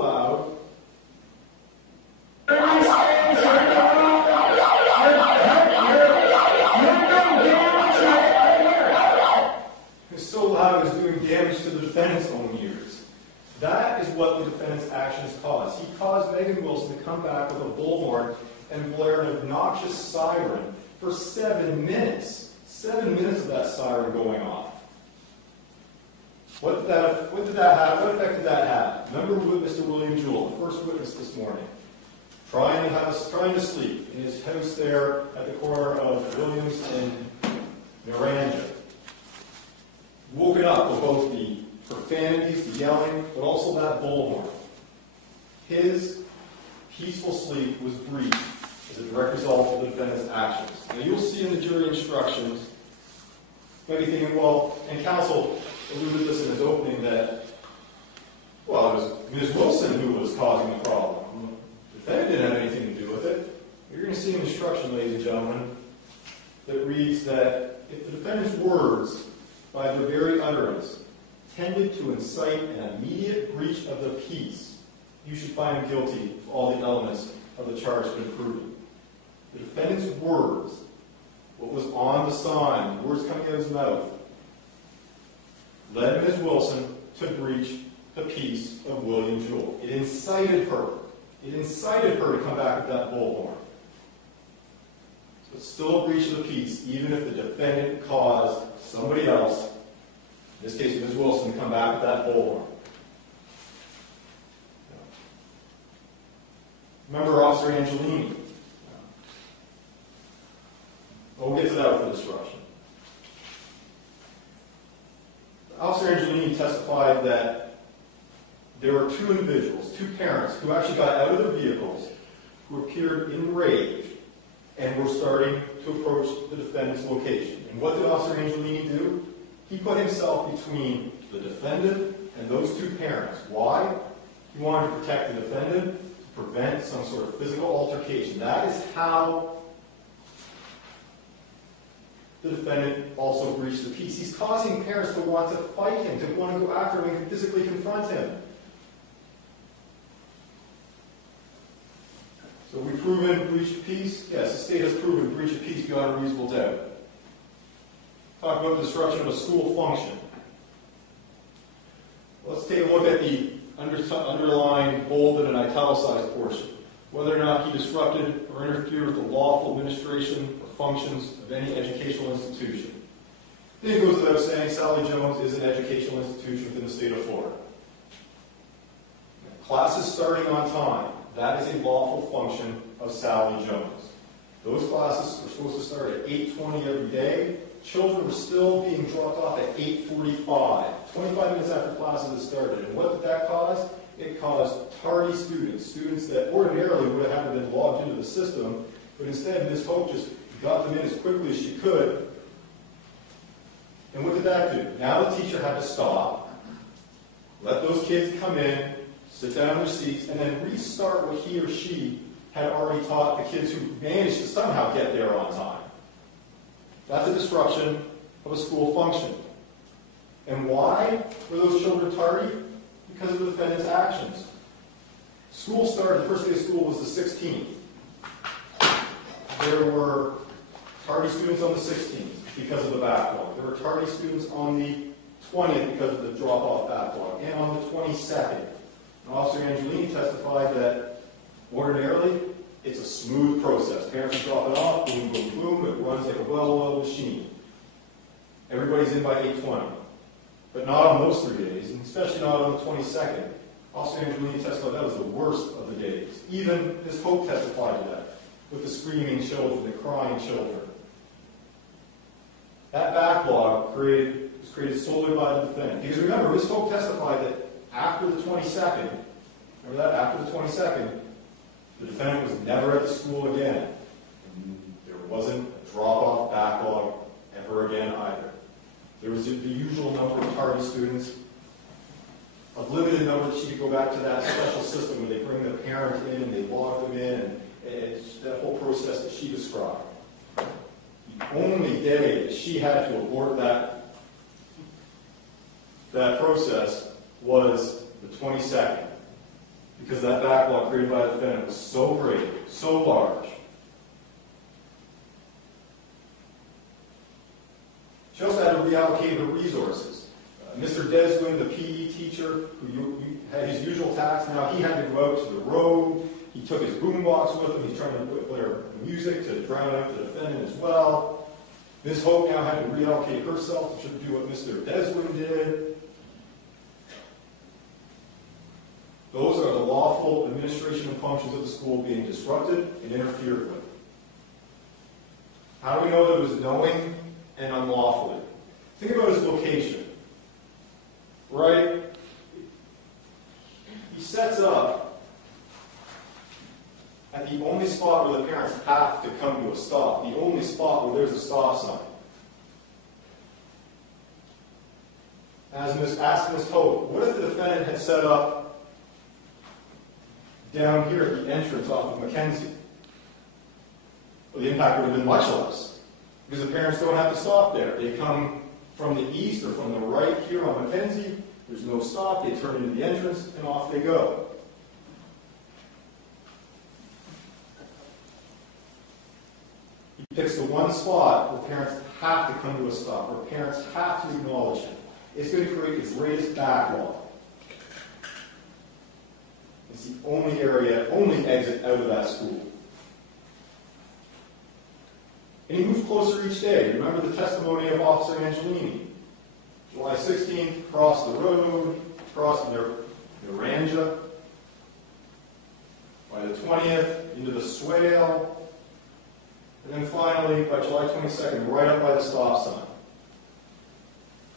loud. It was doing damage to the defendant's own ears. That is what the defendant's actions caused. He caused Megan Wilson to come back with a bullhorn and blare an obnoxious siren for 7 minutes. 7 minutes of that siren going off. What effect did that have? Remember Mr. William Jewell, the first witness this morning, trying to sleep in his house there at the corner of Williams and Naranja. Woken up with both the profanities, the yelling, but also that bullhorn. His peaceful sleep was breached as a direct result of the defendant's actions. Now you'll see in the jury instructions, you might be thinking, well, and counsel alluded this in his opening that, well, it was Ms. Wilson who was causing the problem. The defendant didn't have anything to do with it. You're going to see an instruction, ladies and gentlemen, that reads that if the defendant's words, by their very utterance, tended to incite an immediate breach of the peace, you should find him guilty of all the elements of the charge been proven. The defendant's words, what was on the sign, the words coming out of his mouth, led Ms. Wilson to breach the peace of William Jewell. It incited her. It incited her to come back with that bullhorn. So it's still a breach of the peace, even if the defendant caused somebody else, in this case Ms. Wilson, to come back with that bullhorn. Remember Officer Angelini. We'll get to that with the disruption. Officer Angelini testified that there were two individuals, two parents, who actually got out of their vehicles, who appeared enraged, and were starting to approach the defendant's location. And what did Officer Angelini do? He put himself between the defendant and those two parents. Why? He wanted to protect the defendant, to prevent some sort of physical altercation. That is how the defendant also breached the peace. He's causing parents to want to fight him, to want to go after him and physically confront him. So we've proven breach of peace? Yes, the state has proven breach of peace beyond a reasonable doubt. Talk about the disruption of a school function. Let's take a look at the underlying bolded and italicized portion. Whether or not he disrupted or interfered with the lawful administration or functions of any educational institution. I think it goes without saying Sally Jones is an educational institution within the state of Florida. Classes starting on time. That is a lawful function of Sally Jones. Those classes were supposed to start at 8:20 every day. Children were still being dropped off at 8:45, 25 minutes after classes had started. And what did that cause? It caused tardy students, students that ordinarily would have had to been logged into the system, but instead Ms. Hope just got them in as quickly as she could. And what did that do? Now the teacher had to stop, let those kids come in, sit down in their seats, and then restart what he or she had already taught the kids who managed to somehow get there on time. That's a disruption of a school function. And why were those children tardy? Because of the defendant's actions. School started, the first day of school was the 16th. There were tardy students on the 16th because of the backlog. There were tardy students on the 20th because of the drop-off backlog, and on the 22nd. And Officer Angelini testified that ordinarily it's a smooth process. Parents will drop it off, boom, boom, boom, it runs like a well-oiled machine. Everybody's in by 8:20. But not on those 3 days, and especially not on the 22nd. Officer Angelini testified that was the worst of the days. Even Ms. Hope testified to that, with the screaming children, the crying children. That backlog was created solely by the defendant. Because remember, Ms. Hope testified that after the 22nd, after the 22nd, the defendant was never at the school again. And there wasn't a drop-off backlog ever again either. There was the usual number of tardy students, a limited number that she could go back to that special system where they bring the parent in and they log them in, and it's that whole process that she described. The only day that she had to abort that process was the 22nd, because that backlog created by the defendant was so great, so large. She also had to reallocate her resources. Mr. Deswin, the PE teacher, who had his usual tasks, now he had to go out to the road. He took his boombox with him. He's trying to play music to drown out the defendant as well. Ms. Hope now had to reallocate herself to do what Mr. Deswin did. Those are the lawful administration and functions of the school being disrupted and interfered with. How do we know that it was knowing and unlawfully? Think about his location. Right? He sets up at the only spot where the parents have to come to a stop, the only spot where there's a stop sign. Asked Ms. Hope, what if the defendant had set up down here at the entrance off of Mackenzie? Well, the impact would have been much less, because the parents don't have to stop there. They come from the east or from the right here on Mackenzie. There's no stop. They turn into the entrance, and off they go. He picks the one spot where parents have to come to a stop, where parents have to acknowledge him. It's going to create the greatest backlog. It's the only exit out of that school. And he moved closer each day. Remember the testimony of Officer Angelini. July 16th, crossed the road, crossed the Naranja. By the 20th, into the swale. And then finally, by July 22nd, right up by the stop sign.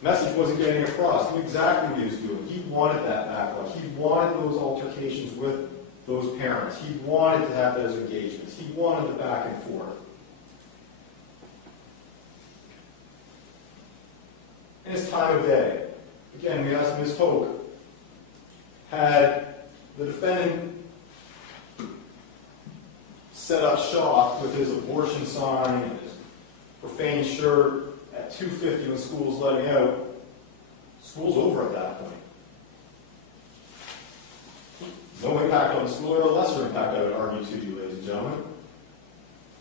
The message wasn't getting across. He knew exactly what he was doing. He wanted that backlog. He wanted those altercations with those parents. He wanted to have those engagements. He wanted the back and forth. And it's time of day. Again, we asked Ms. Hope, had the defendant set up shop with his abortion sign and his profane shirt at 2:50 when school's letting out, school's over at that point. No impact on the school, or a lesser impact, I would argue to you, ladies and gentlemen.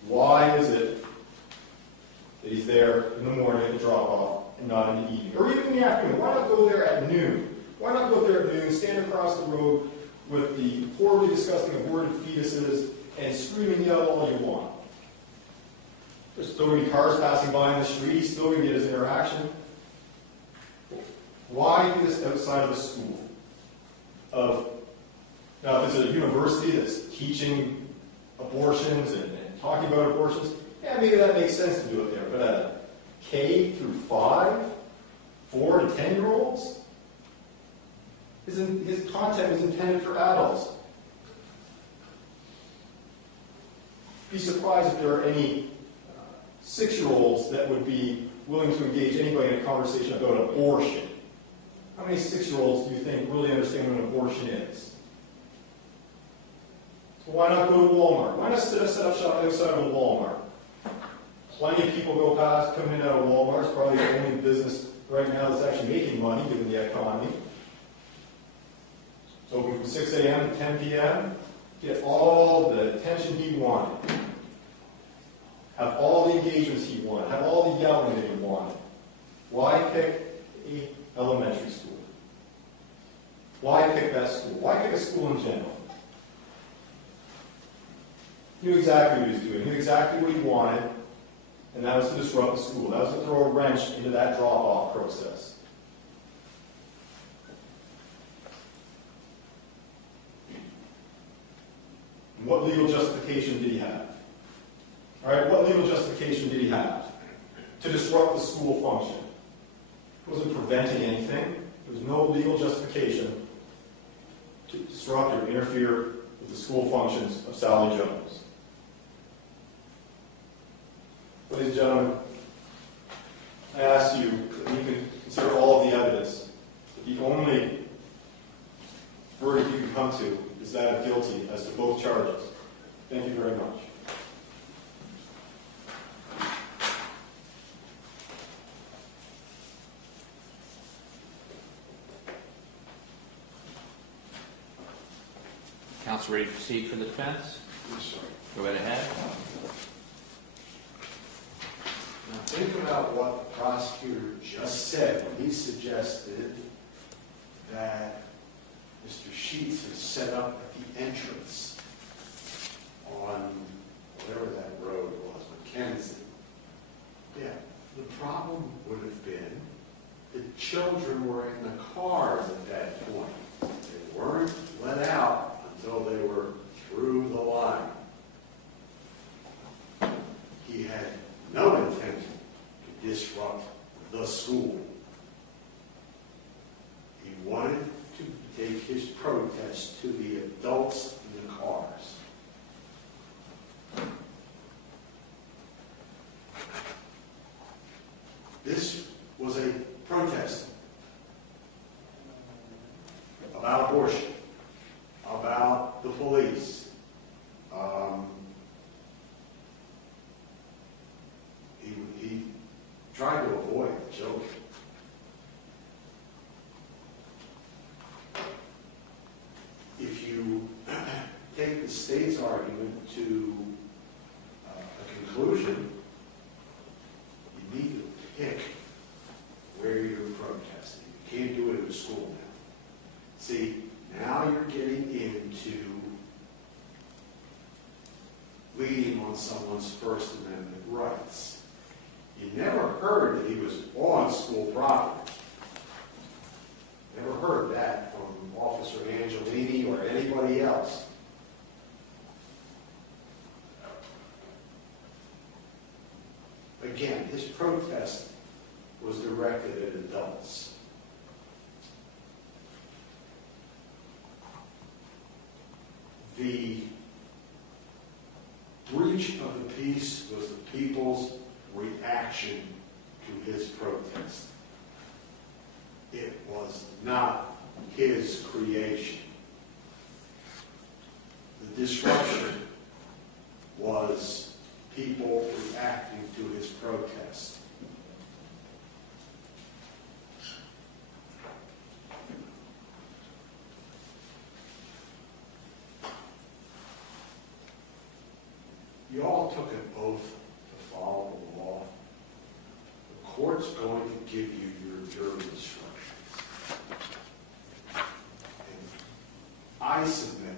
Why is it that he's there in the morning at the drop-off and not in the evening? Or even in the afternoon? Why not go there at noon? Why not go there at noon, stand across the road with the horribly disgusting aborted fetuses and scream and yell all you want? There's still going to be cars passing by in the street. He's still going to get his interaction. Why do this outside of a school? Now, if it's a university that's teaching abortions and talking about abortions, yeah, maybe that makes sense to do it there. But at a K through 5, 4 to 10-year-olds, his content is intended for adults. Be surprised if there are any 6-year-olds that would be willing to engage anybody in a conversation about abortion. How many 6-year-olds do you think really understand what an abortion is? So why not go to Walmart? Why not set up shop outside of a Walmart? Plenty of people go past, coming in and out of Walmart. It's probably the only business right now that's actually making money given the economy. It's open from 6 a.m. to 10 p.m. Get all the attention he wanted. have all the engagements he wanted, have all the yelling that he wanted. Why pick an elementary school? Why pick that school? Why pick a school in general? He knew exactly what he was doing. He knew exactly what he wanted, and that was to disrupt the school. That was to throw a wrench into that drop-off process. And what legal justification did he have? All right, what legal justification did he have to disrupt the school function? It wasn't preventing anything. There was no legal justification to disrupt or interfere with the school functions of Sally Jones. Ladies and gentlemen, I ask you that you can consider all of the evidence. The only verdict you can come to is that of guilty as to both charges. Thank you very much. Counsel ready to proceed for the defense? Yes, sir. Go right ahead. Now think about what the prosecutor just said when he suggested that Mr. Sheets is set up at the entrance on whatever that road was, Mackenzie. Yeah, the problem would have been the children were in the cars at that point. They weren't let out until they were through the line. He had no intent to disrupt the school. He wanted to take his protest to the adults in the cars. This was a protest about abortion, about the police. He tried to avoid the children. If you take the state's argument to a conclusion, you need to pick where you're protesting. You can't do it in a school now. See, now you're getting into leading on someone's First Amendment rights. You never heard that he was on school property. Never heard that from Officer Angelini or anybody else. Again, his protest was directed at adults. The breach of the peace was the people's reaction to his protest. It was not his creation. The disruption was people reacting to his protest. You all took an oath to follow the law. The court's going to give you your jury instructions. And I submit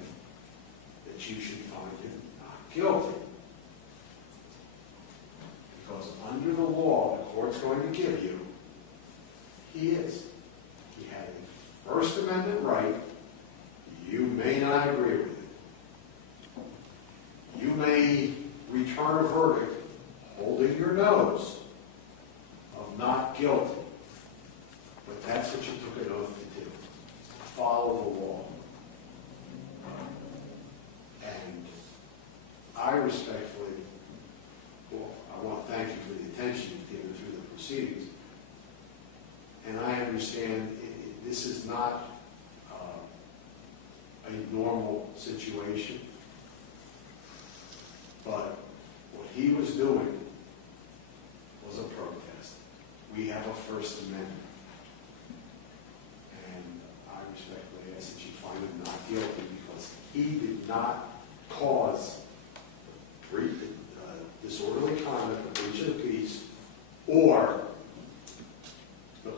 that you should find him not guilty. Because under the law the court's going to give you, he is. He had a First Amendment right. You may not agree with it. You may return a verdict holding your nose of not guilty. But that's what you took an oath to do. Follow the law. And I respectfully, I want to thank you for the attention you've given through the proceedings. And I understand this is not a normal situation. But what he was doing was a protest. We have a First Amendment. And I respectfully ask that you find him not guilty because he did not cause disorderly conduct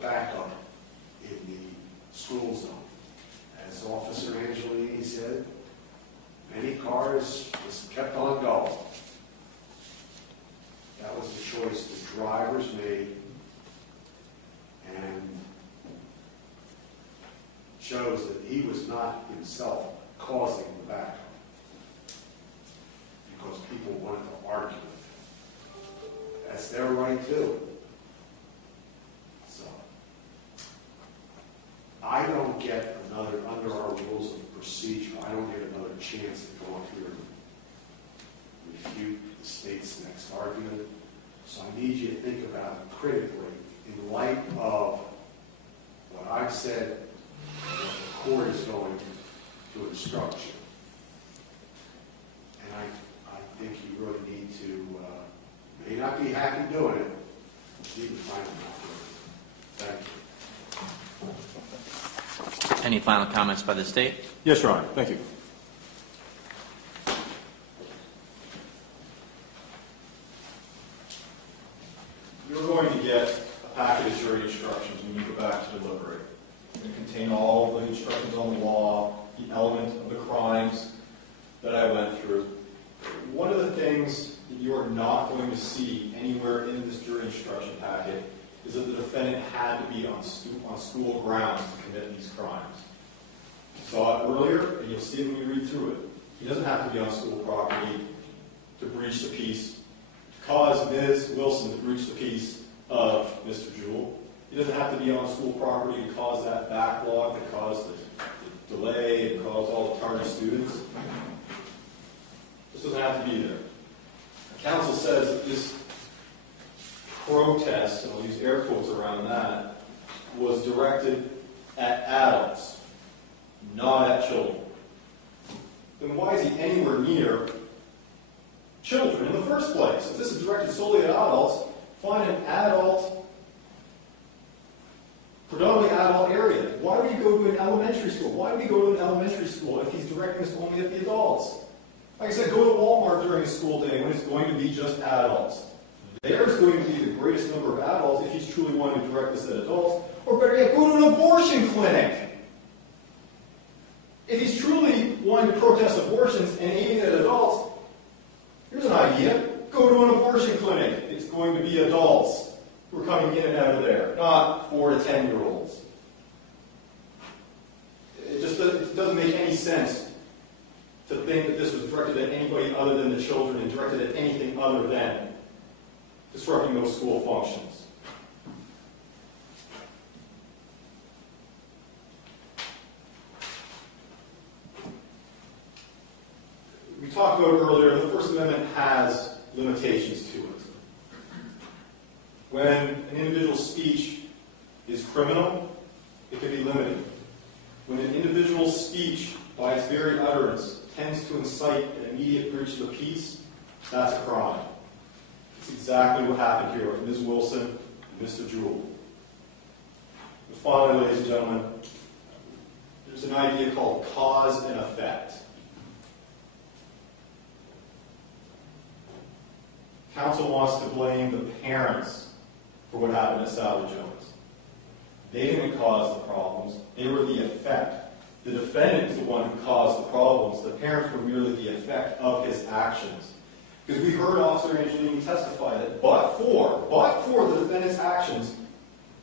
backup in the school zone. As Officer Angelini said, many cars just kept on going. That was the choice the drivers made, and shows that he was not himself causing the backup because people wanted to argue with him. That's their right too. So I don't get another, under our rules of procedure, I don't get another chance to go up here and refute the state's next argument. So I need you to think about it critically in light of what I've said, what the court is going to instruct you. And I think you really need to, may not be happy doing it, but you need to find it out. Thank you. Any final comments by the state? Yes, Your Honor. Thank you. You're going to get a packet of jury instructions when you go back to deliberate. It's going to contain all the instructions on the law, the element of the crimes that I went through. One of the things that you are not going to see anywhere in this jury instruction packet is that the defendant had to be on school grounds to commit these crimes. You saw it earlier, and you'll see it when you read through it. He doesn't have to be on school property to breach the peace, to cause Ms. Wilson to breach the peace of Mr. Jewell. He doesn't have to be on school property to cause that backlog, that caused the delay, and cause all the tardy students. This doesn't have to be there. Counsel says that this protest, and I'll use air quotes around that, was directed at adults, not at children. Then why is he anywhere near children in the first place? If this is directed solely at adults, find an adult, predominantly adult area. Why do we go to an elementary school? Why do we go to an elementary school if he's directing this only at the adults? Like I said, go to Walmart during a school day when it's going to be just adults. There's going to be the greatest number of adults if he's truly wanting to direct this at adults. Or better yet, go to an abortion clinic. If he's truly wanting to protest abortions and aiming at adults, here's an idea. Go to an abortion clinic. It's going to be adults who are coming in and out of there, not 4 to 10-year-olds. It doesn't make any sense to think that this was directed at anybody other than the children and directed at anything other than disrupting those school functions. We talked about it earlier, the First Amendment has limitations to it. When an individual's speech is criminal, it can be limited. When an individual's speech, by its very utterance, tends to incite an immediate breach of the peace, that's a crime. It's exactly what happened here with Ms. Wilson and Mr. Jewell. And finally, ladies and gentlemen, there's an idea called cause and effect. Counsel wants to blame the parents for what happened at Sally Jones. They didn't cause the problems. They were the effect. The defendant is the one who caused the problems. The parents were merely the effect of his actions. Because we heard Officer Angelini testify that but for the defendant's actions,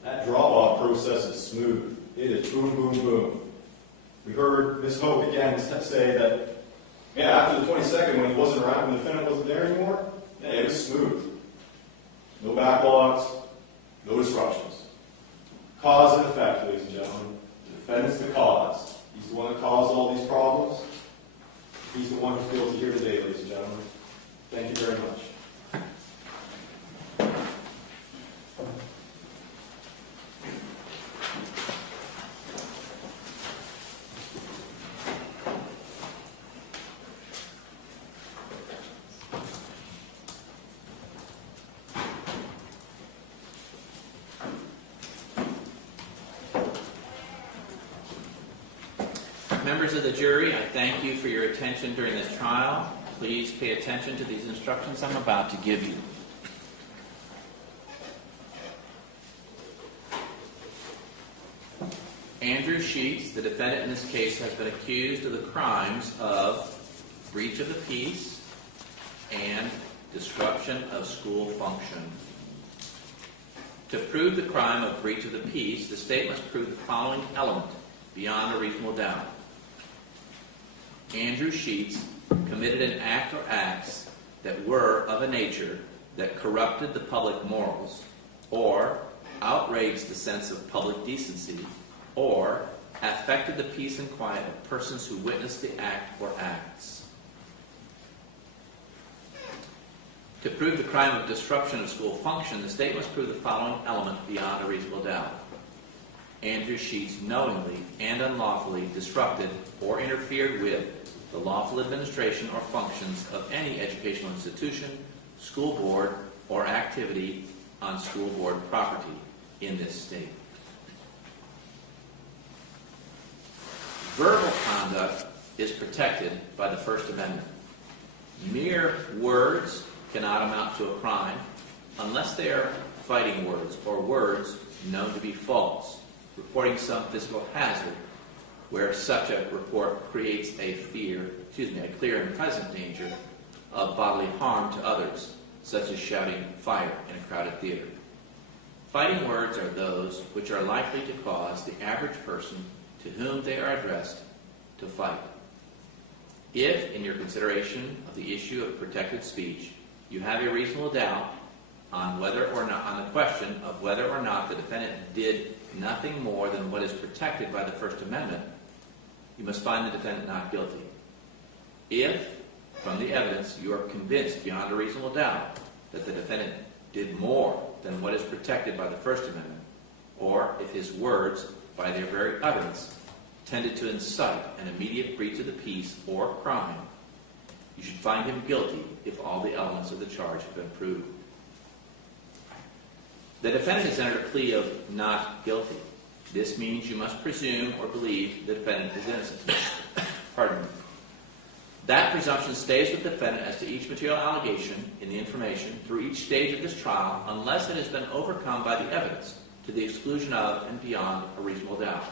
that drop-off process is smooth. It is boom, boom, boom. We heard Ms. Hope again say that, yeah, after the 22nd, when he wasn't around, when the defendant wasn't there anymore, yeah, it was smooth. No backlogs, no disruptions. Cause and effect, ladies and gentlemen. The defendant's the cause. He's the one that caused all these problems. He's the one who's guilty here today, ladies and gentlemen. Thank you very much. Members of the jury, I thank you for your attention during this trial. Please pay attention to these instructions I'm about to give you. Andrew Sheets, the defendant in this case, has been accused of the crimes of breach of the peace and disruption of school function. To prove the crime of breach of the peace, the state must prove the following element beyond a reasonable doubt. Andrew Sheets committed an act or acts that were of a nature that corrupted the public morals, or outraged the sense of public decency, or affected the peace and quiet of persons who witnessed the act or acts. To prove the crime of disruption of school function, the state must prove the following element beyond a reasonable doubt. Andrew Sheets knowingly and unlawfully disrupted or interfered with the lawful administration or functions of any educational institution, school board, or activity on school board property in this state. Verbal conduct is protected by the First Amendment. Mere words cannot amount to a crime unless they are fighting words or words known to be false, reporting some physical hazard where such a report creates a clear and present danger of bodily harm to others, such as shouting fire in a crowded theater. Fighting words are those which are likely to cause the average person to whom they are addressed to fight. If, in your consideration of the issue of protected speech, you have a reasonable doubt on whether or not, on the question of whether or not the defendant did nothing more than what is protected by the First Amendment, you must find the defendant not guilty. If, from the evidence, you are convinced beyond a reasonable doubt that the defendant did more than what is protected by the First Amendment, or if his words, by their very utterance, tended to incite an immediate breach of the peace or crime, you should find him guilty if all the elements of the charge have been proved. The defendant has entered a plea of not guilty. This means you must presume or believe the defendant is innocent. Pardon me. That presumption stays with the defendant as to each material allegation in the information through each stage of this trial unless it has been overcome by the evidence to the exclusion of and beyond a reasonable doubt.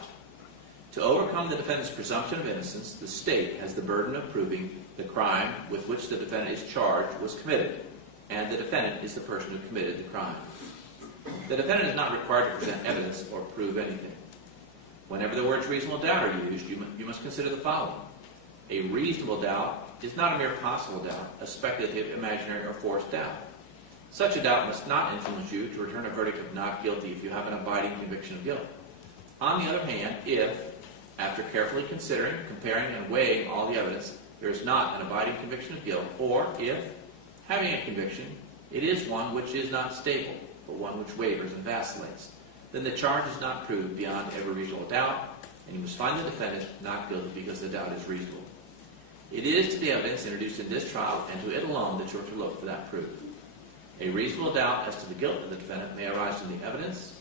To overcome the defendant's presumption of innocence, the state has the burden of proving the crime with which the defendant is charged was committed, and the defendant is the person who committed the crime. The defendant is not required to present evidence or prove anything. Whenever the words reasonable doubt are used, you must consider the following. A reasonable doubt is not a mere possible doubt, a speculative, imaginary, or forced doubt. Such a doubt must not influence you to return a verdict of not guilty if you have an abiding conviction of guilt. On the other hand, if, after carefully considering, comparing, and weighing all the evidence, there is not an abiding conviction of guilt, or if, having a conviction, it is one which is not stable, but one which wavers and vacillates, then the charge is not proved beyond every reasonable doubt, and you must find the defendant not guilty because the doubt is reasonable. It is to the evidence introduced in this trial and to it alone that you are to look for that proof. A reasonable doubt as to the guilt of the defendant may arise from the evidence,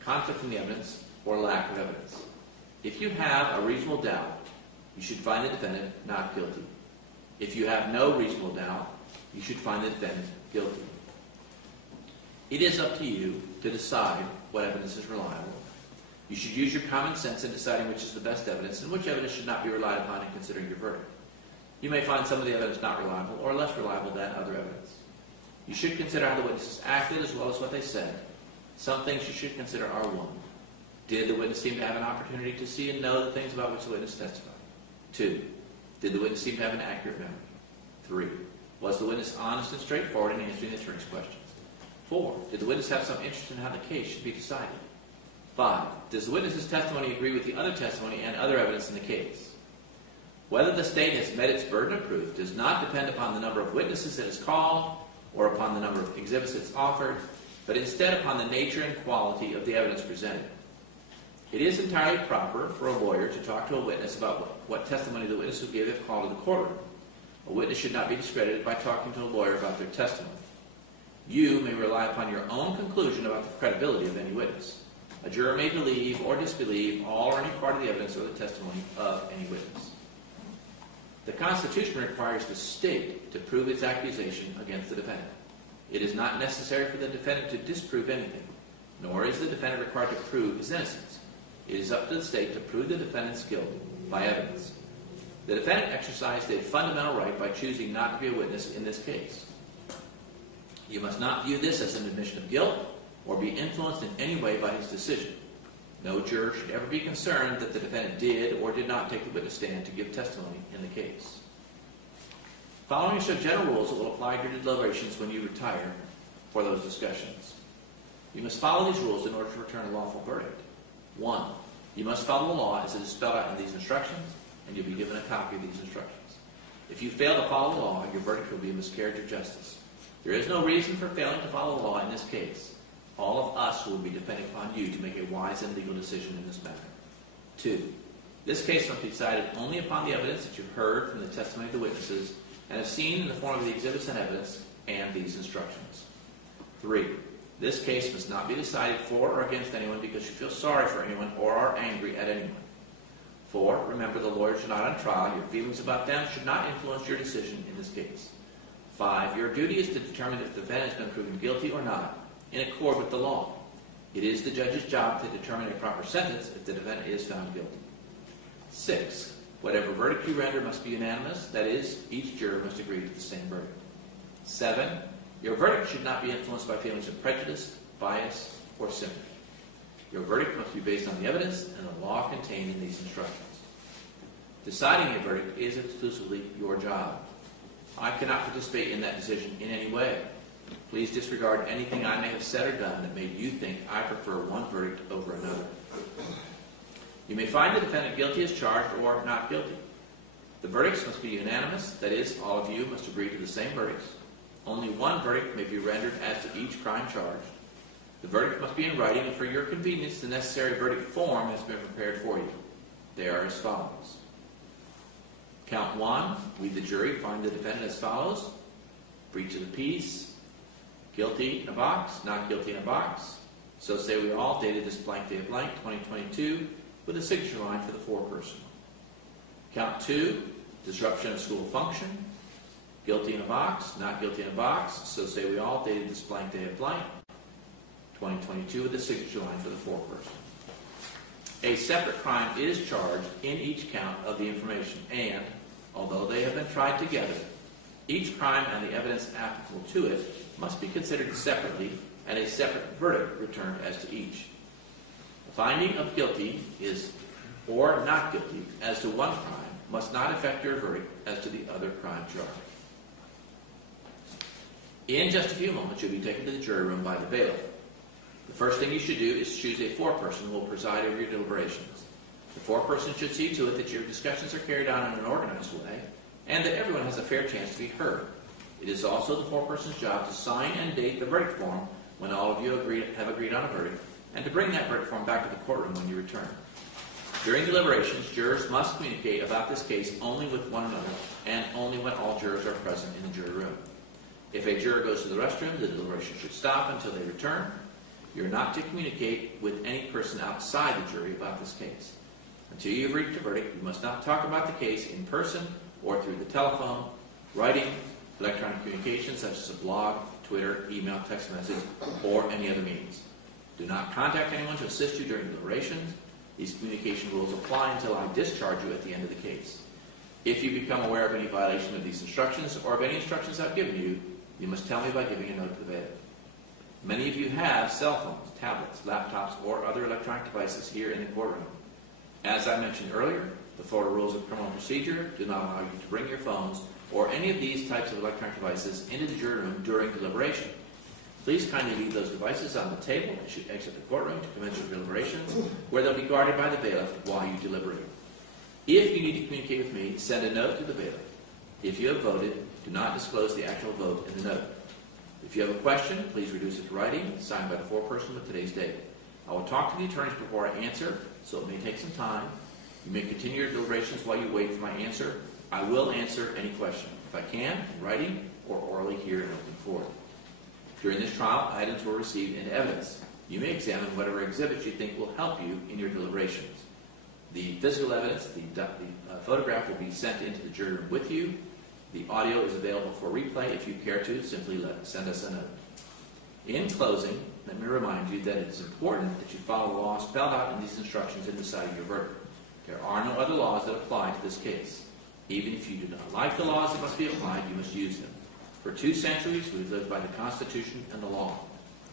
conflict in the evidence, or lack of evidence. If you have a reasonable doubt, you should find the defendant not guilty. If you have no reasonable doubt, you should find the defendant guilty. It is up to you to decide what evidence is reliable. You should use your common sense in deciding which is the best evidence and which evidence should not be relied upon in considering your verdict. You may find some of the evidence not reliable or less reliable than other evidence. You should consider how the witnesses acted as well as what they said. Some things you should consider are: 1, did the witness seem to have an opportunity to see and know the things about which the witness testified? 2, did the witness seem to have an accurate memory? 3, was the witness honest and straightforward in answering the attorney's questions? 4, did the witness have some interest in how the case should be decided? 5, does the witness's testimony agree with the other testimony and other evidence in the case? Whether the state has met its burden of proof does not depend upon the number of witnesses that is called or upon the number of exhibits that's offered, but instead upon the nature and quality of the evidence presented. It is entirely proper for a lawyer to talk to a witness about what testimony the witness will give if called to the courtroom. A witness should not be discredited by talking to a lawyer about their testimony. You may rely upon your own conclusion about the credibility of any witness. A juror may believe or disbelieve all or any part of the evidence or the testimony of any witness. The Constitution requires the state to prove its accusation against the defendant. It is not necessary for the defendant to disprove anything, nor is the defendant required to prove his innocence. It is up to the state to prove the defendant's guilt by evidence. The defendant exercised a fundamental right by choosing not to be a witness in this case. You must not view this as an admission of guilt or be influenced in any way by his decision. No juror should ever be concerned that the defendant did or did not take the witness stand to give testimony in the case. Following show general rules that will apply to your deliberations when you retire for those discussions. You must follow these rules in order to return a lawful verdict. 1. You must follow the law as it is spelled out in these instructions, and you'll be given a copy of these instructions. If you fail to follow the law, your verdict will be a miscarriage of justice. There is no reason for failing to follow the law in this case. All of us will be depending upon you to make a wise and legal decision in this matter. 2. This case must be decided only upon the evidence that you've heard from the testimony of the witnesses and have seen in the form of the exhibits and evidence and these instructions. 3. This case must not be decided for or against anyone because you feel sorry for anyone or are angry at anyone. 4. Remember, the lawyers are not on trial. Your feelings about them should not influence your decision in this case. 5. Your duty is to determine if the defendant has been proven guilty or not in accord with the law. It is the judge's job to determine a proper sentence if the defendant is found guilty. 6. Whatever verdict you render must be unanimous. That is, each juror must agree to the same verdict. 7. Your verdict should not be influenced by feelings of prejudice, bias, or sympathy. Your verdict must be based on the evidence and the law contained in these instructions. Deciding a verdict is exclusively your job. I cannot participate in that decision in any way. Please disregard anything I may have said or done that made you think I prefer one verdict over another. You may find the defendant guilty as charged or not guilty. The verdicts must be unanimous. That is, all of you must agree to the same verdicts. Only one verdict may be rendered as to each crime charged. The verdict must be in writing, and for your convenience, the necessary verdict form has been prepared for you. They are as follows. Count 1, we the jury find the defendant as follows. Breach of the peace, guilty in a box, not guilty in a box. So say we all, dated this blank day of blank, 2022, with a signature line for the foreperson. Count 2, disruption of school function, guilty in a box, not guilty in a box. So say we all, dated this blank day of blank, 2022, with a signature line for the foreperson. A separate crime is charged in each count of the information, and, although they have been tried together, each crime and the evidence applicable to it must be considered separately and a separate verdict returned as to each. The finding of guilty is or not guilty as to one crime must not affect your verdict as to the other crime charged. In just a few moments, you'll be taken to the jury room by the bailiff. The first thing you should do is choose a foreperson who will preside over your deliberations. The foreperson should see to it that your discussions are carried on in an organized way and that everyone has a fair chance to be heard. It is also the foreperson's job to sign and date the verdict form when all of you have agreed on a verdict, and to bring that verdict form back to the courtroom when you return. During deliberations, jurors must communicate about this case only with one another and only when all jurors are present in the jury room. If a juror goes to the restroom, the deliberation should stop until they return. You're not to communicate with any person outside the jury about this case. Until you've reached a verdict, you must not talk about the case in person or through the telephone, writing, electronic communication such as a blog, Twitter, email, text message, or any other means. Do not contact anyone to assist you during deliberations. These communication rules apply until I discharge you at the end of the case. If you become aware of any violation of these instructions or of any instructions I've given you, you must tell me by giving a note to the bailiff. Many of you have cell phones, tablets, laptops, or other electronic devices here in the courtroom. As I mentioned earlier, the Florida Rules of Criminal Procedure do not allow you to bring your phones or any of these types of electronic devices into the jury room during deliberation. Please kindly leave those devices on the table as you exit the courtroom to commence your deliberations, where they'll be guarded by the bailiff while you deliberate. If you need to communicate with me, send a note to the bailiff. If you have voted, do not disclose the actual vote in the note. If you have a question, please reduce it to writing, signed by the foreperson with today's date. I will talk to the attorneys before I answer, so it may take some time. You may continue your deliberations while you wait for my answer. I will answer any question, if I can, in writing or orally here in open court. During this trial, items were received into evidence. You may examine whatever exhibits you think will help you in your deliberations. The physical evidence, the photograph will be sent into the jury room with you. The audio is available for replay if you care to. Simply send us a note. In closing, let me remind you that it is important that you follow the law spelled out in these instructions in deciding your verdict. There are no other laws that apply to this case. Even if you do not like the laws that must be applied, you must use them. For 2 centuries, we've lived by the Constitution and the law.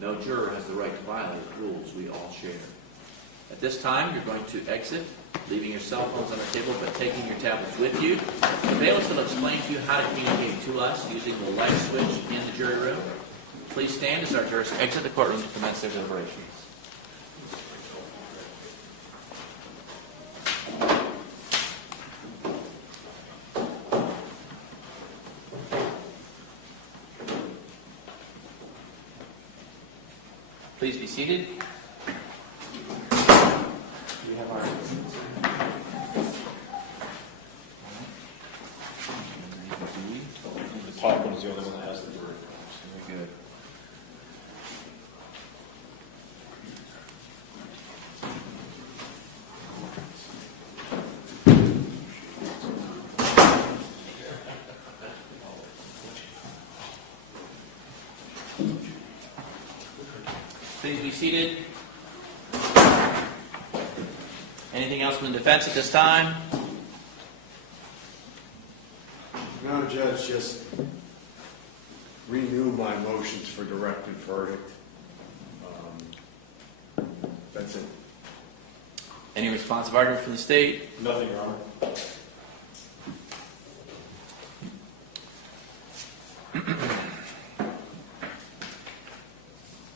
No juror has the right to violate rules we all share. At this time, you're going to exit, leaving your cell phones on the table, but taking your tablets with you. The bailiffs will explain to you how to communicate to us using the light switch in the jury room. Please stand as our jurors exit the courtroom to commence their deliberations. Please be seated. We have our The top one is the only one that has the word. very good. Please be seated. Anything else from the defense at this time? No, Judge, just renew my motions for directed verdict. That's it. Any responsive argument from the state? Nothing, Your Honor.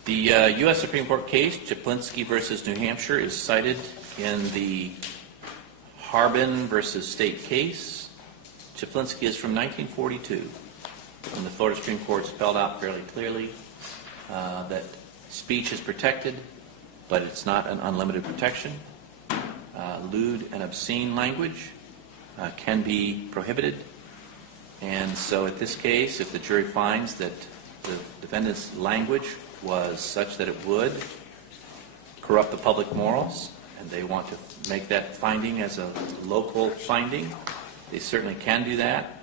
The U.S. Supreme Court case, Czaplinski versus New Hampshire, is cited in the Harbin versus State case. Czaplinski is from 1942, when the Florida Supreme Court spelled out fairly clearly that speech is protected, but it's not an unlimited protection. Lewd and obscene language can be prohibited. And so at this case, if the jury finds that the defendant's language was such that it would corrupt the public morals, and they want to make that finding as a local finding, they certainly can do that.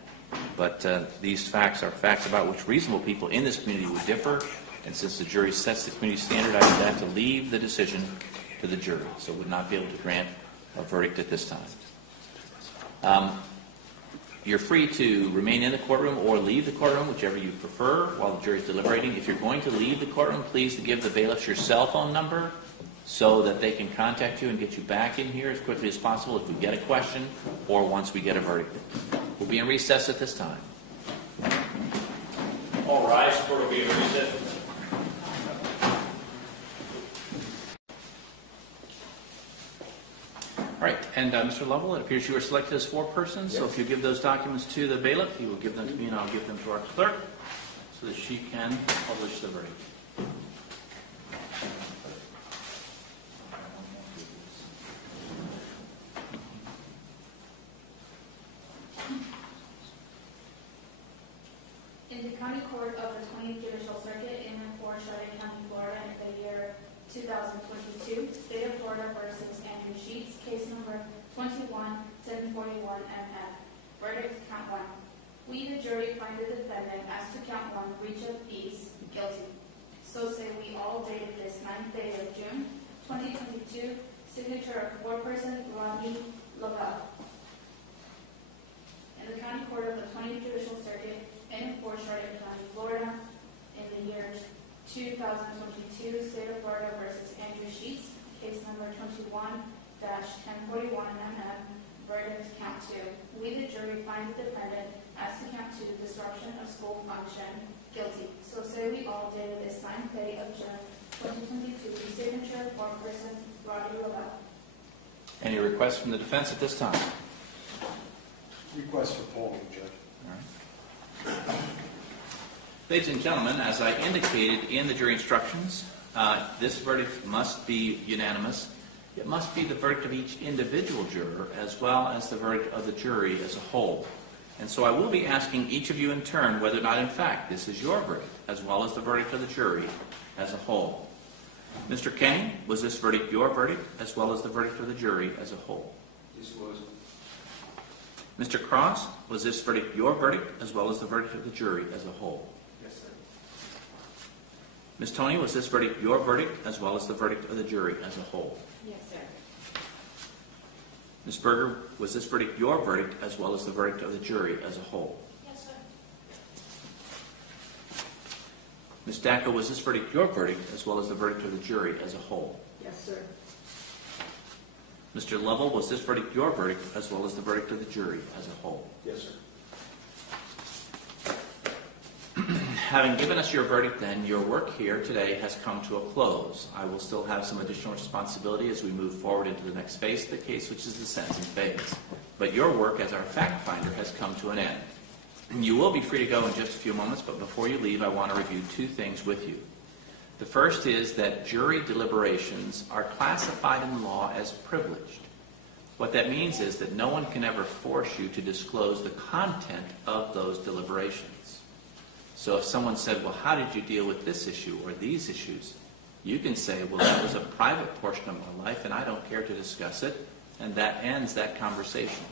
But these facts are facts about which reasonable people in this community would differ. And since the jury sets the community standard, I would have to leave the decision to the jury. So would not be able to grant a verdict at this time. You're free to remain in the courtroom or leave the courtroom, whichever you prefer, while the jury is deliberating. If you're going to leave the courtroom, please give the bailiffs your cell phone number so that they can contact you and get you back in here as quickly as possible if we get a question or once we get a verdict. We'll be in recess at this time. All rise. Court will be in recess. All right, and Mr. Lovell, it appears you were selected as foreperson, so if you give those documents to the bailiff, he will give them to me and I'll give them to our clerk so that she can publish the verdict. In the County Court of the 20th Judicial Circuit in and for Charlotte County, Florida, in the year 2022, State of Florida versus Andrew Sheets, case number 21-1041 MF. Verdict, count 1. We, the jury, find the defendant as to count 1, breach of peace, guilty. So say we all, dated this 9th day of June 2022, signature of foreperson Rodney Lavelle. In the County Court of the 20th Judicial Circuit in and for Charlotte County, Florida, in the year 2022, State of Florida versus Andrew Sheets, case number 21-1041 MF. Verdict, count 2. We, the jury, find the defendant as to count 2, disruption of school function, guilty. So say we all, dated this 9th day of June 2022, signature foreperson Rodney Lavelle. Any requests from the defense at this time? Request for polling, Judge. All right. Ladies and gentlemen, as I indicated in the jury instructions, this verdict must be unanimous. It must be the verdict of each individual juror as well as the verdict of the jury as a whole. And so I will be asking each of you in turn whether or not, in fact, this is your verdict as well as the verdict of the jury as a whole. Mr. Kenny, was this verdict your verdict as well as the verdict of the jury as a whole? Yes, it was. Mr. Cross, was this verdict your verdict as well as the verdict of the jury as a whole? Yes, sir. Ms. Tony, was this verdict your verdict as well as the verdict of the jury as a whole? Yes, sir. Ms. Berger, was this verdict your verdict as well as the verdict of the jury as a whole? Yes, sir. Ms. Dacko, was this verdict your verdict as well as the verdict of the jury as a whole? Yes, sir. Mr. Lovell, was this verdict your verdict as well as the verdict of the jury as a whole? Yes, sir. Having given us your verdict, then, your work here today has come to a close. I will still have some additional responsibility as we move forward into the next phase of the case, which is the sentencing phase. But your work as our fact finder has come to an end. You will be free to go in just a few moments, but before you leave, I want to review two things with you. The first is that jury deliberations are classified in law as privileged. What that means is that no one can ever force you to disclose the content of those deliberations. So if someone said, well, how did you deal with this issue or these issues? You can say, well, that was a private portion of my life and I don't care to discuss it, and that ends that conversation.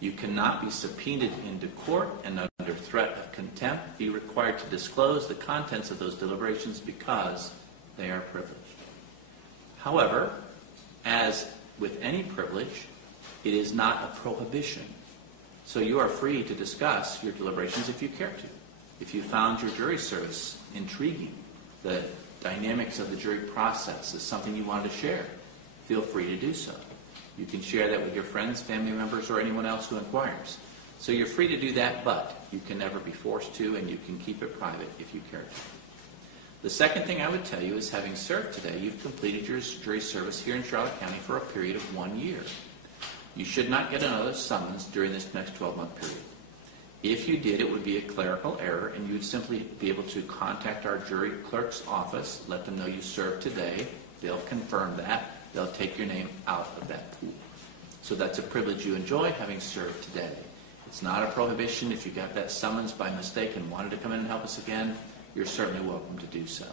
You cannot be subpoenaed into court and under threat of contempt be required to disclose the contents of those deliberations because they are privileged. However, as with any privilege, it is not a prohibition. So you are free to discuss your deliberations if you care to. If you found your jury service intriguing, the dynamics of the jury process is something you wanted to share, feel free to do so. You can share that with your friends, family members, or anyone else who inquires. So you're free to do that, but you can never be forced to, and you can keep it private if you care to. The second thing I would tell you is, having served today, you've completed your jury service here in Charlotte County for a period of 1 year. You should not get another summons during this next 12-month period. If you did, it would be a clerical error, and you would simply be able to contact our jury clerk's office, let them know you served today. They'll confirm that. They'll take your name out of that pool. So that's a privilege you enjoy, having served today. It's not a prohibition. If you got that summons by mistake and wanted to come in and help us again, you're certainly welcome to do so.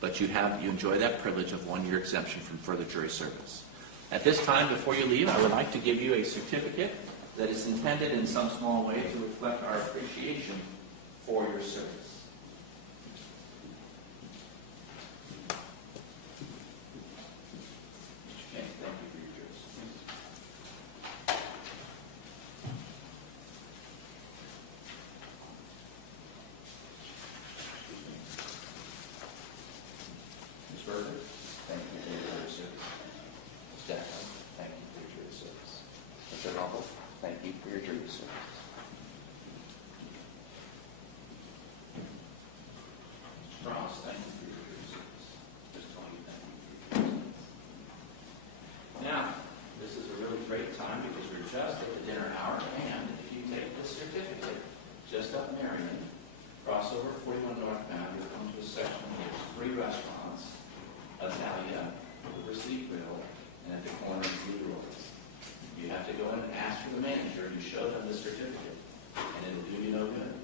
But you enjoy that privilege of 1 year exemption from further jury service. At this time, before you leave, I would like to give you a certificate that is intended in some small way to reflect our appreciation for your service. Okay, thank you for your service. Ms. Berger, thank you for your jury service. Ms. Jackson, thank you for your jury service. Mr. Rumble, thank you for your jury service. Mr. Ross, thank you for your jury service. Ms. Tony, thank you for your jury service. Now, this is a really great time because we're just at the dinner hour, and if you take this certificate just up Marion, cross over 41 northbound, you'll come to a section where there's 3 restaurants, Alyea, River Grill, and at the corner of Leroy's. You have to go in and ask for the manager, and you show them the certificate, and it'll do you no good.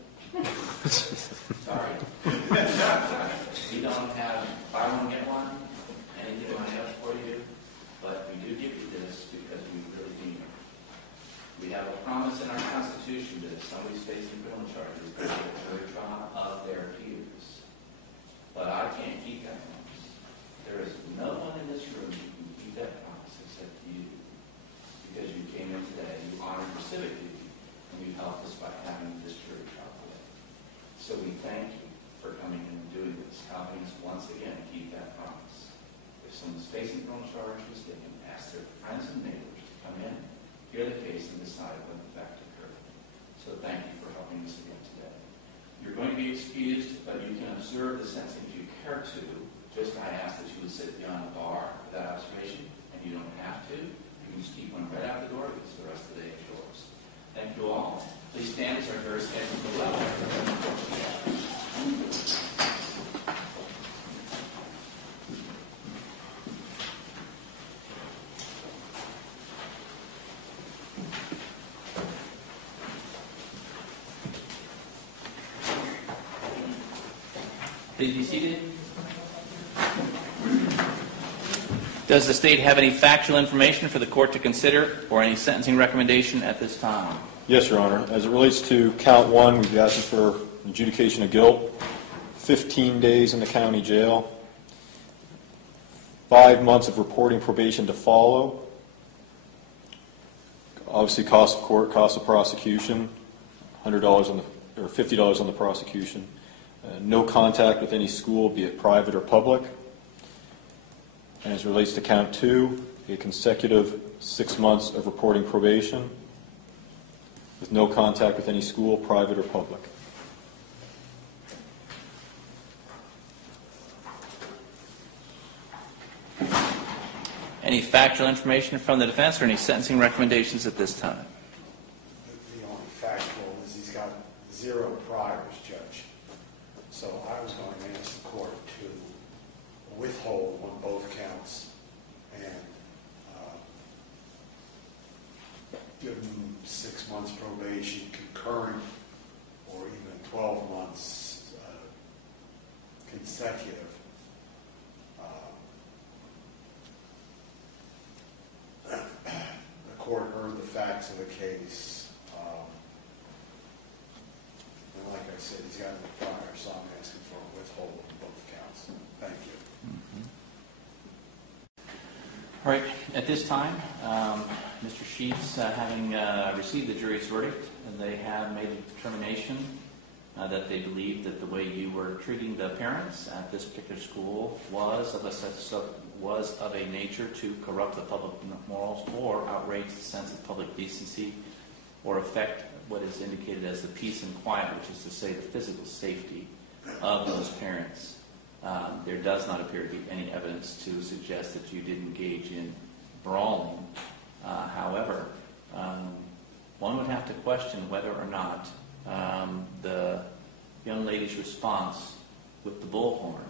Sorry. We don't have buy one, get one, anything I have for you, but we do give you this because we really mean it. We have a promise in our Constitution that if somebody's facing criminal charges, they get a jury trial of their peers. But I can't keep that promise. There is no one in this room who can keep that promise except you. Because you came in today, you honored your civic duty, and you helped us by having this jury trial today. So we thank you for coming in and doing this, helping us once again keep that promise. If someone's facing criminal charges, they can ask their friends and neighbors to come in, hear the case, and decide when the fact occurred. So thank you for helping us again today. You're going to be excused, but you can observe the sentencing if you care to. Just I ask that you would sit beyond the bar for that observation, and you don't have to. You can just keep one right out the door because the rest of the day is yours. Thank you all. Please stand as our jury stands for the level. Please be seated. Does the state have any factual information for the court to consider or any sentencing recommendation at this time? Yes, Your Honor. As it relates to count 1, we've asked for adjudication of guilt. 15 days in the county jail, 5 months of reporting probation to follow, obviously cost of court, cost of prosecution, $100 on the, or $50 on the prosecution, no contact with any school, be it private or public. And as it relates to count 2, a consecutive 6 months of reporting probation with no contact with any school, private or public. Any factual information from the defense or any sentencing recommendations at this time? The only factual is he's got 0 priors, Judge. So I was going to ask the court to withhold on both counts and give him 6 months probation concurrent or even 12 months consecutive. The court heard the facts of the case. And like I said, he's got no prior, so I'm asking for a withhold on both counts. Thank you. All right, at this time, Mr. Sheets, having received the jury's verdict, and they have made a determination that they believe that the way you were treating the parents at this particular school was of a nature to corrupt the public morals or outrage the sense of public decency or affect what is indicated as the peace and quiet, which is to say the physical safety of those parents. There does not appear to be any evidence to suggest that you did engage in brawling. However, one would have to question whether or not the young lady's response with the bullhorn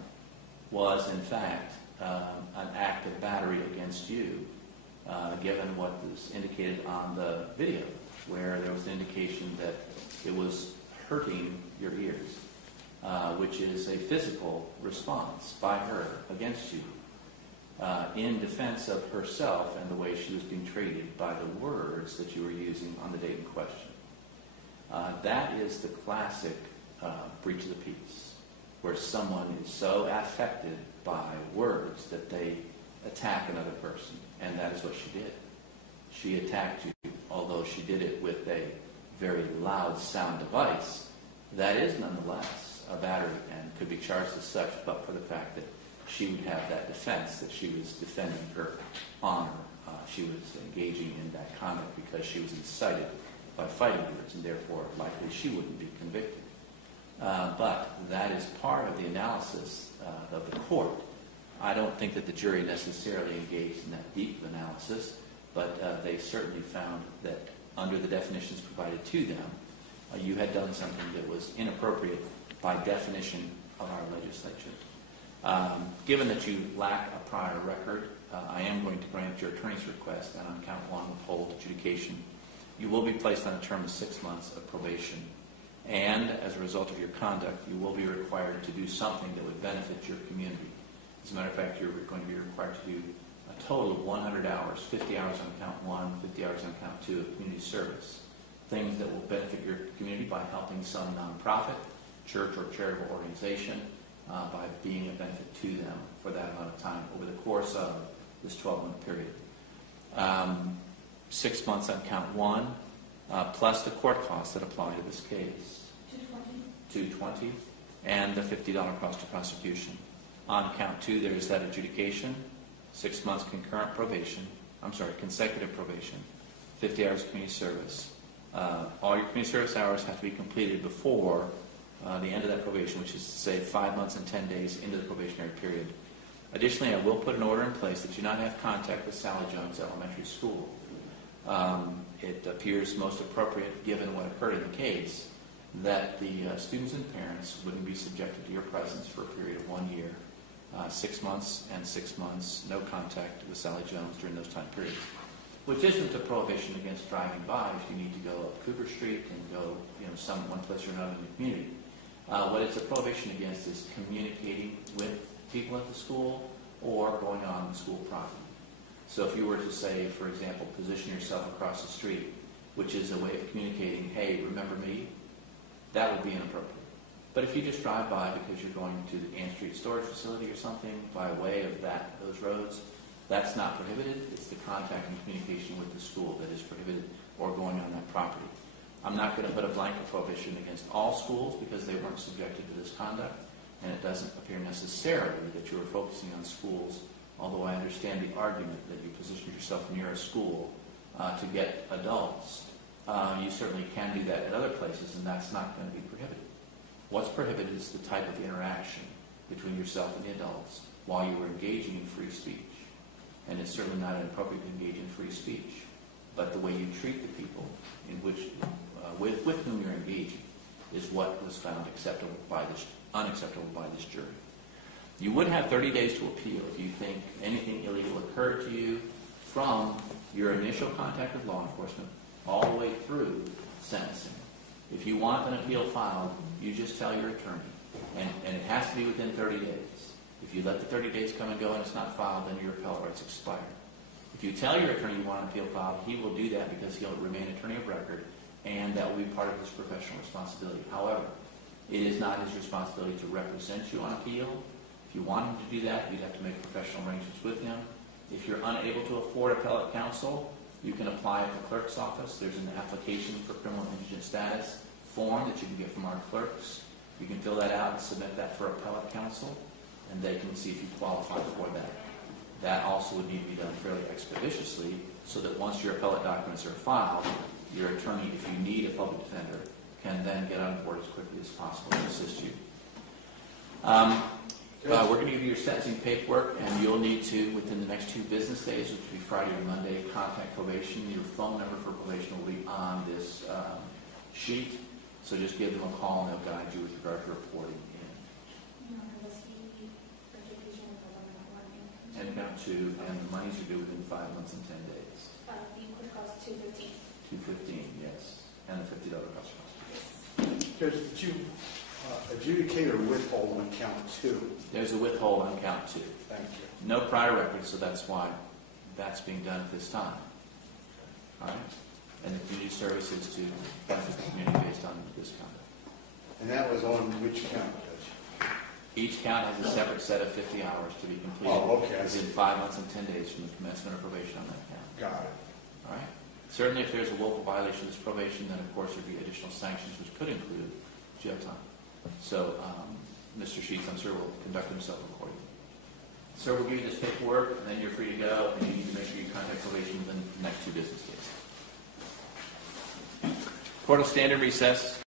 was, in fact, an act of battery against you, given what was indicated on the video, where there was an indication that it was hurting your ears, which is a physical response by her against you in defense of herself and the way she was being treated by the words that you were using on the date in question. That is the classic breach of the peace, where someone is so affected by words that they attack another person, and that is what she did. She attacked you, although she did it with a very loud sound device. That is nonetheless a battery and could be charged as such, but for the fact that she would have that defense, that she was defending her honor. She was engaging in that conduct because she was incited by fighting words, and therefore likely she wouldn't be convicted. But that is part of the analysis of the court. I don't think that the jury necessarily engaged in that deep of analysis, but they certainly found that under the definitions provided to them, you had done something that was inappropriate by definition of our legislature. Given that you lack a prior record, I am going to grant your attorney's request and on count 1 withhold adjudication. You will be placed on a term of 6 months of probation, and as a result of your conduct, you will be required to do something that would benefit your community. As a matter of fact, you're going to be required to do a total of 100 hours, 50 hours on count 1, 50 hours on count 2 of community service, things that will benefit your community by helping some nonprofit, church, or charitable organization by being a benefit to them for that amount of time over the course of this 12-month period. 6 months on count 1, plus the court costs that apply to this case. $220, and the $50 cost of prosecution. On count 2, there is that adjudication, 6 months concurrent probation, consecutive probation, 50 hours of community service. All your community service hours have to be completed before the end of that probation, which is to say 5 months and 10 days into the probationary period. Additionally, I will put an order in place that you not have contact with Sally Jones Elementary School. It appears most appropriate, given what occurred in the case, that the students and parents wouldn't be subjected to your presence for a period of 1 year, 6 months and 6 months, no contact with Sally Jones during those time periods, which isn't a prohibition against driving by if you need to go up Cooper Street and go one place or another in the community. What it's a prohibition against is communicating with people at the school or going on school property. So if you were to say, for example, position yourself across the street, which is a way of communicating, hey, remember me, that would be inappropriate. But if you just drive by because you're going to the Ann Street storage facility or something by way of those roads, that's not prohibited. It's the contact and communication with the school that is prohibited or going on that property. I'm not going to put a blanket prohibition against all schools because they weren't subjected to this conduct, and it doesn't appear necessarily that you are focusing on schools, although I understand the argument that you position yourself near a school to get adults. You certainly can do that at other places, and that's not going to be prohibited. What's prohibited is the type of interaction between yourself and the adults while you were engaging in free speech. And it's certainly not inappropriate to engage in free speech, but the way you treat the people in which, with whom you're engaging is what was found unacceptable by this jury. You would have 30 days to appeal if you think anything illegal occurred to you from your initial contact with law enforcement all the way through sentencing. If you want an appeal filed, you just tell your attorney, and it has to be within 30 days. If you let the 30 days come and go and it's not filed, then your appellate rights expire. If you tell your attorney you want an appeal filed, he will do that because he'll remain attorney of record, and that will be part of his professional responsibility. However, it is not his responsibility to represent you on appeal. If you want him to do that, you'd have to make professional arrangements with him. If you're unable to afford appellate counsel, you can apply at the clerk's office. There's an application for criminal indigent status form that you can get from our clerks. You can fill that out and submit that for appellate counsel, and they can see if you qualify for that. That also would need to be done fairly expeditiously, so that once your appellate documents are filed, your attorney, if you need a public defender, can then get on board as quickly as possible to assist you. We're going to give you your sentencing paperwork, and you'll need to, within the next 2 business days, which will be Friday or Monday, contact probation. Your phone number for probation will be on this sheet, so just give them a call and they'll guide you with regard to reporting in. And count 2, and the monies are due within 5 months and 10 days. The could cost $215. $215, yes, and the $50 cost. Judge, did you adjudicate or withhold on count 2? There's a withhold on count 2. Thank you. No prior record, so that's why that's being done at this time. All right? And the community service is to benefit the community based on this conduct. And that was on which count, Judge? Each count has a separate set of 50 hours to be completed within 5 months and 10 days from the commencement of probation on that count. Got it. All right? Certainly, if there's a willful violation of this probation, then of course there would be additional sanctions, which could include jail time. So, Mr. Sheets, I'm sure, will conduct himself accordingly. Sir, we'll give you this paperwork, and then you're free to go, and you need to make sure you contact probation within the next 2 business days. Court will stand in recess.